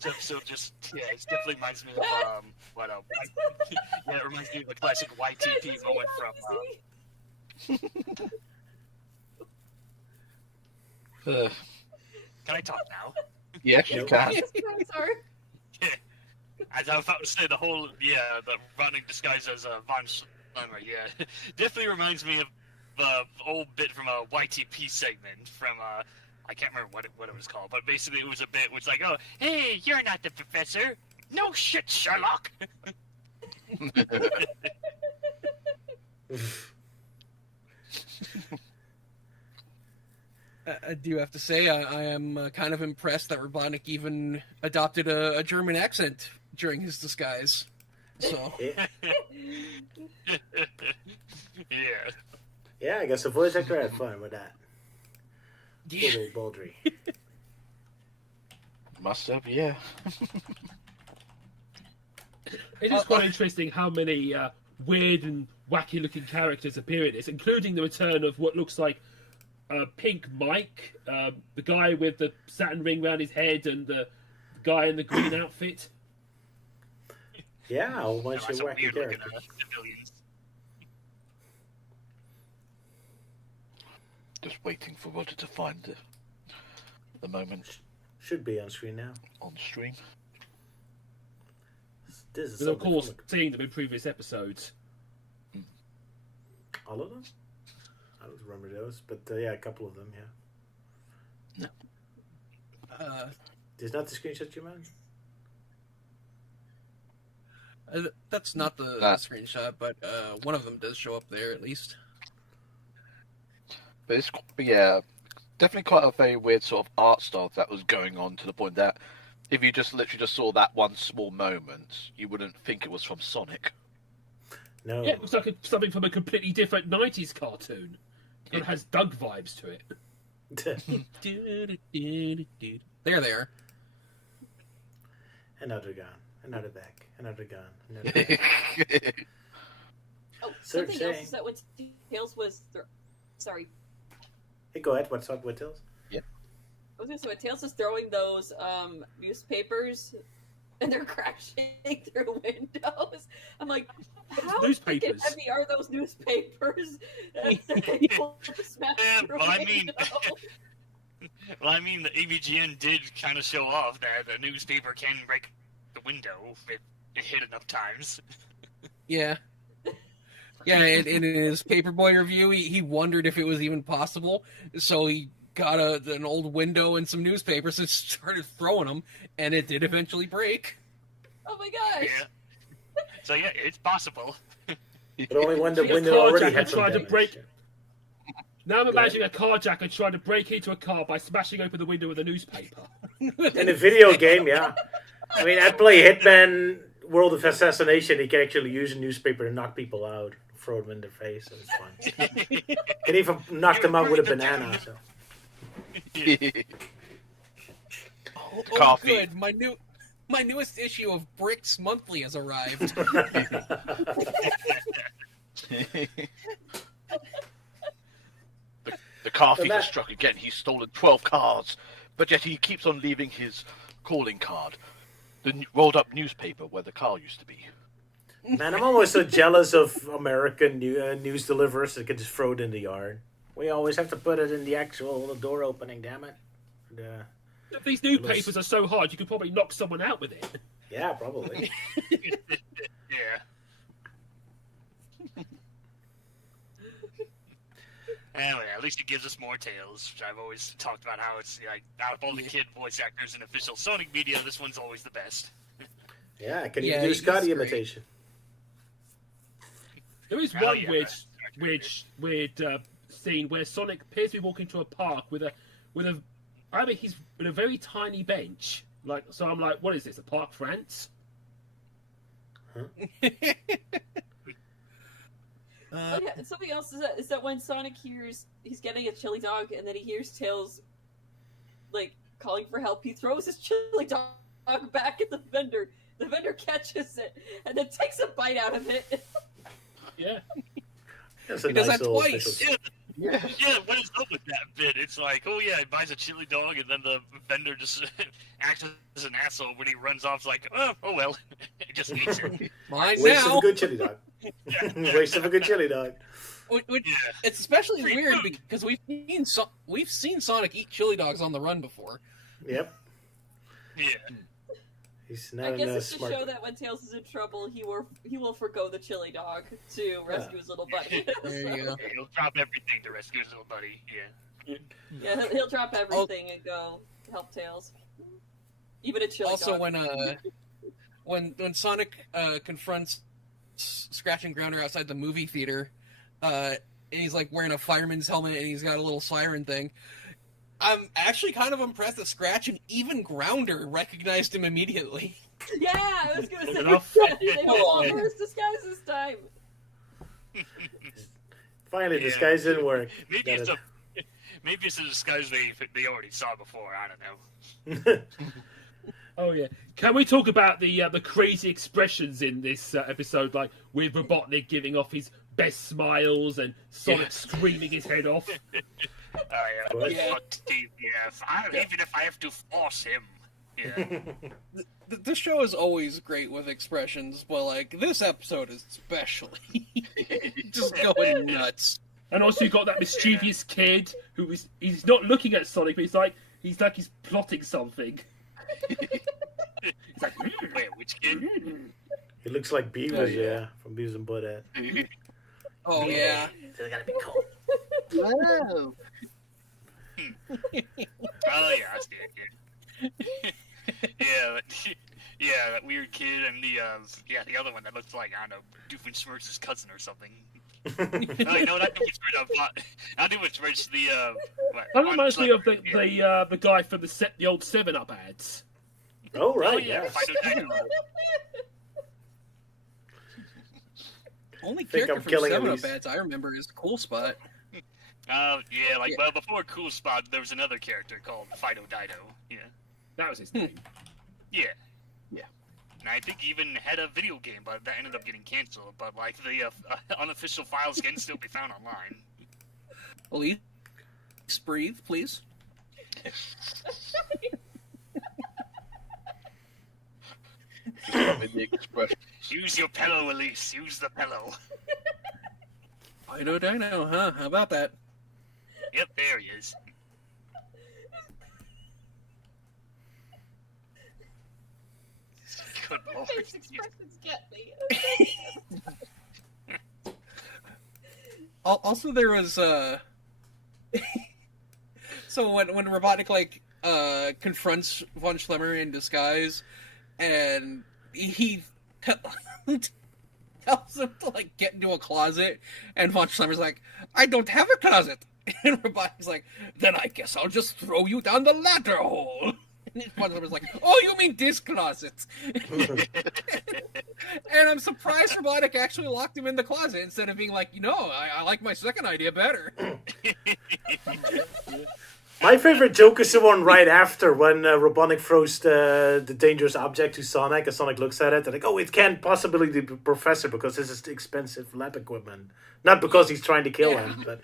This episode just it definitely reminds me of it reminds me of the classic YTP moment from Can I talk now? Yes, you can. I'm sorry. As I was about to say, the running disguised as Von Schlemmer, yeah. Definitely reminds me of the old bit from a YTP segment from, I can't remember what it was called, but basically it was a bit which like, oh, hey, you're not the professor. No shit, Sherlock. I do have to say, I am kind of impressed that Robotnik even adopted a German accent during his disguise. So. Yeah. Yeah, I guess the voice actor had fun with that. Yeah. Little Baldry. Must have, yeah. It is quite interesting how many weird and wacky-looking characters appear in this, including the return of what looks like Pink Mike, the guy with the Saturn ring around his head, and the guy in the green outfit. Yeah, a whole bunch of wacky characters. Just waiting for Roger to find the moment. Should be on screen now. On stream. This is And of something course, from seeing them in previous episodes. all of them? I don't remember those, but yeah, a couple of them, yeah. Is not the screenshot you meant? That's not the screenshot, but one of them does show up there at least. But it's, yeah, definitely quite a very weird sort of art style that was going on, to the point that if you just literally just saw that one small moment, you wouldn't think it was from Sonic. No. Yeah, it looks like something from a completely different 90s cartoon. It has Doug vibes to it. There they are. Another gun, another back, another gun, another back. Oh, Search something else saying. is that when Tails was... Sorry. Hey, go ahead. What's up with Tails? Yeah. I was going to say, when Tails is throwing those newspapers and they're crashing through windows, I'm like, how freaking heavy are those newspapers? Well, I mean, the AVGN did kind of show off that the newspaper can break the window if it hit enough times. Yeah. Yeah, and in his Paperboy review, he wondered if it was even possible, so he got an old window and some newspapers and started throwing them, and it did eventually break. Oh my gosh! Yeah. So yeah, it's possible. But only when the A window already carjacker had some tried to damage. break. Now I'm imagining a carjacker trying to break into a car by smashing open the window with a newspaper. In a video game, yeah. I mean, I play Hitman World of Assassination. You can actually use a newspaper to knock people out, throw them in their face, and it's fun. Can even knock them out with a banana. So. Coffee. Good. My newest issue of Bricks Monthly has arrived. The car thief has struck again. He's stolen 12 cars, but yet he keeps on leaving his calling card, the rolled-up newspaper where the car used to be. Man, I'm always so jealous of American news deliverers that can just throw it in the yard. We always have to put it in the actual door opening, damn it. If these newspapers are so hard, you could probably knock someone out with it. Yeah, probably. Yeah. Anyway, at least it gives us more tales, which I've always talked about how it's like out of all the kid voice actors in official Sonic media, this one's always the best. Yeah, can you do Scotty imitation? There is one weird scene where Sonic appears to be walking to a park with a I mean he's with a very tiny bench. Like, so I'm like, what is this? A park for ants? Oh, yeah, and something else is that when Sonic hears he's getting a chili dog, and then he hears Tails like calling for help, he throws his chili dog back at the vendor. The vendor catches it and then takes a bite out of it. Yeah, he does that twice. Yeah, what is up with that bit? It's like, oh yeah, he buys a chili dog, and then the vendor just acts as an asshole when he runs off. It's like, oh well, he just eats it. Waste of a good chili dog. Waste of a good chili dog. It's especially weird because we've seen Sonic eat chili dogs on the run before. Yep. Yeah. He's not I guess it's smart. to show that when Tails is in trouble, he will forgo the chili dog to rescue his little buddy. There you go. Yeah, he'll drop everything to rescue his little buddy. Yeah. Yeah, he'll drop everything and go help Tails. Even a chili Also, dog. when Sonic confronts Scratch and Grounder outside the movie theater, and he's like wearing a fireman's helmet and he's got a little siren thing. I'm actually kind of impressed that Scratch and even Grounder recognized him immediately. Yeah, I was gonna say they were all first disguise this time. Finally, disguise didn't work. Maybe it's a disguise they already saw before. I don't know. Oh yeah. Can we talk about the crazy expressions in this episode, like with Robotnik giving off his best smiles and Sonic screaming his head off? Even if I have to force him. Yeah. The show is always great with expressions, but like this episode especially, just going nuts. And also you got that mischievous kid he's not looking at Sonic, but he's plotting something. He's like, wait, which kid? He looks like Beavis, yeah, from Beavis and Butthead. Oh yeah. They gotta be cold. Whoa. Oh yeah, I see it. Yeah, that weird kid and the other one that looks like, I don't know, Doofenshmirtz's cousin or something. No, you know what? I do Doofenshmirtz. That reminds me of the guy from the old 7-Up ads. Oh right, yeah. Only Think character I'm from killing 7-Up Elise. ads I remember is Cool Spot. Well, before Cool Spot, there was another character called Fido Dido. Yeah. That was his name. Yeah. Yeah. And I think he even had a video game, but that ended up getting canceled. But, like, the unofficial files can still be found online. Elise, breathe, please. Use your pillow, Elise. Use the pillow. Fido Dino, huh? How about that? Yep, there he is. Good lord. Face expressions get me. Also, there was so when Robotnik confronts Von Schlemmer in disguise, and he tells him to get into a closet, and Von Schlemmer's like, "I don't have a closet," and Robotnik's like, "Then I guess I'll just throw you down the ladder hole." And Von Schlemmer's like, "Oh, you mean this closet?" And I'm surprised Robotnik actually locked him in the closet instead of being like, I like my second idea better. My favorite joke is the one right after when Robotnik throws the dangerous object to Sonic, and Sonic looks at it and like, oh, it can't possibly be the professor because this is expensive lab equipment. Not because he's trying to kill him, but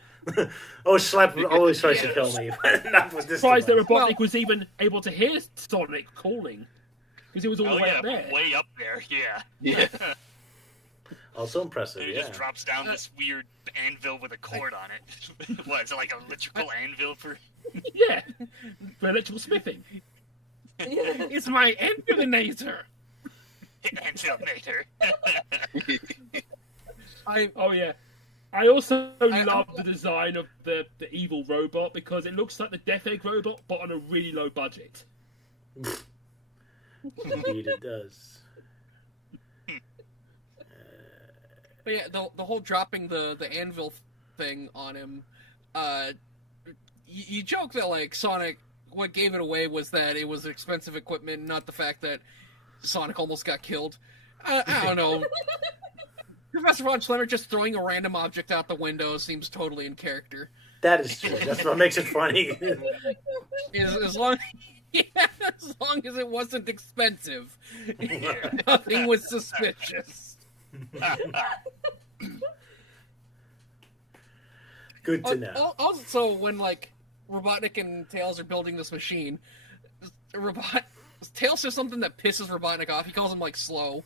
Slap always tries to kill me. But not with this. Surprised that Robotnik was even able to hear Sonic calling because it was all the way up there. Way up there, yeah. Yeah. Also impressive, It yeah. just drops down this weird anvil with a cord on it. What, is it like an electrical anvil for... Yeah, for electrical smithing. It's my anvilinator. Anvilinator. I also love the design of the evil robot because it looks like the Death Egg robot, but on a really low budget. Indeed, it does. But yeah, the whole dropping the anvil thing on him, you joke that like Sonic, what gave it away was that it was expensive equipment, not the fact that Sonic almost got killed. I don't know. Professor Von Schlemmer just throwing a random object out the window seems totally in character. That is true. That's what makes it funny. As long as it wasn't expensive, nothing was suspicious. Good to know. Also, when like Robotnik and Tails are building this machine, Tails says something that pisses Robotnik off. He calls him like slow,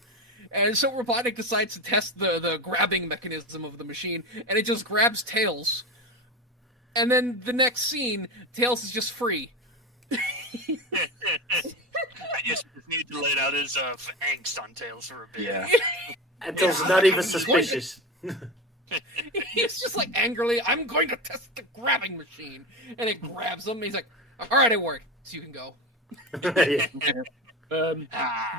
and so Robotnik decides to test the grabbing mechanism of the machine, and it just grabs Tails. And then the next scene, Tails is just free. I just need to let out his angst on Tails for a bit. Yeah. And Tails not even suspicious. He's just like angrily, I'm going to test the grabbing machine. And it grabs him, and he's like, alright, it worked, so you can go.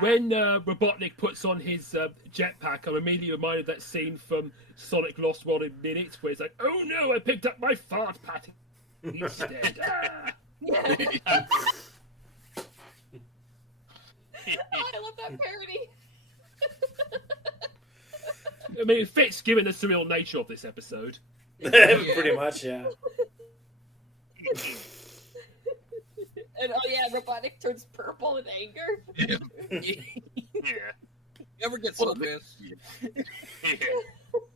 When Robotnik puts on his jetpack, I'm immediately reminded of that scene from Sonic Lost World in Minutes, where it's like, oh no, I picked up my fart patty instead. I love that parody. I mean, it fits given the surreal nature of this episode. Pretty much, yeah. And Robotnik turns purple in anger. Yeah. Never gets so pissed.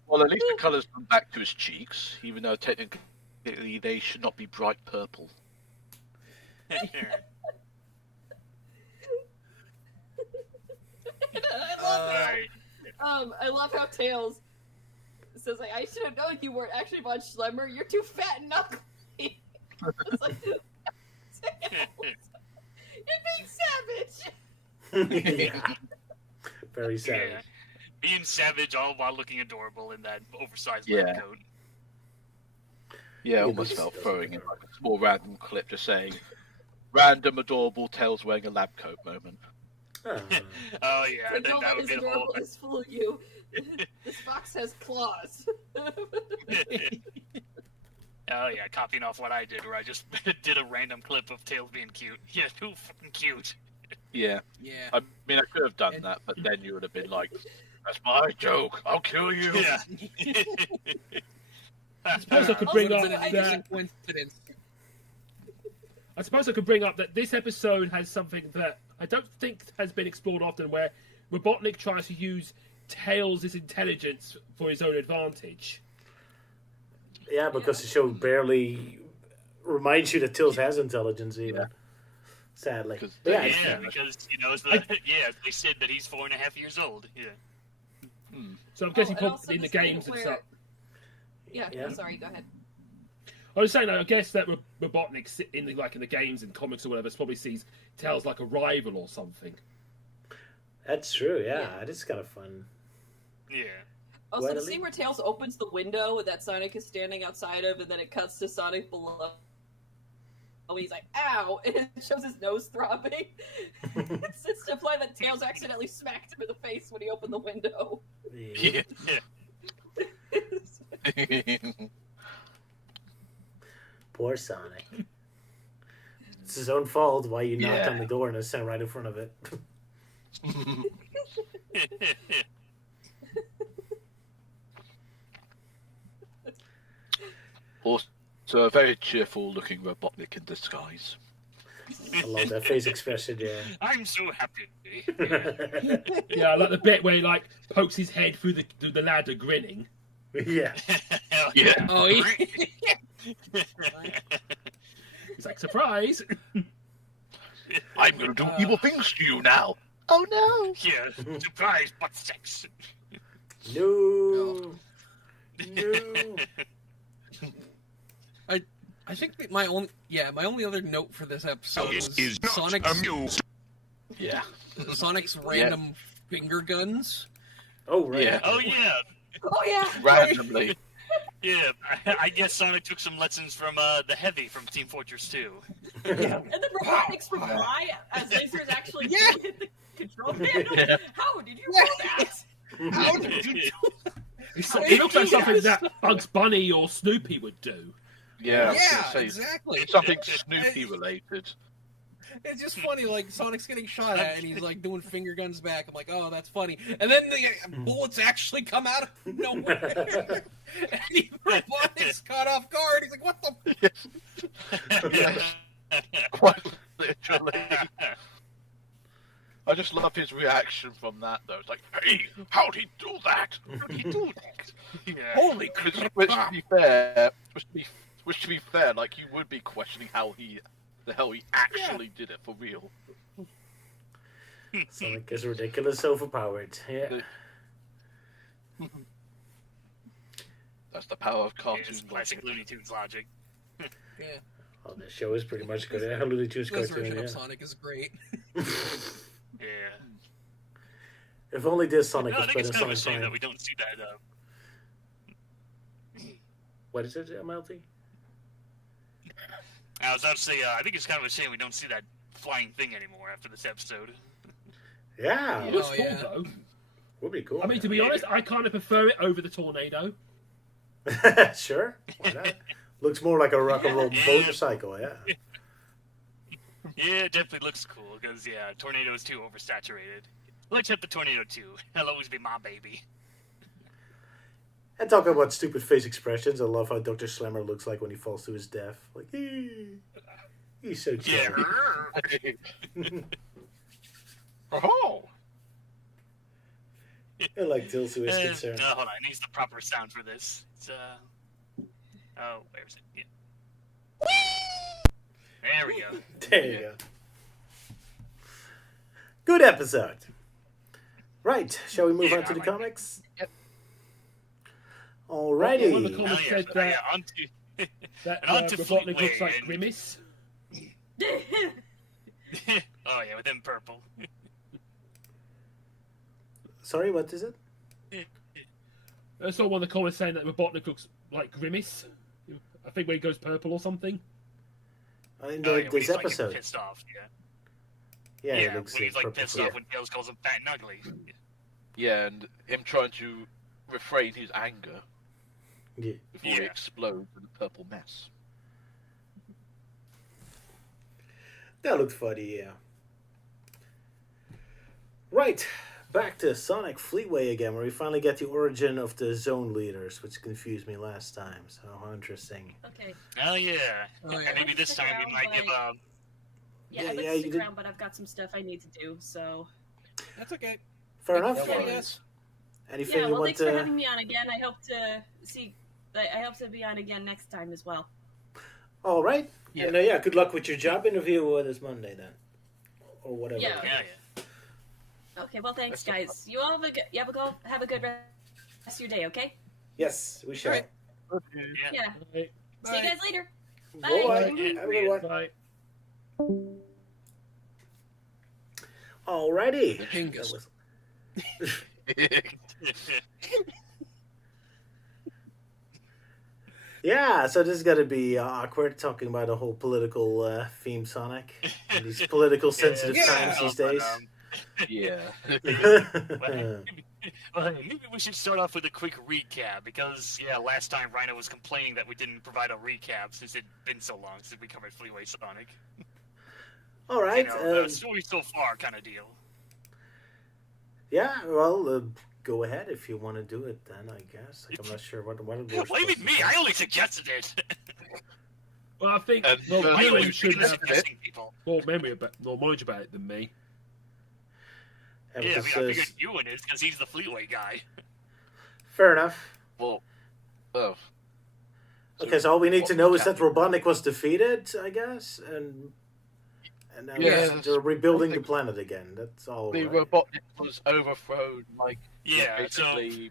Well, at least the colours come back to his cheeks, even though technically they should not be bright purple. I love how Tails says, like, I should have known you weren't actually Von Schlemmer. You're too fat and ugly. It's like, you're being savage. Very savage. Yeah. Being savage all while looking adorable in that oversized Yeah. lab coat. Yeah, I almost felt throwing in like a small random clip just saying, random adorable Tails wearing a lab coat moment. Oh yeah, Like, that don't let would his be a whole... adorableness fool you. This fox has claws. Oh yeah, copying off what I did, where I just did a random clip of Tails being cute. Yeah, too fucking cute. Yeah. I mean, I could have done that, but then you would have been like, that's my joke, I'll kill you. Yeah. I suppose I could bring up that this episode has something that I don't think has been explored often, where Robotnik tries to use Tails' intelligence for his own advantage. Yeah, because the show barely reminds you that Tails has intelligence, even. Sadly. Yeah, because, you know, they said that he's 4.5 years old. Yeah. So I'm guessing and probably also in the this thing games and where- stuff. Yeah, I'm sorry, go ahead. I was saying, I guess that Robotnik in the games and comics or whatever probably sees Tails like a rival or something. That's true, yeah. It is kind of fun. Yeah. Also, the scene where Tails opens the window that Sonic is standing outside of, and then it cuts to Sonic below. Oh, he's like, ow! And it shows his nose throbbing. it's to imply that Tails accidentally smacked him in the face when he opened the window. Yeah. Poor Sonic. It's his own fault why you knocked on the door and I sat right in front of it. So a very cheerful-looking Robotnik in disguise. I love that face expression, yeah. I'm so happy. Yeah, I like the bit where he like pokes his head through the ladder, grinning. Yeah. Hell Yeah. Oh, He's like, surprise! I'm going to do evil things to you now. Oh no! Yeah, surprise butt sex. No. I think that my only other note for this episode This was is not Sonic's amused. Yeah. Sonic's random finger guns. Oh right. Yeah. Oh yeah, Oh yeah. Randomly. yeah. I guess Sonic took some lessons from the Heavy from Team Fortress 2. And the Robotnik's reply as lasers actually hit the control panel. Yeah. How did you roll that? How did you do? It looks like something that Bugs Bunny or Snoopy would do. Yeah, I was Yeah, gonna say, exactly. something Snoopy related. It's just funny, like Sonic's getting shot at, and he's like doing finger guns back. I'm like, oh, that's funny. And then the bullets actually come out of nowhere, and Robotnik's caught off guard. He's like, what the? Quite literally. I just love his reaction from that, though. It's like, hey, how'd he do that? How'd he do that? Yeah. Holy crap! Which to be fair, like, you would be questioning how the hell he actually did it for real. Sonic is ridiculous, overpowered. Yeah. That's the power of Yeah, cartoon it's classic Looney Tunes logic. Yeah, Oh, the show is pretty much good. Yeah, Looney Tunes this cartoon. version Yeah. of Sonic is great. Yeah. If only this Sonic No, I was think better it's than kind of a Sonic shame that Prime. we don't see that. What is it, MLT? I was about to say, I think it's kind of a shame we don't see that flying thing anymore after this episode. Yeah. It looks Oh, cool yeah. though. Would be cool. I mean, to be honest, I kind of prefer it over the tornado. Sure. Why not? Looks more like a rock and roll motorcycle, yeah. Yeah, it definitely looks cool, because, yeah, Tornado is too oversaturated. Let's hit the Tornado 2. He'll always be my baby. And talking about stupid face expressions, I love how Dr. Slammer looks like when he falls to his death. Like, he's so cute. Oh! And like Tilsu is concerned. Hold on, I need the proper sound for this. It's, oh, where is it? Yeah. There we go. There you go. Good episode. Right, shall we move on to the comics? Yep. Alrighty. One of the comments said that, onto that onto Robotnik looks Fleetway like and- Grimace. Oh yeah, with him purple. Sorry, what is it? I saw one of the comments saying that Robotnik looks like Grimace. I think when he goes purple or something. In Oh, yeah, when this he's, like, episode. pissed off, yeah. Yeah, Yeah, it looks when he's like purple. pissed off when Tails calls him fat and ugly. Yeah, and him trying to refrain his anger Yeah. before he explodes in a purple mess. That looked funny, yeah. Right, back to Sonic Fleetway again, where we finally get the origin of the zone leaders, which confused me last time. So how interesting. Okay. Oh yeah. Oh, yeah. Maybe this time we might give Yeah, Yeah, I'd like yeah, to you stick did- around, but I've got some stuff I need to do, so... That's okay. Fair enough. Yeah, yes. Anything Yeah, you well, want thanks for to... having me on again. I hope to see... I hope to be on again next time as well. All right. Yeah. And yeah, good luck with your job interview this Monday then, or whatever. Yeah. Okay, well, thanks, guys. You all have a good rest of your day, okay? Yes, we shall. Yeah. Right. See you guys later. Bye. Bye. Have a good one. Bye. Alrighty. Pingus. Yeah, so this is going to be awkward talking about a whole political theme, Sonic. And these political sensitive times these days. Yeah. Well, maybe we should start off with a quick recap because, yeah, last time Rhino was complaining that we didn't provide a recap since it'd been so long since we covered Fleetway Sonic. All right. You know, the story so far kind of deal. Yeah, well, go ahead if you want to do it then, I guess. Like, I'm not sure what it was. What do you mean me? I only suggested it. Well, I think you should have more knowledge about it than me. Yeah, I mean, I figured Euan is because he's the Fleetway guy. Fair enough. Well, okay, so all we need to know is that Robotnik was defeated, I guess, and now they're rebuilding the planet again. That's all. The right? Robotnik was overthrown, like basically,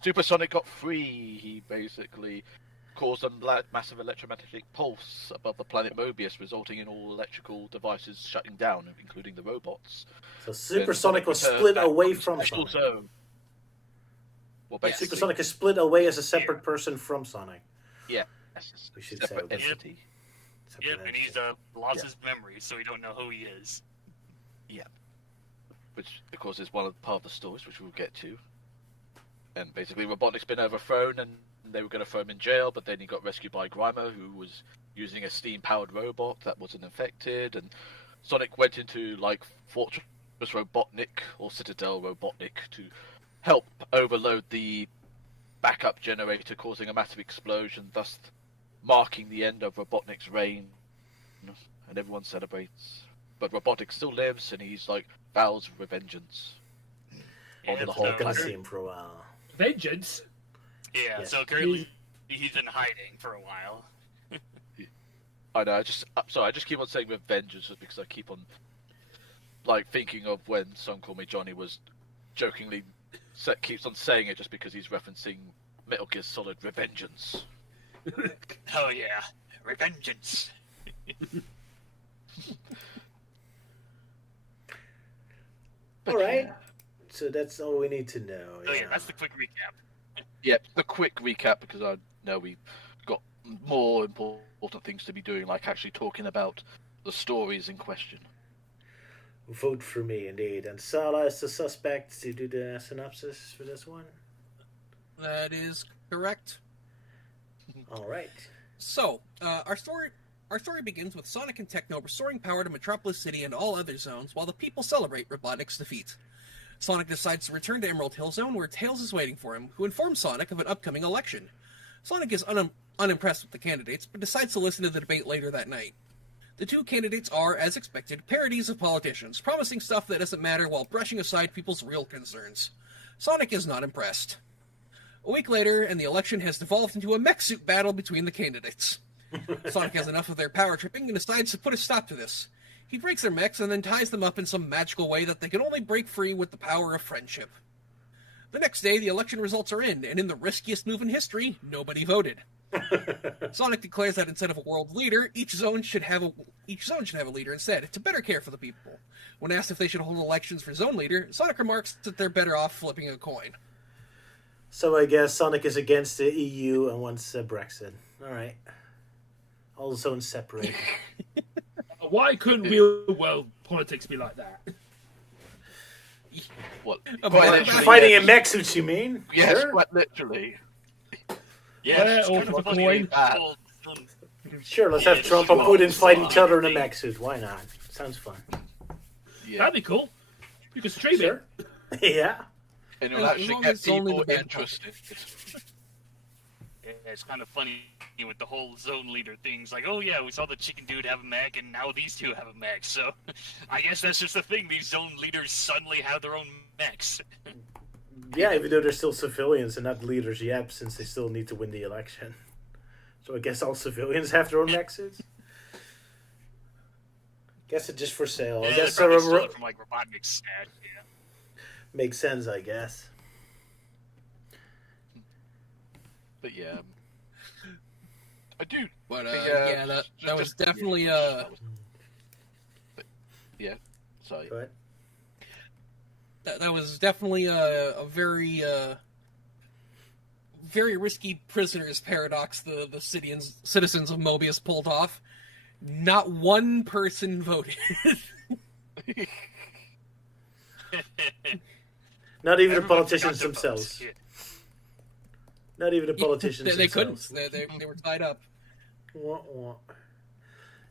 Supersonic got free. He basically caused a massive electromagnetic pulse above the planet Mobius, resulting in all electrical devices shutting down, including the robots. So Supersonic was split away from Sonic. Zone. Well, basically, Supersonic is split away as a separate person from Sonic. Yeah. We should separate say entity. Yep, and he's lost his memory, so we don't know who he is. Yeah. Which, of course, is part of the stories, which we'll get to. And basically, Robotnik's been overthrown, and they were going to throw him in jail, but then he got rescued by Grimer, who was using a steam-powered robot that wasn't infected, and Sonic went into, like, Fortress Robotnik, or Citadel Robotnik, to help overload the backup generator, causing a massive explosion, thus marking the end of Robotnik's reign, and everyone celebrates. But Robotnik still lives, and he's like vows revengeance on the whole Gonna see planet. him for a while. Vengeance. Yeah, Yes. so currently he's in hiding for a while. I know. I just keep on saying with vengeance, just because I keep on like thinking of when Some Call Me Johnny was jokingly keeps on saying it, just because he's referencing Metal Gear Solid Revengeance. Oh yeah, revengeance. All right. So that's all we need to know. Oh yeah, that's the quick recap. Yep, the quick recap, because I know we've got more important things to be doing, like actually talking about the stories in question. Vote for me, indeed. And Sala is the suspect to do the synopsis for this one. That is correct. All right. So, our story begins with Sonic and Techno restoring power to Metropolis City and all other zones while the people celebrate Robotnik's defeat. Sonic decides to return to Emerald Hill Zone where Tails is waiting for him, who informs Sonic of an upcoming election. Sonic is unimpressed with the candidates, but decides to listen to the debate later that night. The two candidates are, as expected, parodies of politicians, promising stuff that doesn't matter while brushing aside people's real concerns. Sonic is not impressed. A week later, and the election has devolved into a mech suit battle between the candidates. Sonic has enough of their power tripping and decides to put a stop to this. He breaks their mechs and then ties them up in some magical way that they can only break free with the power of friendship. The next day, the election results are in, and in the riskiest move in history, nobody voted. Sonic declares that instead of a world leader, each zone should have a leader instead, to better care for the people. When asked if they should hold elections for zone leader, Sonic remarks that they're better off flipping a coin. So I guess Sonic is against the EU and wants Brexit. All right. All zones separated. Why couldn't real world politics be like that? What? Fighting in mech suits, you mean? Yes, Sure. quite literally. Yeah, it's or kind for of the funny. coin. Sure, let's have Trump and Putin fight each other in a mech suit. Why not? Sounds fun. Yeah. That'd be cool. You could stream Sure. Yeah. And it'll As actually long get as it's only people the bad interested. Yeah, it's kind of funny with the whole zone leader things. Like, oh yeah, we saw the chicken dude have a mech, and now these two have a mech. So, I guess that's just the thing. These zone leaders suddenly have their own mechs. Yeah, even though they're still civilians and not leaders yet, since they still need to win the election. So I guess all civilians have their own mech suits? Guess it's just for sale. I Yeah, guess they probably stole it from like Robotnik's stat. Yeah. makes sense, I guess. But yeah, I do. But think, that was definitely yeah. Sorry. Go ahead. That was definitely a very very risky prisoners paradox the citizens of Mobius pulled off. Not one person voted. Not even the Everyone politicians forgot to vote. themselves. Yeah. Not even the politicians They couldn't. themselves. They were tied up. Wah, wah.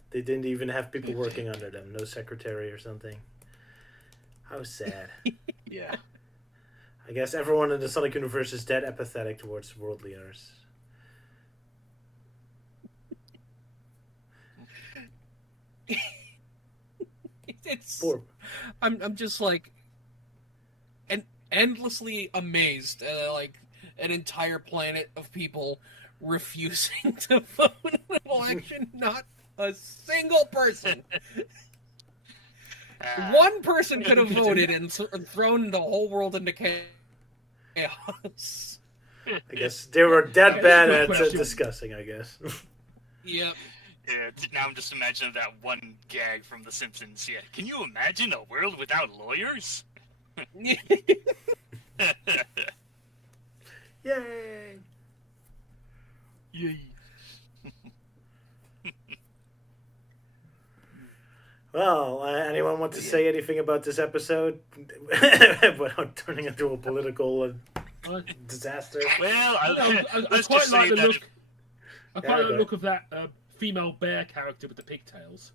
They didn't even have people working under them. No secretary or something. How sad. Yeah. I guess everyone in the Sonic universe is dead apathetic towards world leaders. It's Poor. I'm just like endlessly amazed at like an entire planet of people refusing to vote in an election. Not a single person. One person could have voted and thrown the whole world into chaos. I guess they were that bad at discussing, I guess. Yep. Yeah, now I'm just imagining that one gag from The Simpsons. Yeah, can you imagine a world without lawyers? Yay! Yay. Well, anyone want to say anything about this episode without turning into a political disaster? Well, I let's quite just like say the that. look. I quite like the look of that female bear character with the pigtails.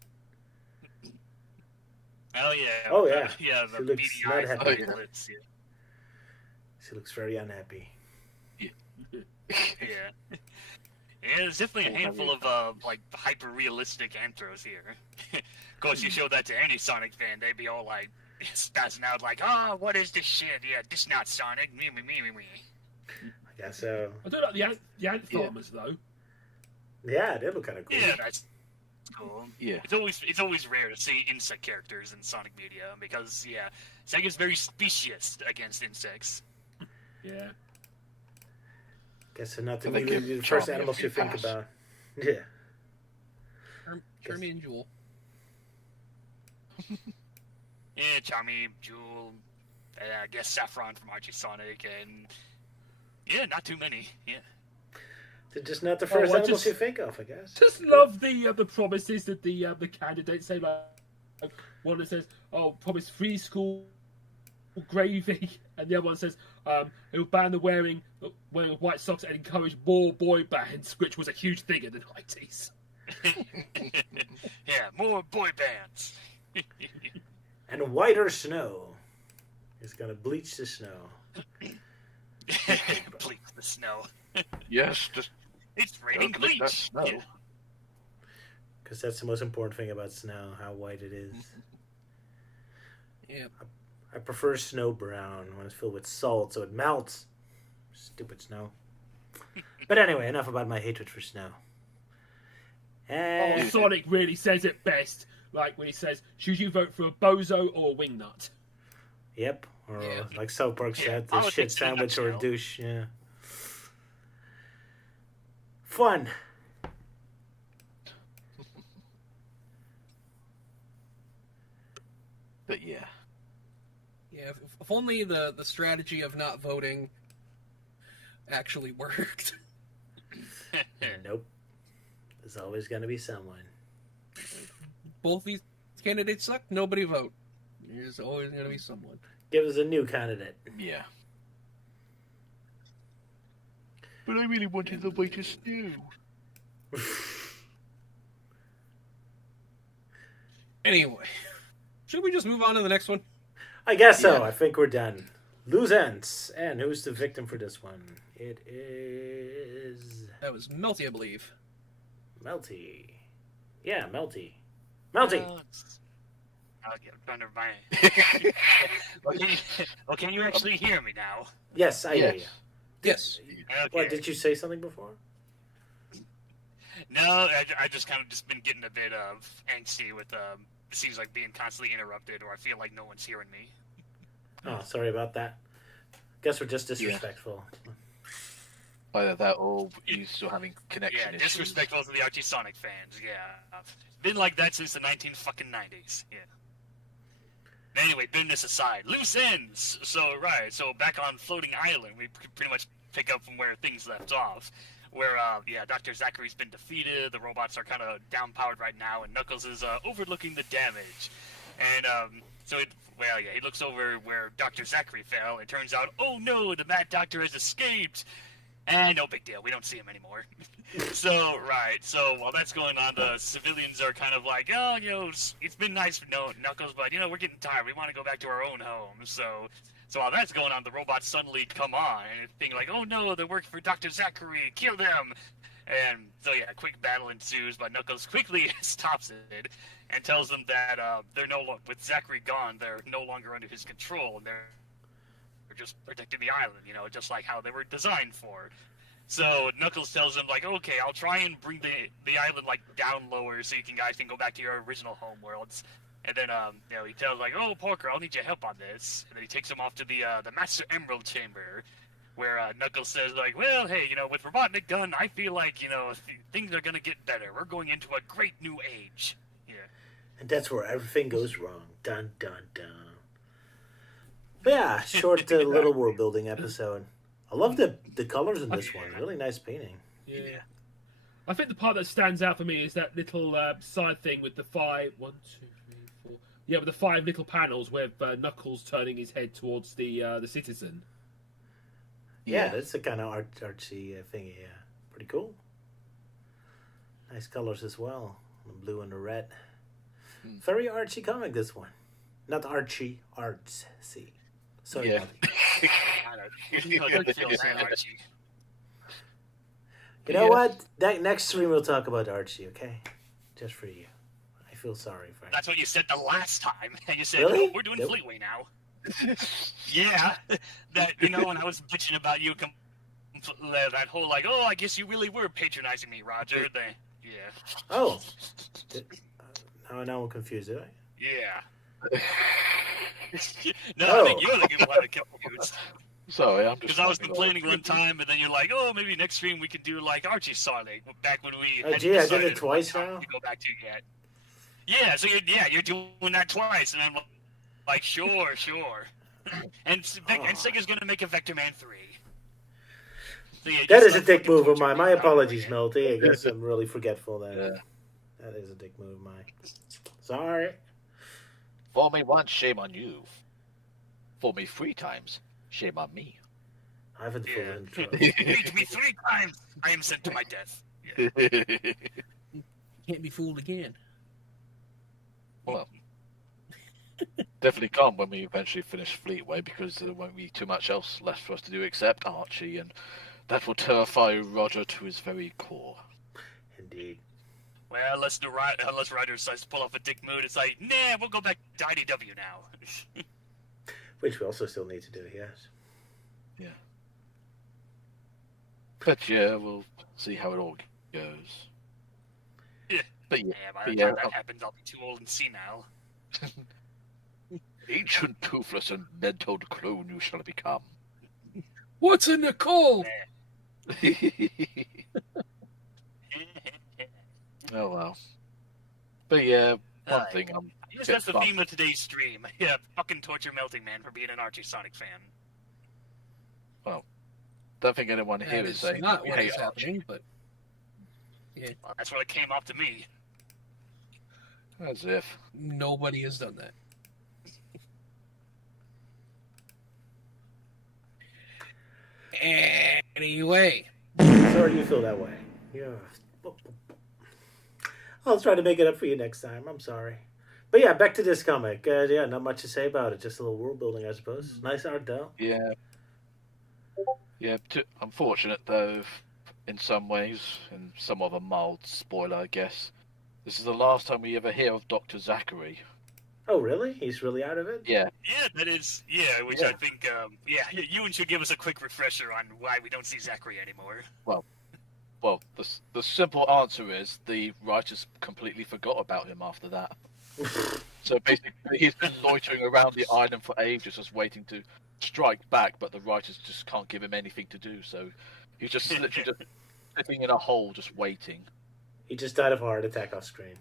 Oh yeah. Oh, yeah. Yeah, She the looks beady not eyes and happy. piglets, yeah. She looks very unhappy. Yeah. Yeah, there's definitely a handful of like hyper realistic anthros here. Of course, you show that to any Sonic fan, they'd be all like spazzing out like, "Oh, what is this shit? Yeah, this not Sonic." Me. I guess so. I don't like the ant farmers though. Yeah, they look kind of cool. Yeah, that's cool. Yeah. It's always rare to see insect characters in Sonic media because Sega's very specious against insects. Yeah. Guess they're not So they give the first Charmy a animals you free think pass. about. Yeah. Charmy and Jewel. Yeah, Charmy, Jewel, I guess Saffron from Archie Sonic, and yeah, not too many. Yeah. They're just not the first I animals just- you think of, I guess. Just love the promises that the candidates say. Like one that says, "Oh, promise free school gravy," and the other one says, "It will ban the wearing of white socks and encourage more boy bands," which was a huge thing in the 90s. Yeah, more boy bands. And whiter snow. It's gonna bleach the snow. Bleach the snow. Yes, just It's raining don't lick that bleach. snow. Yeah. Because that's the most important thing about snow, how white it is. Yeah. I prefer snow brown when it's filled with salt so it melts. Stupid snow. But anyway, enough about my hatred for snow. And Sonic really says it best, like when he says, "Should you vote for a bozo or a wingnut?" Yep. Or like South Park said, the shit politics in a sandwich or a nutshell. douche. Yeah. Fun. But yeah. Yeah, if only the strategy of not voting actually worked. Nope. There's always gonna be someone. Both these candidates suck, nobody vote. There's always going to be someone. Give us a new candidate. Yeah. But I really wanted the white snow. Anyway, should we just move on to the next one? I guess so. Yeah. I think we're done. Loose ends. And who's the victim for this one? It is That was Melty, I believe. Melty. Yeah, Melty. Melty. I'll get under my. Well, can you actually hear me now? Yes, I hear you. Yes. Okay. What, did you say something before? No, I just kind of just been getting a bit of angsty with it seems like being constantly interrupted, or I feel like no one's hearing me. Oh, sorry about that. Guess we're just disrespectful. Either that or he's still having connection Yeah, issues. disrespectful to the Archie Sonic fans. Yeah, been like that since the 1990s. Yeah. Anyway, business aside, loose ends. So back on Floating Island, we pretty much pick up from where things left off. Where Dr. Zachary's been defeated. The robots are kind of down-powered right now, and Knuckles is overlooking the damage. And he looks over where Dr. Zachary fell. It turns out, oh no, the Mad Doctor has escaped. And no big deal, we don't see him anymore. So while that's going on, the civilians are kind of like, oh, it's been nice, Knuckles, but we're getting tired. We want to go back to our own home. So while that's going on, the robots suddenly come on, and it's being like, oh no, they're working for Dr. Zachary, kill them. And so yeah, a quick battle ensues, but Knuckles quickly stops it and tells them that they're no longer, with Zachary gone, they're no longer under his control, and they're just protecting the island, you know, just like how they were designed for. So Knuckles tells him, like, okay, I'll try and bring the island, like, down lower so you guys can go back to your original home worlds. And then, you know, he tells, like, oh, Porker, I'll need your help on this. And then he takes him off to the Master Emerald Chamber, where Knuckles says, like, well, hey, you know, with Robotnik gone, I feel like, you know, things are gonna get better. We're going into a great new age. Yeah. And that's where everything goes wrong. Dun, dun, dun. But yeah, short little world building episode. I love the colors in this one. Really nice painting. Yeah. I think the part that stands out for me is that little side thing with the 5... 1, 2, 3, 4... Yeah, with the 5 little panels with Knuckles turning his head towards the citizen. Yeah, that's the kind of artsy thingy. Yeah, pretty cool. Nice colors as well. The blue and the red. Very artsy comic, this one. Not Archie, artsy. Sorry. Yeah. You know what? That next stream we'll talk about Archie, okay? Just for you. I feel sorry for you. That's what you said the last time. You said, Really? oh, we're doing Fleetway now. Yeah. That, you know, when I was bitching about you, that whole, like, oh, I guess you really were patronizing me, Roger. Yeah. Oh. Now I'm confused, did I? Yeah. No, I think you're the good one that kept confused. Sorry, I'm just... Because I was complaining one time, and then you're like, oh, maybe next stream we can do, like, Archie Sonic, back when we... Oh, gee, I did it twice now? To go back to yet. Yeah, so you're doing that twice, and I'm like, sure. And Sega's going to make a Vector Man 3. So that is a dick move of mine. My apologies, Melty. I guess I'm really forgetful then. Yeah. That is a dick move of mine. Sorry. For me once, shame on you. For me 3 times, shame on me. I haven't full intro. Beat me 3 times, I am sent to my death. Yeah. Can't be fooled again. Well, definitely can't when we eventually finish Fleetway, because there won't be too much else left for us to do except Archie, and that will terrify Roger to his very core. Indeed. Well, unless Ryder decides to pull off a dick mood, it's like, nah, we'll go back to IDW now. Which we also still need to do, yes. Yeah. But yeah, we'll see how it all goes. Yeah. But yeah, By the time that happens, I'll be too old and senile. Ancient, toothless, and mentoed clone you shall become. What's in the coal? Oh well. But yeah, one thing I'm... I guess that's the theme of today's stream. Yeah, fucking torture Melting Man for being an Archie Sonic fan. Well, don't think anyone here is saying not we what hate is Archie. happening, but yeah, Well, that's what it came off to me. As if. Nobody has done that. Anyway. Sorry you feel that way. Yeah. I'll try to make it up for you next time. I'm sorry. But yeah, back to this comic. Yeah, not much to say about it. Just a little world building, I suppose. Nice art, though. Yeah. Yeah, unfortunate, though, in some ways, and somewhat of a mild spoiler, I guess. This is the last time we ever hear of Dr. Zachary. Oh, really? He's really out of it? Yeah. Yeah, that is. Yeah, which I think. Euan should give us a quick refresher on why we don't see Zachary anymore. Well, the simple answer is the writers completely forgot about him after that. So basically, he's been loitering around the island for ages, just waiting to strike back, but the writers just can't give him anything to do. So he's just literally just sitting in a hole, just waiting. He just died of a heart attack off screen.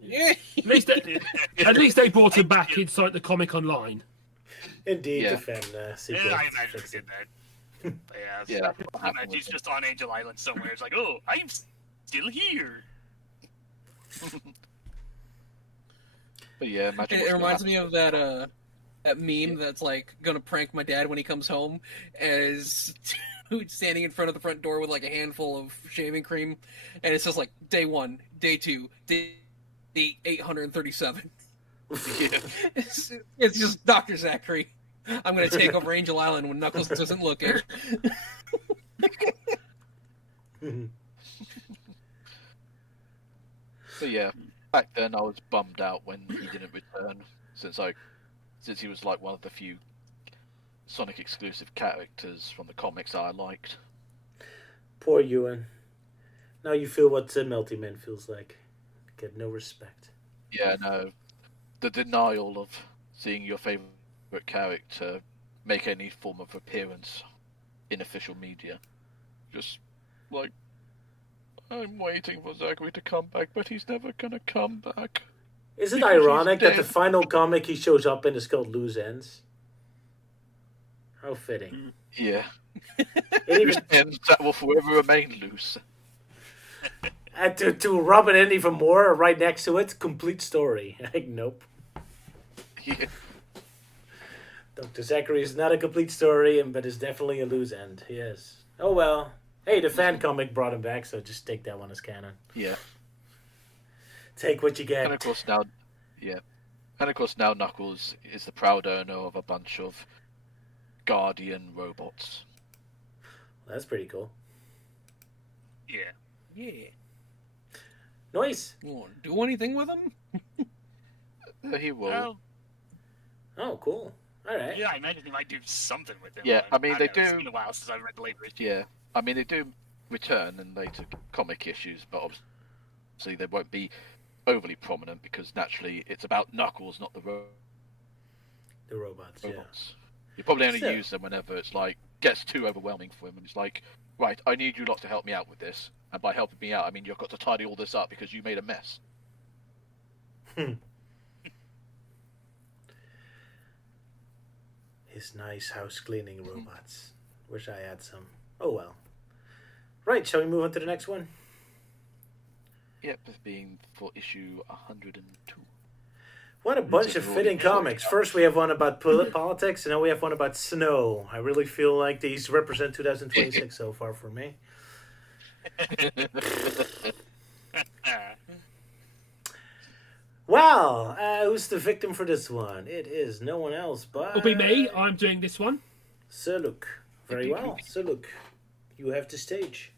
Yeah. At least they brought him back inside the comic online. Indeed, Yeah. defend sequel. Yeah, I imagine he did that. But yeah, I imagine he's just on Angel Island somewhere. It's like, oh, I'm still here. But yeah, imagine It reminds me of that that meme that's like gonna prank my dad when he comes home, as standing in front of the front door with like a handful of shaving cream, and it's just like day 1, day 2, day 837. It's just Dr. Zachary. I'm gonna take over Angel Island when Knuckles isn't looking. But yeah, back then I was bummed out when he didn't return, since he was like one of the few Sonic exclusive characters from the comics I liked. Poor Euan. Now you feel what Melty Man feels like. Get no respect. Yeah, no. The denial of seeing your favourite character make any form of appearance in official media. Just like, I'm waiting for Zachary to come back, but he's never gonna come back. Is it Because ironic he's that the dead. final comic he shows up in is called Loose Ends? How fitting. Yeah. It Loose even, ends that will forever remain loose. and to rub it in even more, right next to it, complete story. Like, nope. Yeah. Dr. Zachary is not a complete story, but is definitely a loose end. Yes. Oh well. Hey, the fan comic brought him back, so just take that one as canon. Yeah. Take what you get. And of course now Knuckles is the proud owner of a bunch of Guardian robots. That's pretty cool. Yeah. Yeah. Nice. You want to do anything with them? He will. Well, Oh, cool. All right. yeah, I imagine he might do something with them. Yeah, but I mean, don't they know, It's do- been a while since I've read the later issues. Yeah. I mean, they do return in later comic issues, but obviously they won't be overly prominent because naturally it's about Knuckles, not the The robots, yeah. robots. You probably only So- use them whenever it's like gets too overwhelming for him, and it's like, right, I need you lot to help me out with this, and by helping me out, I mean you've got to tidy all this up because you made a mess. His nice house cleaning robots. Wish I had some. Oh well. Right, shall we move on to the next one? Yep, this being for issue 102. What a bunch of fitting comics. First we have one about politics, and now we have one about snow. I really feel like these represent 2026 so far for me. Well, who's the victim for this one? It is no one else but... It'll be me. I'm doing this one. Sir Luke. Very well. Sir Luke, you have the stage.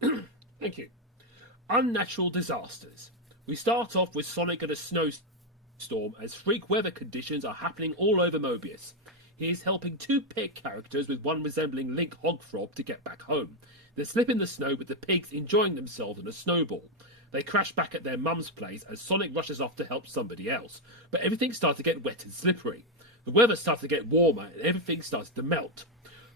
Thank you. Unnatural disasters. We start off with Sonic in a snowstorm as freak weather conditions are happening all over Mobius. He is helping two pig characters with one resembling Link Hogthrob to get back home. They slip in the snow with the pigs enjoying themselves in a snowball. They crash back at their mum's place as Sonic rushes off to help somebody else. But everything starts to get wet and slippery. The weather starts to get warmer and everything starts to melt.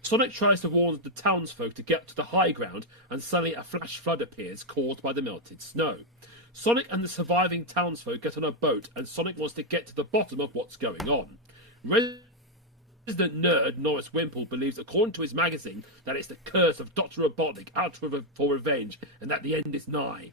Sonic tries to warn the townsfolk to get to the high ground, and suddenly a flash flood appears caused by the melted snow. Sonic and the surviving townsfolk get on a boat, and Sonic wants to get to the bottom of what's going on. Resident nerd Norris Wimple believes, according to his magazine, that it's the curse of Dr. Robotnik out for revenge, and that the end is nigh.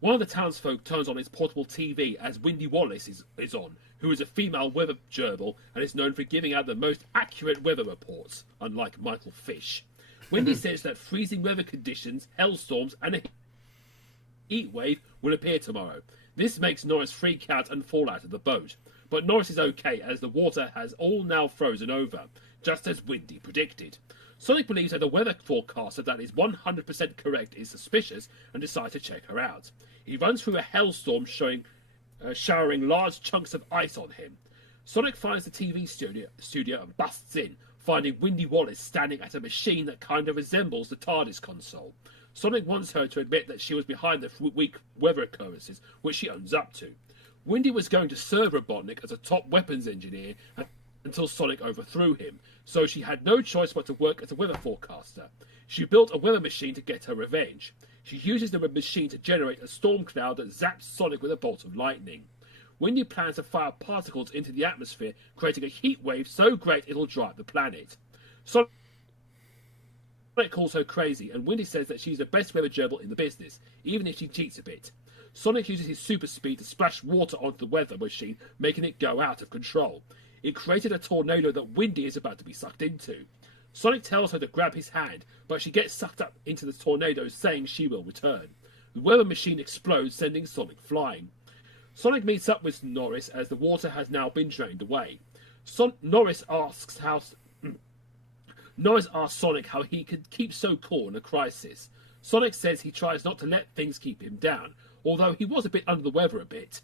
One of the townsfolk turns on his portable TV as Windy Wallace is on, who is a female weather gerbil and is known for giving out the most accurate weather reports, unlike Michael Fish. Windy says that freezing weather conditions, hailstorms, and a heat wave will appear tomorrow. This makes Norris freak out and fall out of the boat. But Norris is okay, as the water has all now frozen over, just as Windy predicted. Sonic believes that the weather forecaster that is 100% correct is suspicious and decides to check her out. He runs through a hailstorm showering large chunks of ice on him. Sonic finds the TV studio and busts in, finding Windy Wallace standing at a machine that kind of resembles the TARDIS console. Sonic wants her to admit that she was behind the weak weather occurrences, which she owns up to. Windy was going to serve Robotnik as a top weapons engineer until Sonic overthrew him, so she had no choice but to work as a weather forecaster. She built a weather machine to get her revenge. She uses the machine to generate a storm cloud that zaps Sonic with a bolt of lightning. Windy plans to fire particles into the atmosphere, creating a heat wave so great it'll dry up the planet. Sonic calls her crazy, and Windy says that she's the best weather gerbil in the business, even if she cheats a bit. Sonic uses his super speed to splash water onto the weather machine, making it go out of control. It created a tornado that Windy is about to be sucked into. Sonic tells her to grab his hand, but she gets sucked up into the tornado, saying she will return. The weather machine explodes, sending Sonic flying. Sonic meets up with Norris as the water has now been drained away. Norris asks Sonic how he could keep so cool in a crisis. Sonic says he tries not to let things keep him down, although he was a bit under the weather a bit.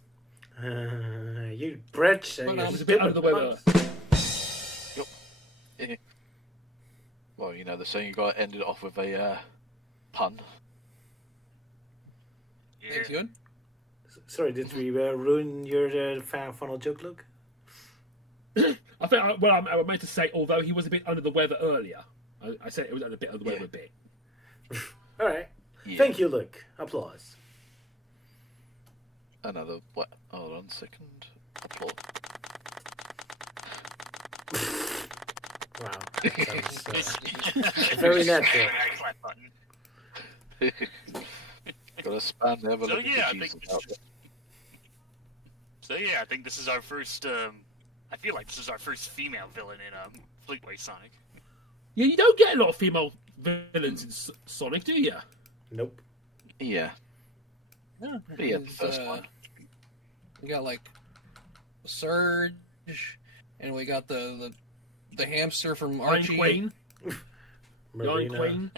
You Brits. He was a bit under the weather. Well, you know, the saying you got to end it off with a pun. Thanks, Euan. Sorry, did we ruin your final joke, Luke? I think, I meant to say, although he was a bit under the weather earlier. I said it was under a bit under the weather a bit. All right. Yeah. Thank you, Luke. Applause. Another, what? Hold on a second. Applause. Wow. That was, very natural. Got a span there, but So yeah, I think this is our first. I feel like this is our first female villain in Fleetway Sonic. Yeah, you don't get a lot of female villains in Sonic, do you? Nope. Yeah. Yeah, But yeah, the first one. We got like Surge, and we got the hamster from Archie. Queen. Marina.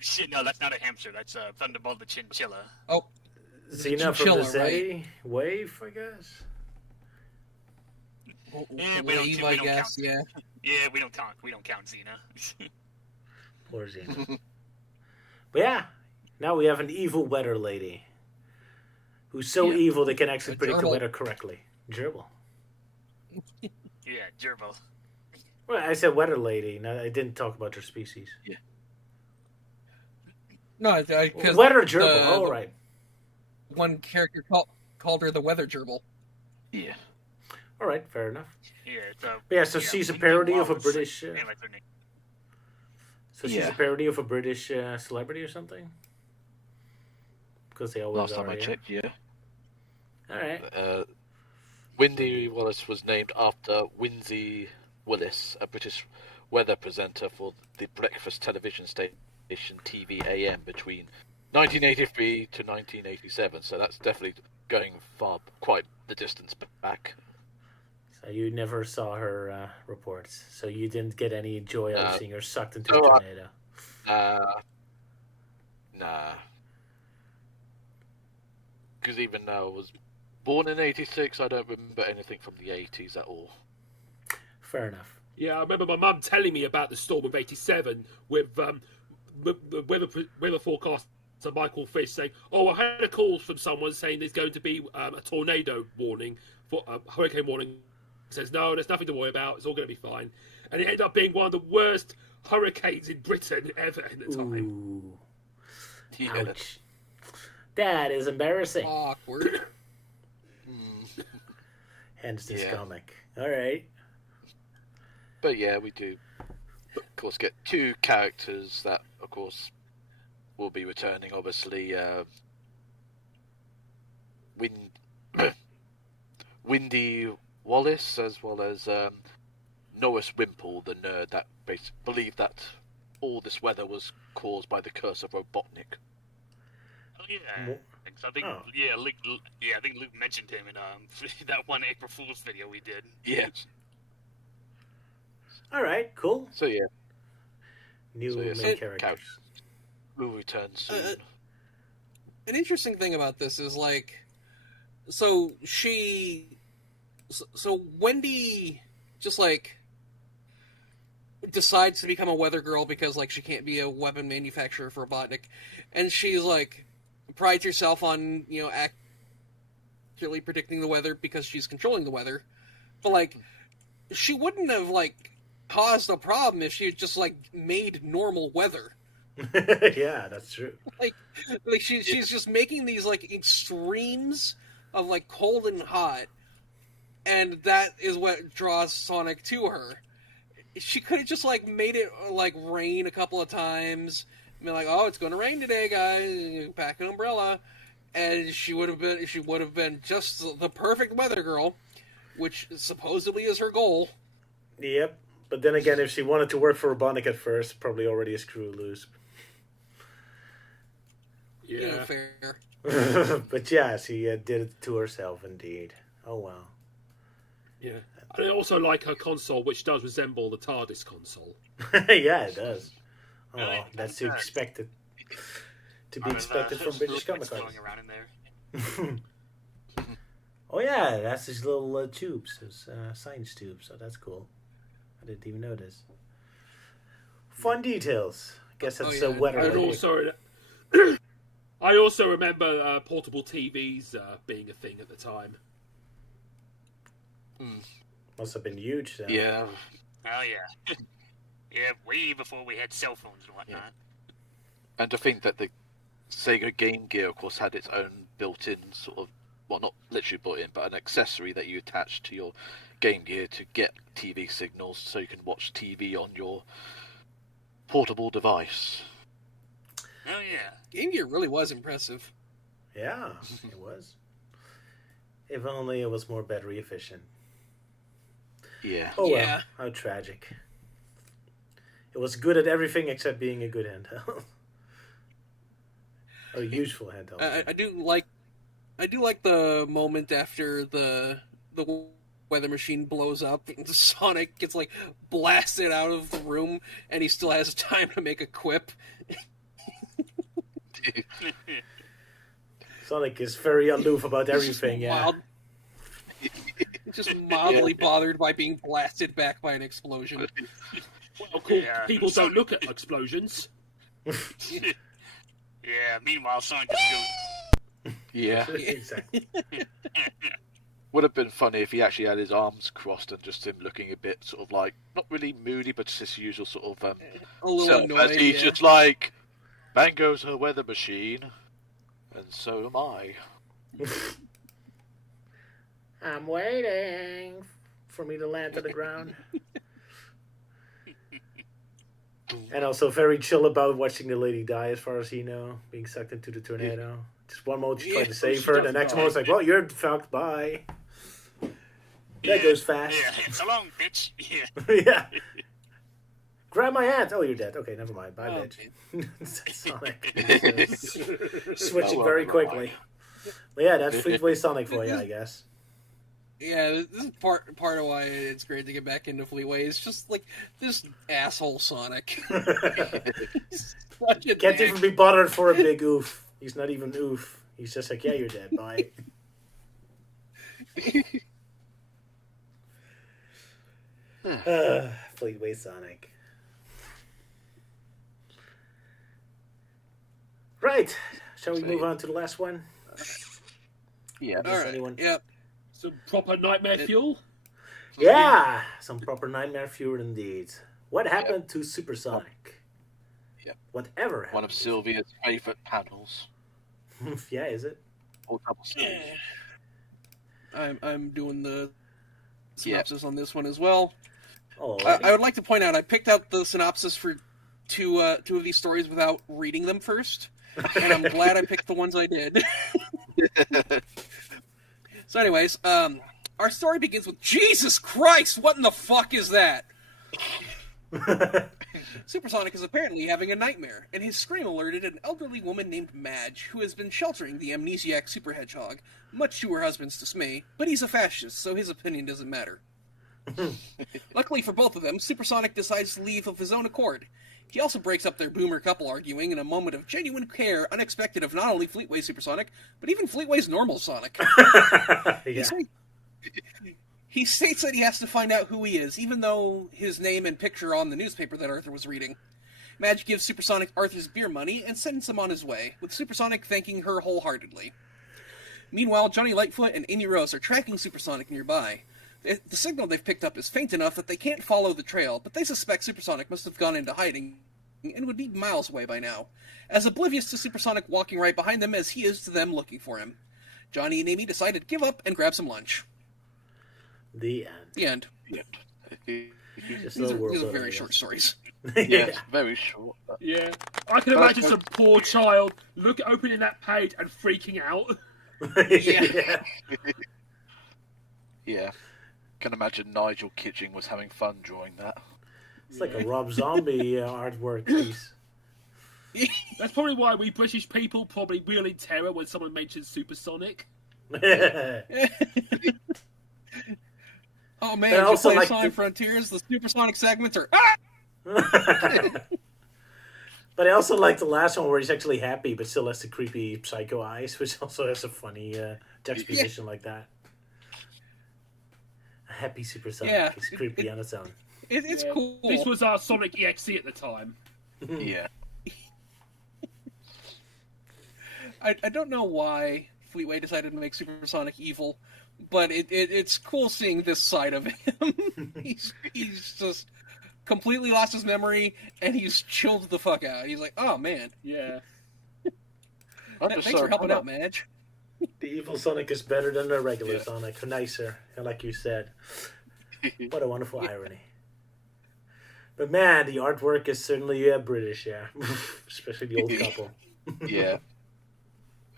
Shit, no, that's not a hamster. That's Thunderbolt the Chinchilla. Oh, Xena from the Zeddy Wave, I guess. Wave, I guess. Yeah. Yeah, we don't count Xena. Poor Xena. But yeah, now we have an evil weather lady. Who's so evil they can actually predict the weather correctly. Gerbil. Yeah, Gerbil. Well, I said weather lady. No, I didn't talk about her species. Yeah. No, because weather gerbil. All right. One character called her the weather gerbil. Yeah. All right, fair enough. Yeah. So she's a parody of a British. So she's a parody of a British celebrity or something. Because they always Last time I checked, yeah. All right. Windy Wallace was named after Winsy Willis, a British weather presenter for the breakfast television station TV AM between 1983 to 1987. So that's definitely going quite the distance back. So you never saw her reports. So you didn't get any joy out of seeing her sucked into a tornado. Nah. Because even though I was born in '86, I don't remember anything from the '80s at all. Fair enough. Yeah, I remember my mum telling me about the storm of '87 with the weather forecaster Michael Fish saying, "Oh, I had a call from someone saying there's going to be a tornado warning for hurricane warning." Says no, there's nothing to worry about. It's all going to be fine, and it ended up being one of the worst hurricanes in Britain ever in the time. Yeah. Ouch. That is embarrassing. Awkward. Hence this comic. All right. But yeah, we do, of course, get two characters that, of course, will be returning. Obviously, Windy Wallace, as well as Norris Wimple, the nerd that believed that all this weather was caused by the curse of Robotnik. Oh yeah, I think I think Luke mentioned him in that one April Fool's video we did. Yes. All right, cool. So yeah, new main characters will return soon. An interesting thing about this is so Wendy just decides to become a weather girl because she can't be a weapon manufacturer for Robotnik, and she's prides herself on accurately predicting the weather because she's controlling the weather, but she wouldn't have caused a problem if she had just made normal weather. Yeah, that's true. She's just making these extremes of cold and hot, and that is what draws Sonic to her. She could have just made it rain a couple of times. Be oh, it's going to rain today, guys. Pack an umbrella, and she would have been just the perfect weather girl, which supposedly is her goal. Yep, but then again, if she wanted to work for Robotnik at first, probably already a screw loose. Yeah, fair. But yeah, she did it to herself, indeed. Oh well. Yeah, I also like her console, which does resemble the TARDIS console. Yeah, it does. Oh, that's to be expected. to be expected from British comic flowing artists. around in there. Oh yeah, that's his little tubes, his science tubes. So that's cool. I didn't even notice. Fun details. Guess that's weather. And also, I also remember portable TVs being a thing at the time. Must have been huge then. Yeah. Oh yeah. Yeah, way before we had cell phones and whatnot. And to think that the Sega Game Gear, of course, had its own built-in sort of, well, not literally built-in, but an accessory that you attach to your Game Gear to get TV signals so you can watch TV on your portable device. Oh yeah. Game Gear really was impressive. Yeah, it was. If only it was more battery efficient. Yeah. Oh well, Yeah. how tragic. It was good at everything except being a good handheld. A useful handheld. I do like the moment after the weather machine blows up and Sonic gets like blasted out of the room and he still has time to make a quip. Sonic is very aloof about everything, yeah. Just mildly bothered by being blasted back by an explosion. Well, cool. People don't look at explosions. Yeah, meanwhile, Sonic just goes... Yeah. Exactly. Would have been funny if he actually had his arms crossed and just him looking a bit sort of like, not really moody, but just his usual sort of a little self, annoyed, as he's yeah. just like, bang goes her weather machine, and so am I. I'm waiting for me to land to the ground. And also very chill about watching the lady die, as far as he know, being sucked into the tornado. Just one moment she's trying to save her, the next moment's like, well, you're fucked, bye. That goes fast. Yeah, so long, bitch. Yeah. Yeah. Grab my hand. Oh, you're dead. Okay, never mind. Bye, bitch. Sonic. Switching very quickly. But yeah, that's Fleetway Sonic for you, I guess. Yeah, this is part of why it's great to get back into Fleetway. It's just like this asshole Sonic. Can't even be bothered for a big oof. He's not even oof. He's just like, yeah, you're dead. Bye. Fleetway Sonic. Right. Shall we move on to the last one? Yeah. All right. Anyone? Yep. Some proper nightmare fuel. Yeah, some proper nightmare fuel indeed. What happened to Supersonic? Yep. Whatever happened. One of Sylvia's favourite panels. Yeah, is it? Or double series. I'm doing the synopsis on this one as well. Oh, I would like to point out I picked out the synopsis for two of these stories without reading them first, and I'm glad I picked the ones I did. So, anyways, our story begins with Jesus Christ! What in the fuck is that? Supersonic is apparently having a nightmare, and his scream alerted an elderly woman named Madge, who has been sheltering the amnesiac super hedgehog, much to her husband's dismay, but he's a fascist, so his opinion doesn't matter. Luckily for both of them, Supersonic decides to leave of his own accord. He also breaks up their boomer couple arguing in a moment of genuine care unexpected of not only Fleetway Supersonic, but even Fleetway's normal Sonic. Yeah. He states that he has to find out who he is, even though his name and picture are on the newspaper that Arthur was reading. Madge gives Supersonic Arthur's beer money and sends him on his way, with Supersonic thanking her wholeheartedly. Meanwhile, Johnny Lightfoot and Amy Rose are tracking Supersonic nearby. The signal they've picked up is faint enough that they can't follow the trail, but they suspect Supersonic must have gone into hiding and would be miles away by now, as oblivious to Supersonic walking right behind them as he is to them looking for him. Johnny and Amy decide to give up and grab some lunch. The end. The end. Just These a world are building, very I short guess. stories. Yeah, very short. But... Yeah. I can imagine some poor child opening that page and freaking out. Yeah. Yeah. Can imagine Nigel Kitching was having fun drawing that. It's like a Rob Zombie artwork piece. That's probably why we British people probably wheel in terror when someone mentions Supersonic. Oh man, And if you also play like Sonic the- Frontiers, the Supersonic segments are But I also like the last one where he's actually happy, but still has the creepy psycho eyes, which also has a funny juxtaposition like that. A happy Supersonic is creepy on its own. It's cool. This was our Sonic EXE at the time. Yeah. I don't know why Fleetway decided to make Supersonic evil, but it's cool seeing this side of him. he's just completely lost his memory, and he's chilled the fuck out. He's like, oh man. Yeah. Thanks for helping out, Madge. The evil Sonic is better than the regular Sonic. Nicer, like you said. What a wonderful irony. But man, the artwork is certainly British, yeah. Especially the old couple. Yeah.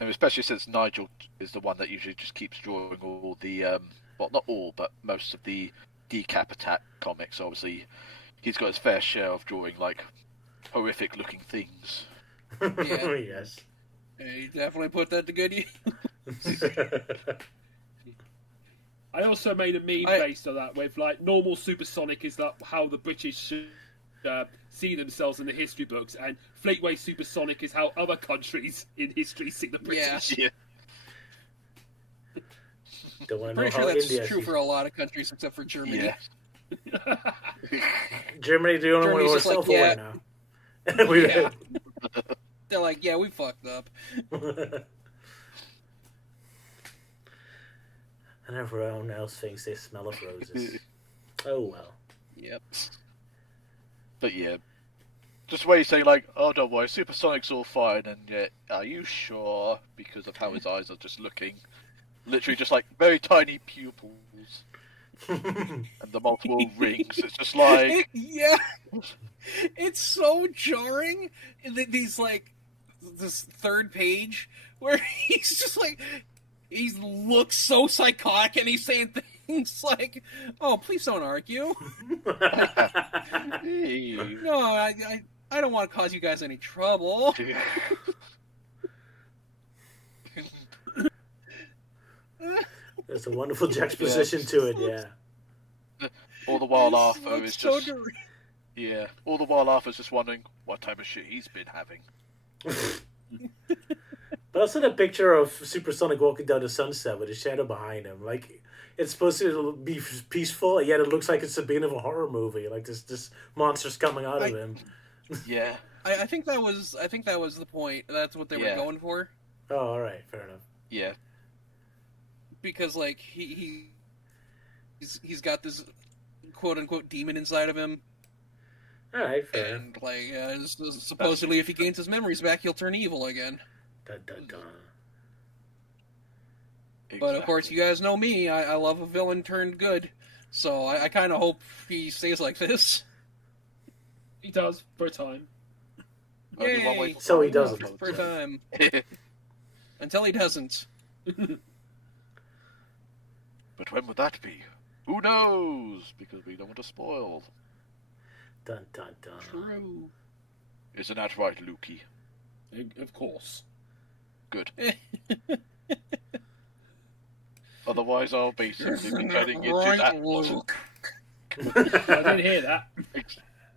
And especially since Nigel is the one that usually just keeps drawing all the, well, not all, but most of the Decap Attack comics. Obviously, he's got his fair share of drawing, like, horrific-looking things. Yeah. Yes. He definitely put that to good use. I also made a meme based on that with like normal Supersonic is that how the British should see themselves in the history books, and Fleetway Supersonic is how other countries in history see the British. Yeah. Don't want to know Pretty how sure that's India true for a lot of countries except for Germany. Yeah. Germany, the only one who are Germany's just like, self-aware now. Yeah. They're like, yeah, we fucked up. And everyone else thinks they smell of roses. Oh well. Yep. But yeah. Just where you say like, oh don't worry, Supersonic's all fine, and yet, are you sure? Because of how his eyes are just looking. Literally just like very tiny pupils. And the multiple rings. It's just like... Yeah. It's so jarring. These like, this third page where he's just like... He looks so psychotic, and he's saying things like, "Oh, please don't argue." No, I don't want to cause you guys any trouble. There's a wonderful juxtaposition to it, yeah. All the while Arthur is so just... Yeah. All the while Arthur's just wondering what type of shit he's been having. But also the picture of Supersonic walking down the sunset with a shadow behind him. Like, it's supposed to be peaceful, yet it looks like it's the beginning of a horror movie. Like, this monster's coming out of him. Yeah. I think that was the point. That's what they were going for. Oh, all right. Fair enough. Yeah. Because, like, he's got this quote-unquote demon inside of him. All right, fair. And, like, supposedly if he gains his memories back, he'll turn evil again. Dun, dun, dun. But of course, you guys know me. I love a villain turned good, so I kind of hope he stays like this. He does for a time. Yay! So he doesn't. For a time. Until he doesn't. But when would that be? Who knows? Because we don't want to spoil. Dun dun dun. True. Isn't that right, Lukey? Of course. Good. Otherwise, I'll basically be turning into that. Luke. I didn't hear that.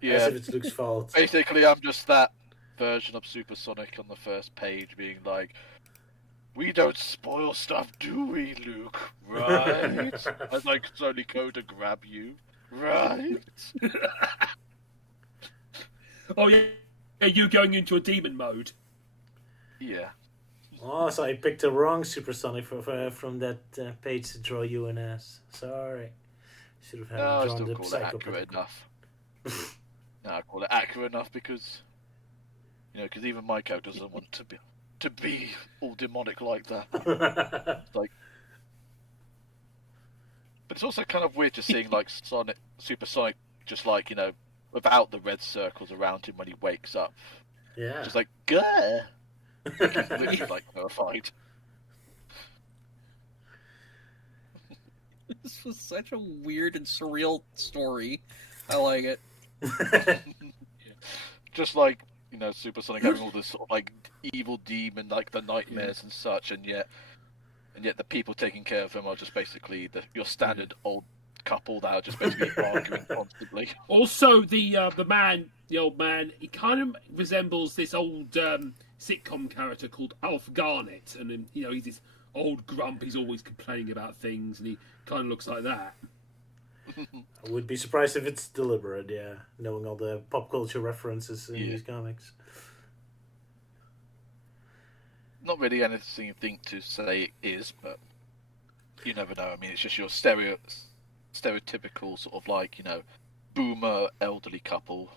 Yeah. As if it's Luke's fault. Basically, I'm just that version of Supersonic on the first page, being like, "We don't spoil stuff, do we, Luke? Right? I'd like Sony Co to grab you, right?" Oh yeah, are you going into a demon mode? Yeah. Oh, so I picked the wrong Supersonic from that page to draw Euan as. Sorry. Should have had I drawn still the call it psychopath. accurate enough. No, I call it accurate enough because, because even my character doesn't want to be all demonic like that. Like, but it's also kind of weird just seeing like Supersonic, just like without the red circles around him when he wakes up. Yeah. Just like, gah! Like, he's literally like terrified. This was such a weird and surreal story. I like it. Just like, Supersonic having all this sort of like evil demon, like the nightmares and such, and yet the people taking care of him are just basically your standard old couple that are just basically arguing constantly. Also, the old man, he kind of resembles this old sitcom character called Alf Garnett, and he's this old grump. He's always complaining about things, and he kind of looks like that. I would be surprised if it's deliberate, yeah, knowing all the pop culture references in these comics. Not really anything to say it is, but you never know. I mean, it's just your stereotypical sort of like, boomer elderly couple.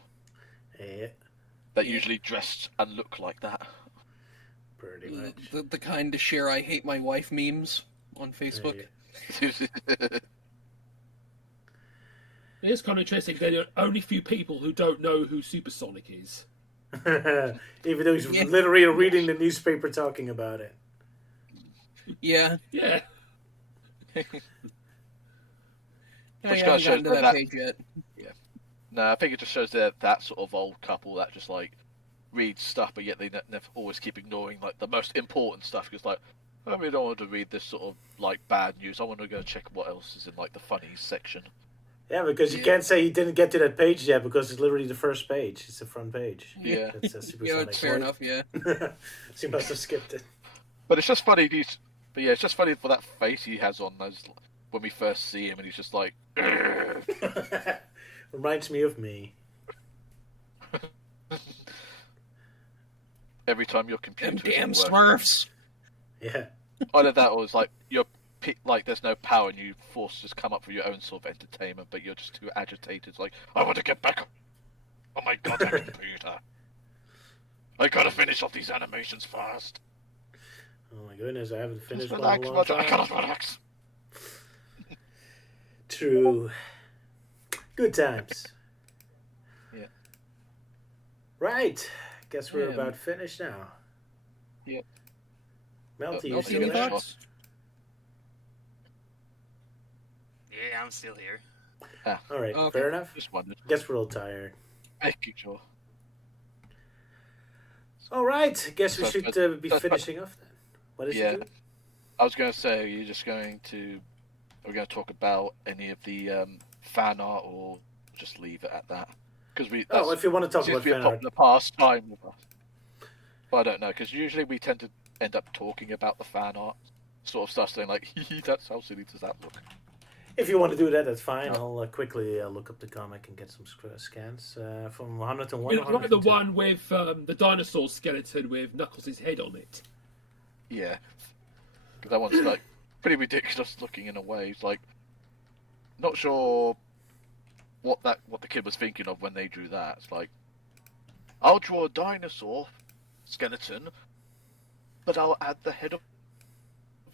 Yeah. That usually dress and look like that. Pretty much. The kind to share I hate my wife memes on Facebook. It is kind of interesting. There are only few people who don't know who Supersonic is. Even though he's literally reading the newspaper talking about it. Yeah. Yeah. Which I kind of haven't shows gotten to that page yet. Yeah. No, I think it just shows that sort of old couple that just like reads stuff, but yet they never always keep ignoring like the most important stuff. Because like, I really don't want to read this sort of like bad news. I want to go check what else is in like the funnies section. Yeah, because you can't say he didn't get to that page yet because it's literally the first page. It's the front page. Yeah. It's a Super Yeah, Sonic it's fair Boy. enough, yeah. So you must have skipped it. But it's just funny. It's just funny for that face he has on those when we first see him, and he's just like. Reminds me of me. Every time your computer. Damn Smurfs. Yeah. Either that, or it's like there's no power and you forced to just come up with your own sort of entertainment, but you're just too agitated. It's like, I want to get back on my goddamn computer. I gotta finish off these animations fast. Oh my goodness, I haven't finished Just one in relax, a long Roger. I time. cannot relax. True. Good times. Yeah. Right. Guess we're Yeah. about finished now. Yeah. Melty, you Melty, still any there? thoughts? Yeah, I'm still here. All right, Okay. fair enough. Just wondered. Guess we're all tired. Making sure. All right, guess we So- should be so- finishing off then. What is Yeah. it? I was going to say, are we going to talk about any of the fan art, or just leave it at that? Because If you want to talk seems about to be a fan art. popular pastime with us. But I don't know, because usually we tend to end up talking about the fan art sort of stuff, saying like, that's how silly does that look? If you want to do that, that's fine. I'll quickly look up the comic and get some scans from 101. You know, like the 102. one with the dinosaur skeleton with Knuckles' head on it. Yeah. 'Cause that one's like pretty ridiculous looking in a way. It's like, not sure what the kid was thinking of when they drew that. It's like, I'll draw a dinosaur skeleton, but I'll add the head of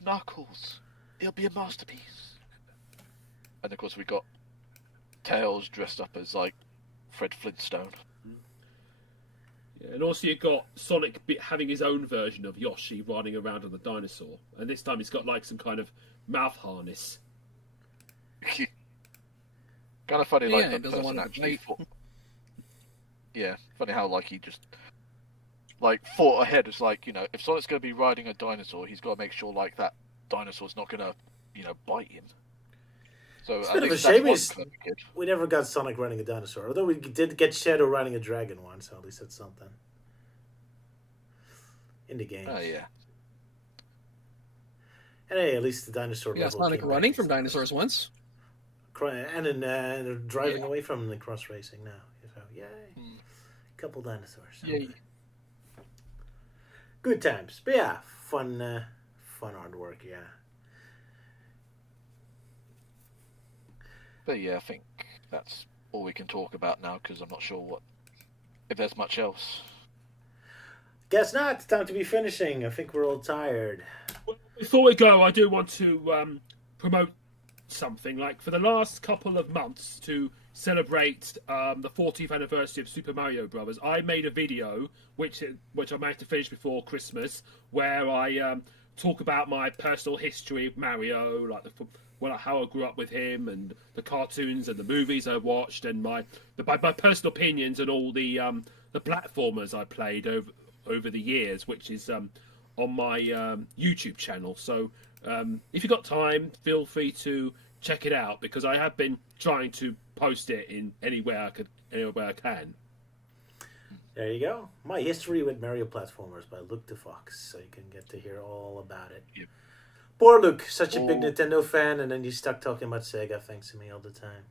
Knuckles. It'll be a masterpiece. And of course we got Tails dressed up as like Fred Flintstone. Yeah, and also you got Sonic having his own version of Yoshi riding around on the dinosaur, and this time he's got like some kind of mouth harness. Kind of funny, Yeah, like it the doesn't person want to actually fight. fought. Yeah, funny how like he just like thought ahead. It's like, if Sonic's going to be riding a dinosaur, he's got to make sure like that dinosaur's not going to bite him. So It's a at bit of a least that's shame one is clever kid. we never got Sonic running a dinosaur. Although we did get Shadow riding a dragon once, so at least that's something. In the game. Oh yeah. And hey, at least the dinosaur We got level Sonic came running back. from dinosaurs once. And then they're driving away from the cross racing now. So, yay. Couple dinosaurs. Yay. Okay. Good times. But yeah, fun artwork, yeah. But yeah, I think that's all we can talk about now, because I'm not sure if there's much else. Guess not. It's time to be finishing. I think we're all tired. Before we go, I do want to promote something. Like, for the last couple of months, to celebrate the 40th anniversary of Super Mario Brothers, I made a video which I managed to finish before Christmas, where I talk about my personal history of Mario, like how I grew up with him, and the cartoons and the movies I watched, and my personal opinions and all the platformers I played over the years, which is on my YouTube channel. So if you've got time, feel free to check it out because I have been trying to post it in anywhere I can. There you go. My History with Mario Platformers by Luke the Fox, so you can get to hear all about it. Yep. Poor Luke, such a big Nintendo fan, and then you stuck talking about Sega thanks to me all the time.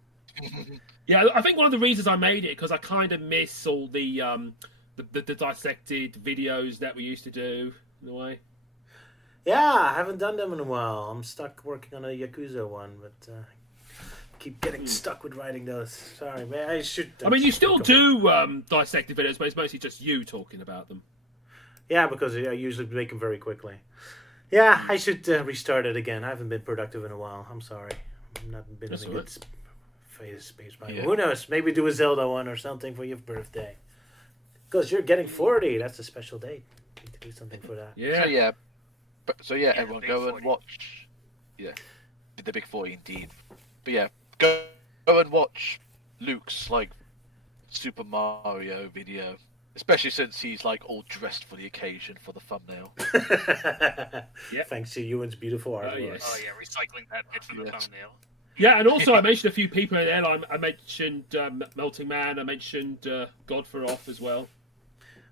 Yeah, I think one of the reasons I made it because I kind of miss all the dissected videos that we used to do in a way. Yeah, I haven't done them in a while. I'm stuck working on a Yakuza one, but keep getting stuck with writing those. Sorry, man. I mean, you still do dissected videos, but it's mostly just you talking about them. Yeah, because I usually make them very quickly. Yeah, I should restart it again. I haven't been productive in a while. I'm sorry. I've not been in a good space by now. Who knows? Maybe do a Zelda one or something for your birthday. Because you're getting 40. That's a special date. Need to do something for that. Yeah. So everyone go and watch. Yeah, the Big 40 indeed. But yeah, go and watch Luke's Super Mario video, especially since he's all dressed for the occasion for the thumbnail. Thanks to Euan's beautiful artwork. Yes. Oh yeah, recycling that bit from the thumbnail. Yeah, and also I mentioned a few people in there. I mentioned Melting Man. I mentioned God for Off as well.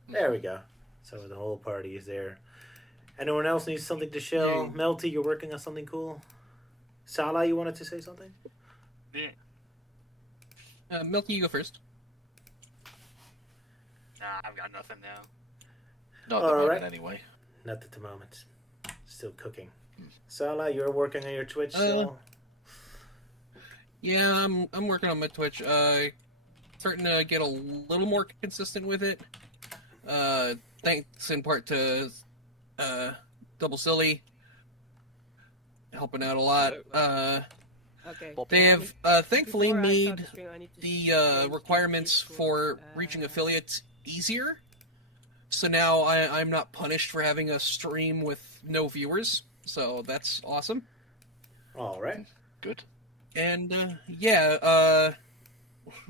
There we go. So the whole party is there. Anyone else needs something to show? Melty, you're working on something cool? Sala, you wanted to say something? Yeah. Milky, you go first. Nah, I've got nothing now. Not at the moment, anyway. Not at the moment. Still cooking. Sala, you're working on your Twitch, so... Yeah, I'm working on my Twitch. Starting to get a little more consistent with it. Thanks in part to Double Silly helping out a lot. Okay. They have thankfully made the requirements for reaching affiliates easier. So now I'm not punished for having a stream with no viewers. So that's awesome. All right. Good. And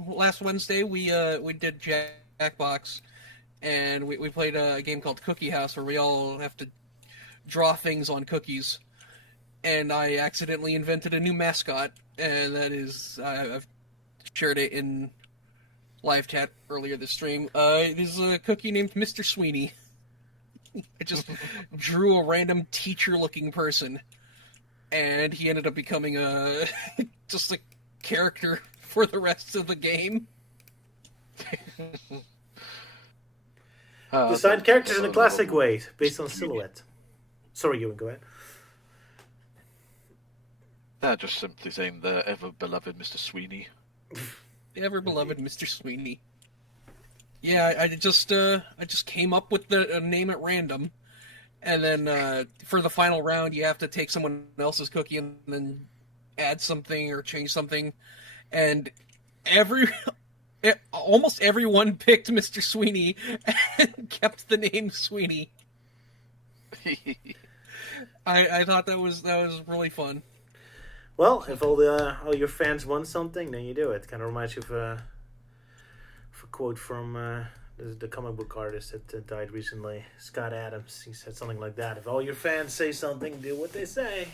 last Wednesday we did Jackbox, and we played a game called Cookie House where we all have to draw things on cookies. And I accidentally invented a new mascot, and that is I've shared it in live chat earlier this stream. There's a cookie named Mr. Sweeney. I just drew a random teacher-looking person, and he ended up becoming just a character for the rest of the game. Design characters in a classic way, based on silhouette. Sorry, Euan, go ahead. Just simply saying the ever-beloved Mr. Sweeney. The ever-beloved Mr. Sweeney. Yeah, I just came up with the name at random, and then for the final round, you have to take someone else's cookie and then add something or change something, and almost everyone picked Mr. Sweeney and kept the name Sweeney. I thought that was really fun. Well, if all your fans want something, then you do it. Kind of reminds you of a quote from the comic book artist that died recently, Scott Adams. He said something like that. If all your fans say something, do what they say.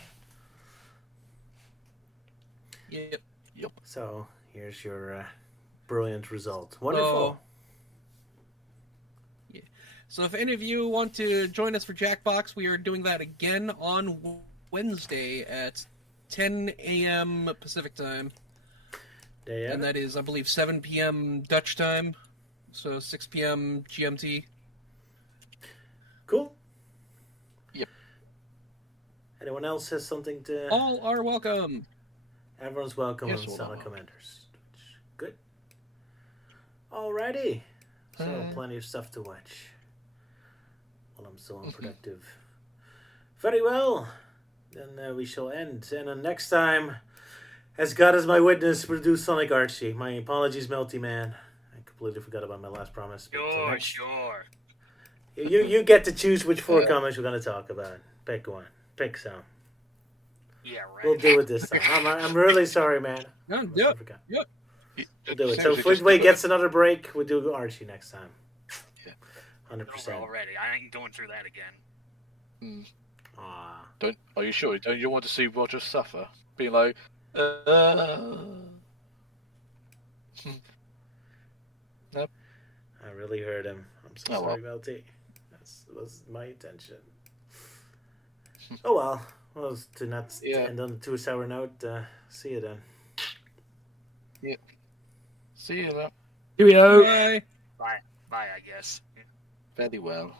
Yep. So, here's your brilliant result. Wonderful. So if any of you want to join us for Jackbox, we are doing that again on Wednesday at 10 a.m. Pacific time. And that is, I believe, 7 p.m. Dutch time. So 6 p.m. GMT. Cool. Yep. Anyone else has something to... All are welcome. Everyone's welcome on Sonic Commanders. Good. Alrighty. So plenty of stuff to watch. While I'm so unproductive. Very well. Then we shall end. And next time, as God is my witness, we'll do Sonic Archie. My apologies, Melty Man. I completely forgot about my last promise. Sure. You get to choose which 4 comics we're going to talk about. Pick one. Pick some. Yeah, right. We'll do it this time. I'm really sorry, man. Yep. We'll do it. So if Fleetway gets another break, we'll do Archie next time. 100%. Already, I ain't going through that again. Are you sure? Don't you want to see Roger suffer? Being like, Nope. I really hurt him. I'm so Oh, sorry, Melty. That was my intention. Oh well. Well, to not end on a too sour note, see you then. Yeah. See you then. Cheerio. Bye. Bye, I guess. Very well.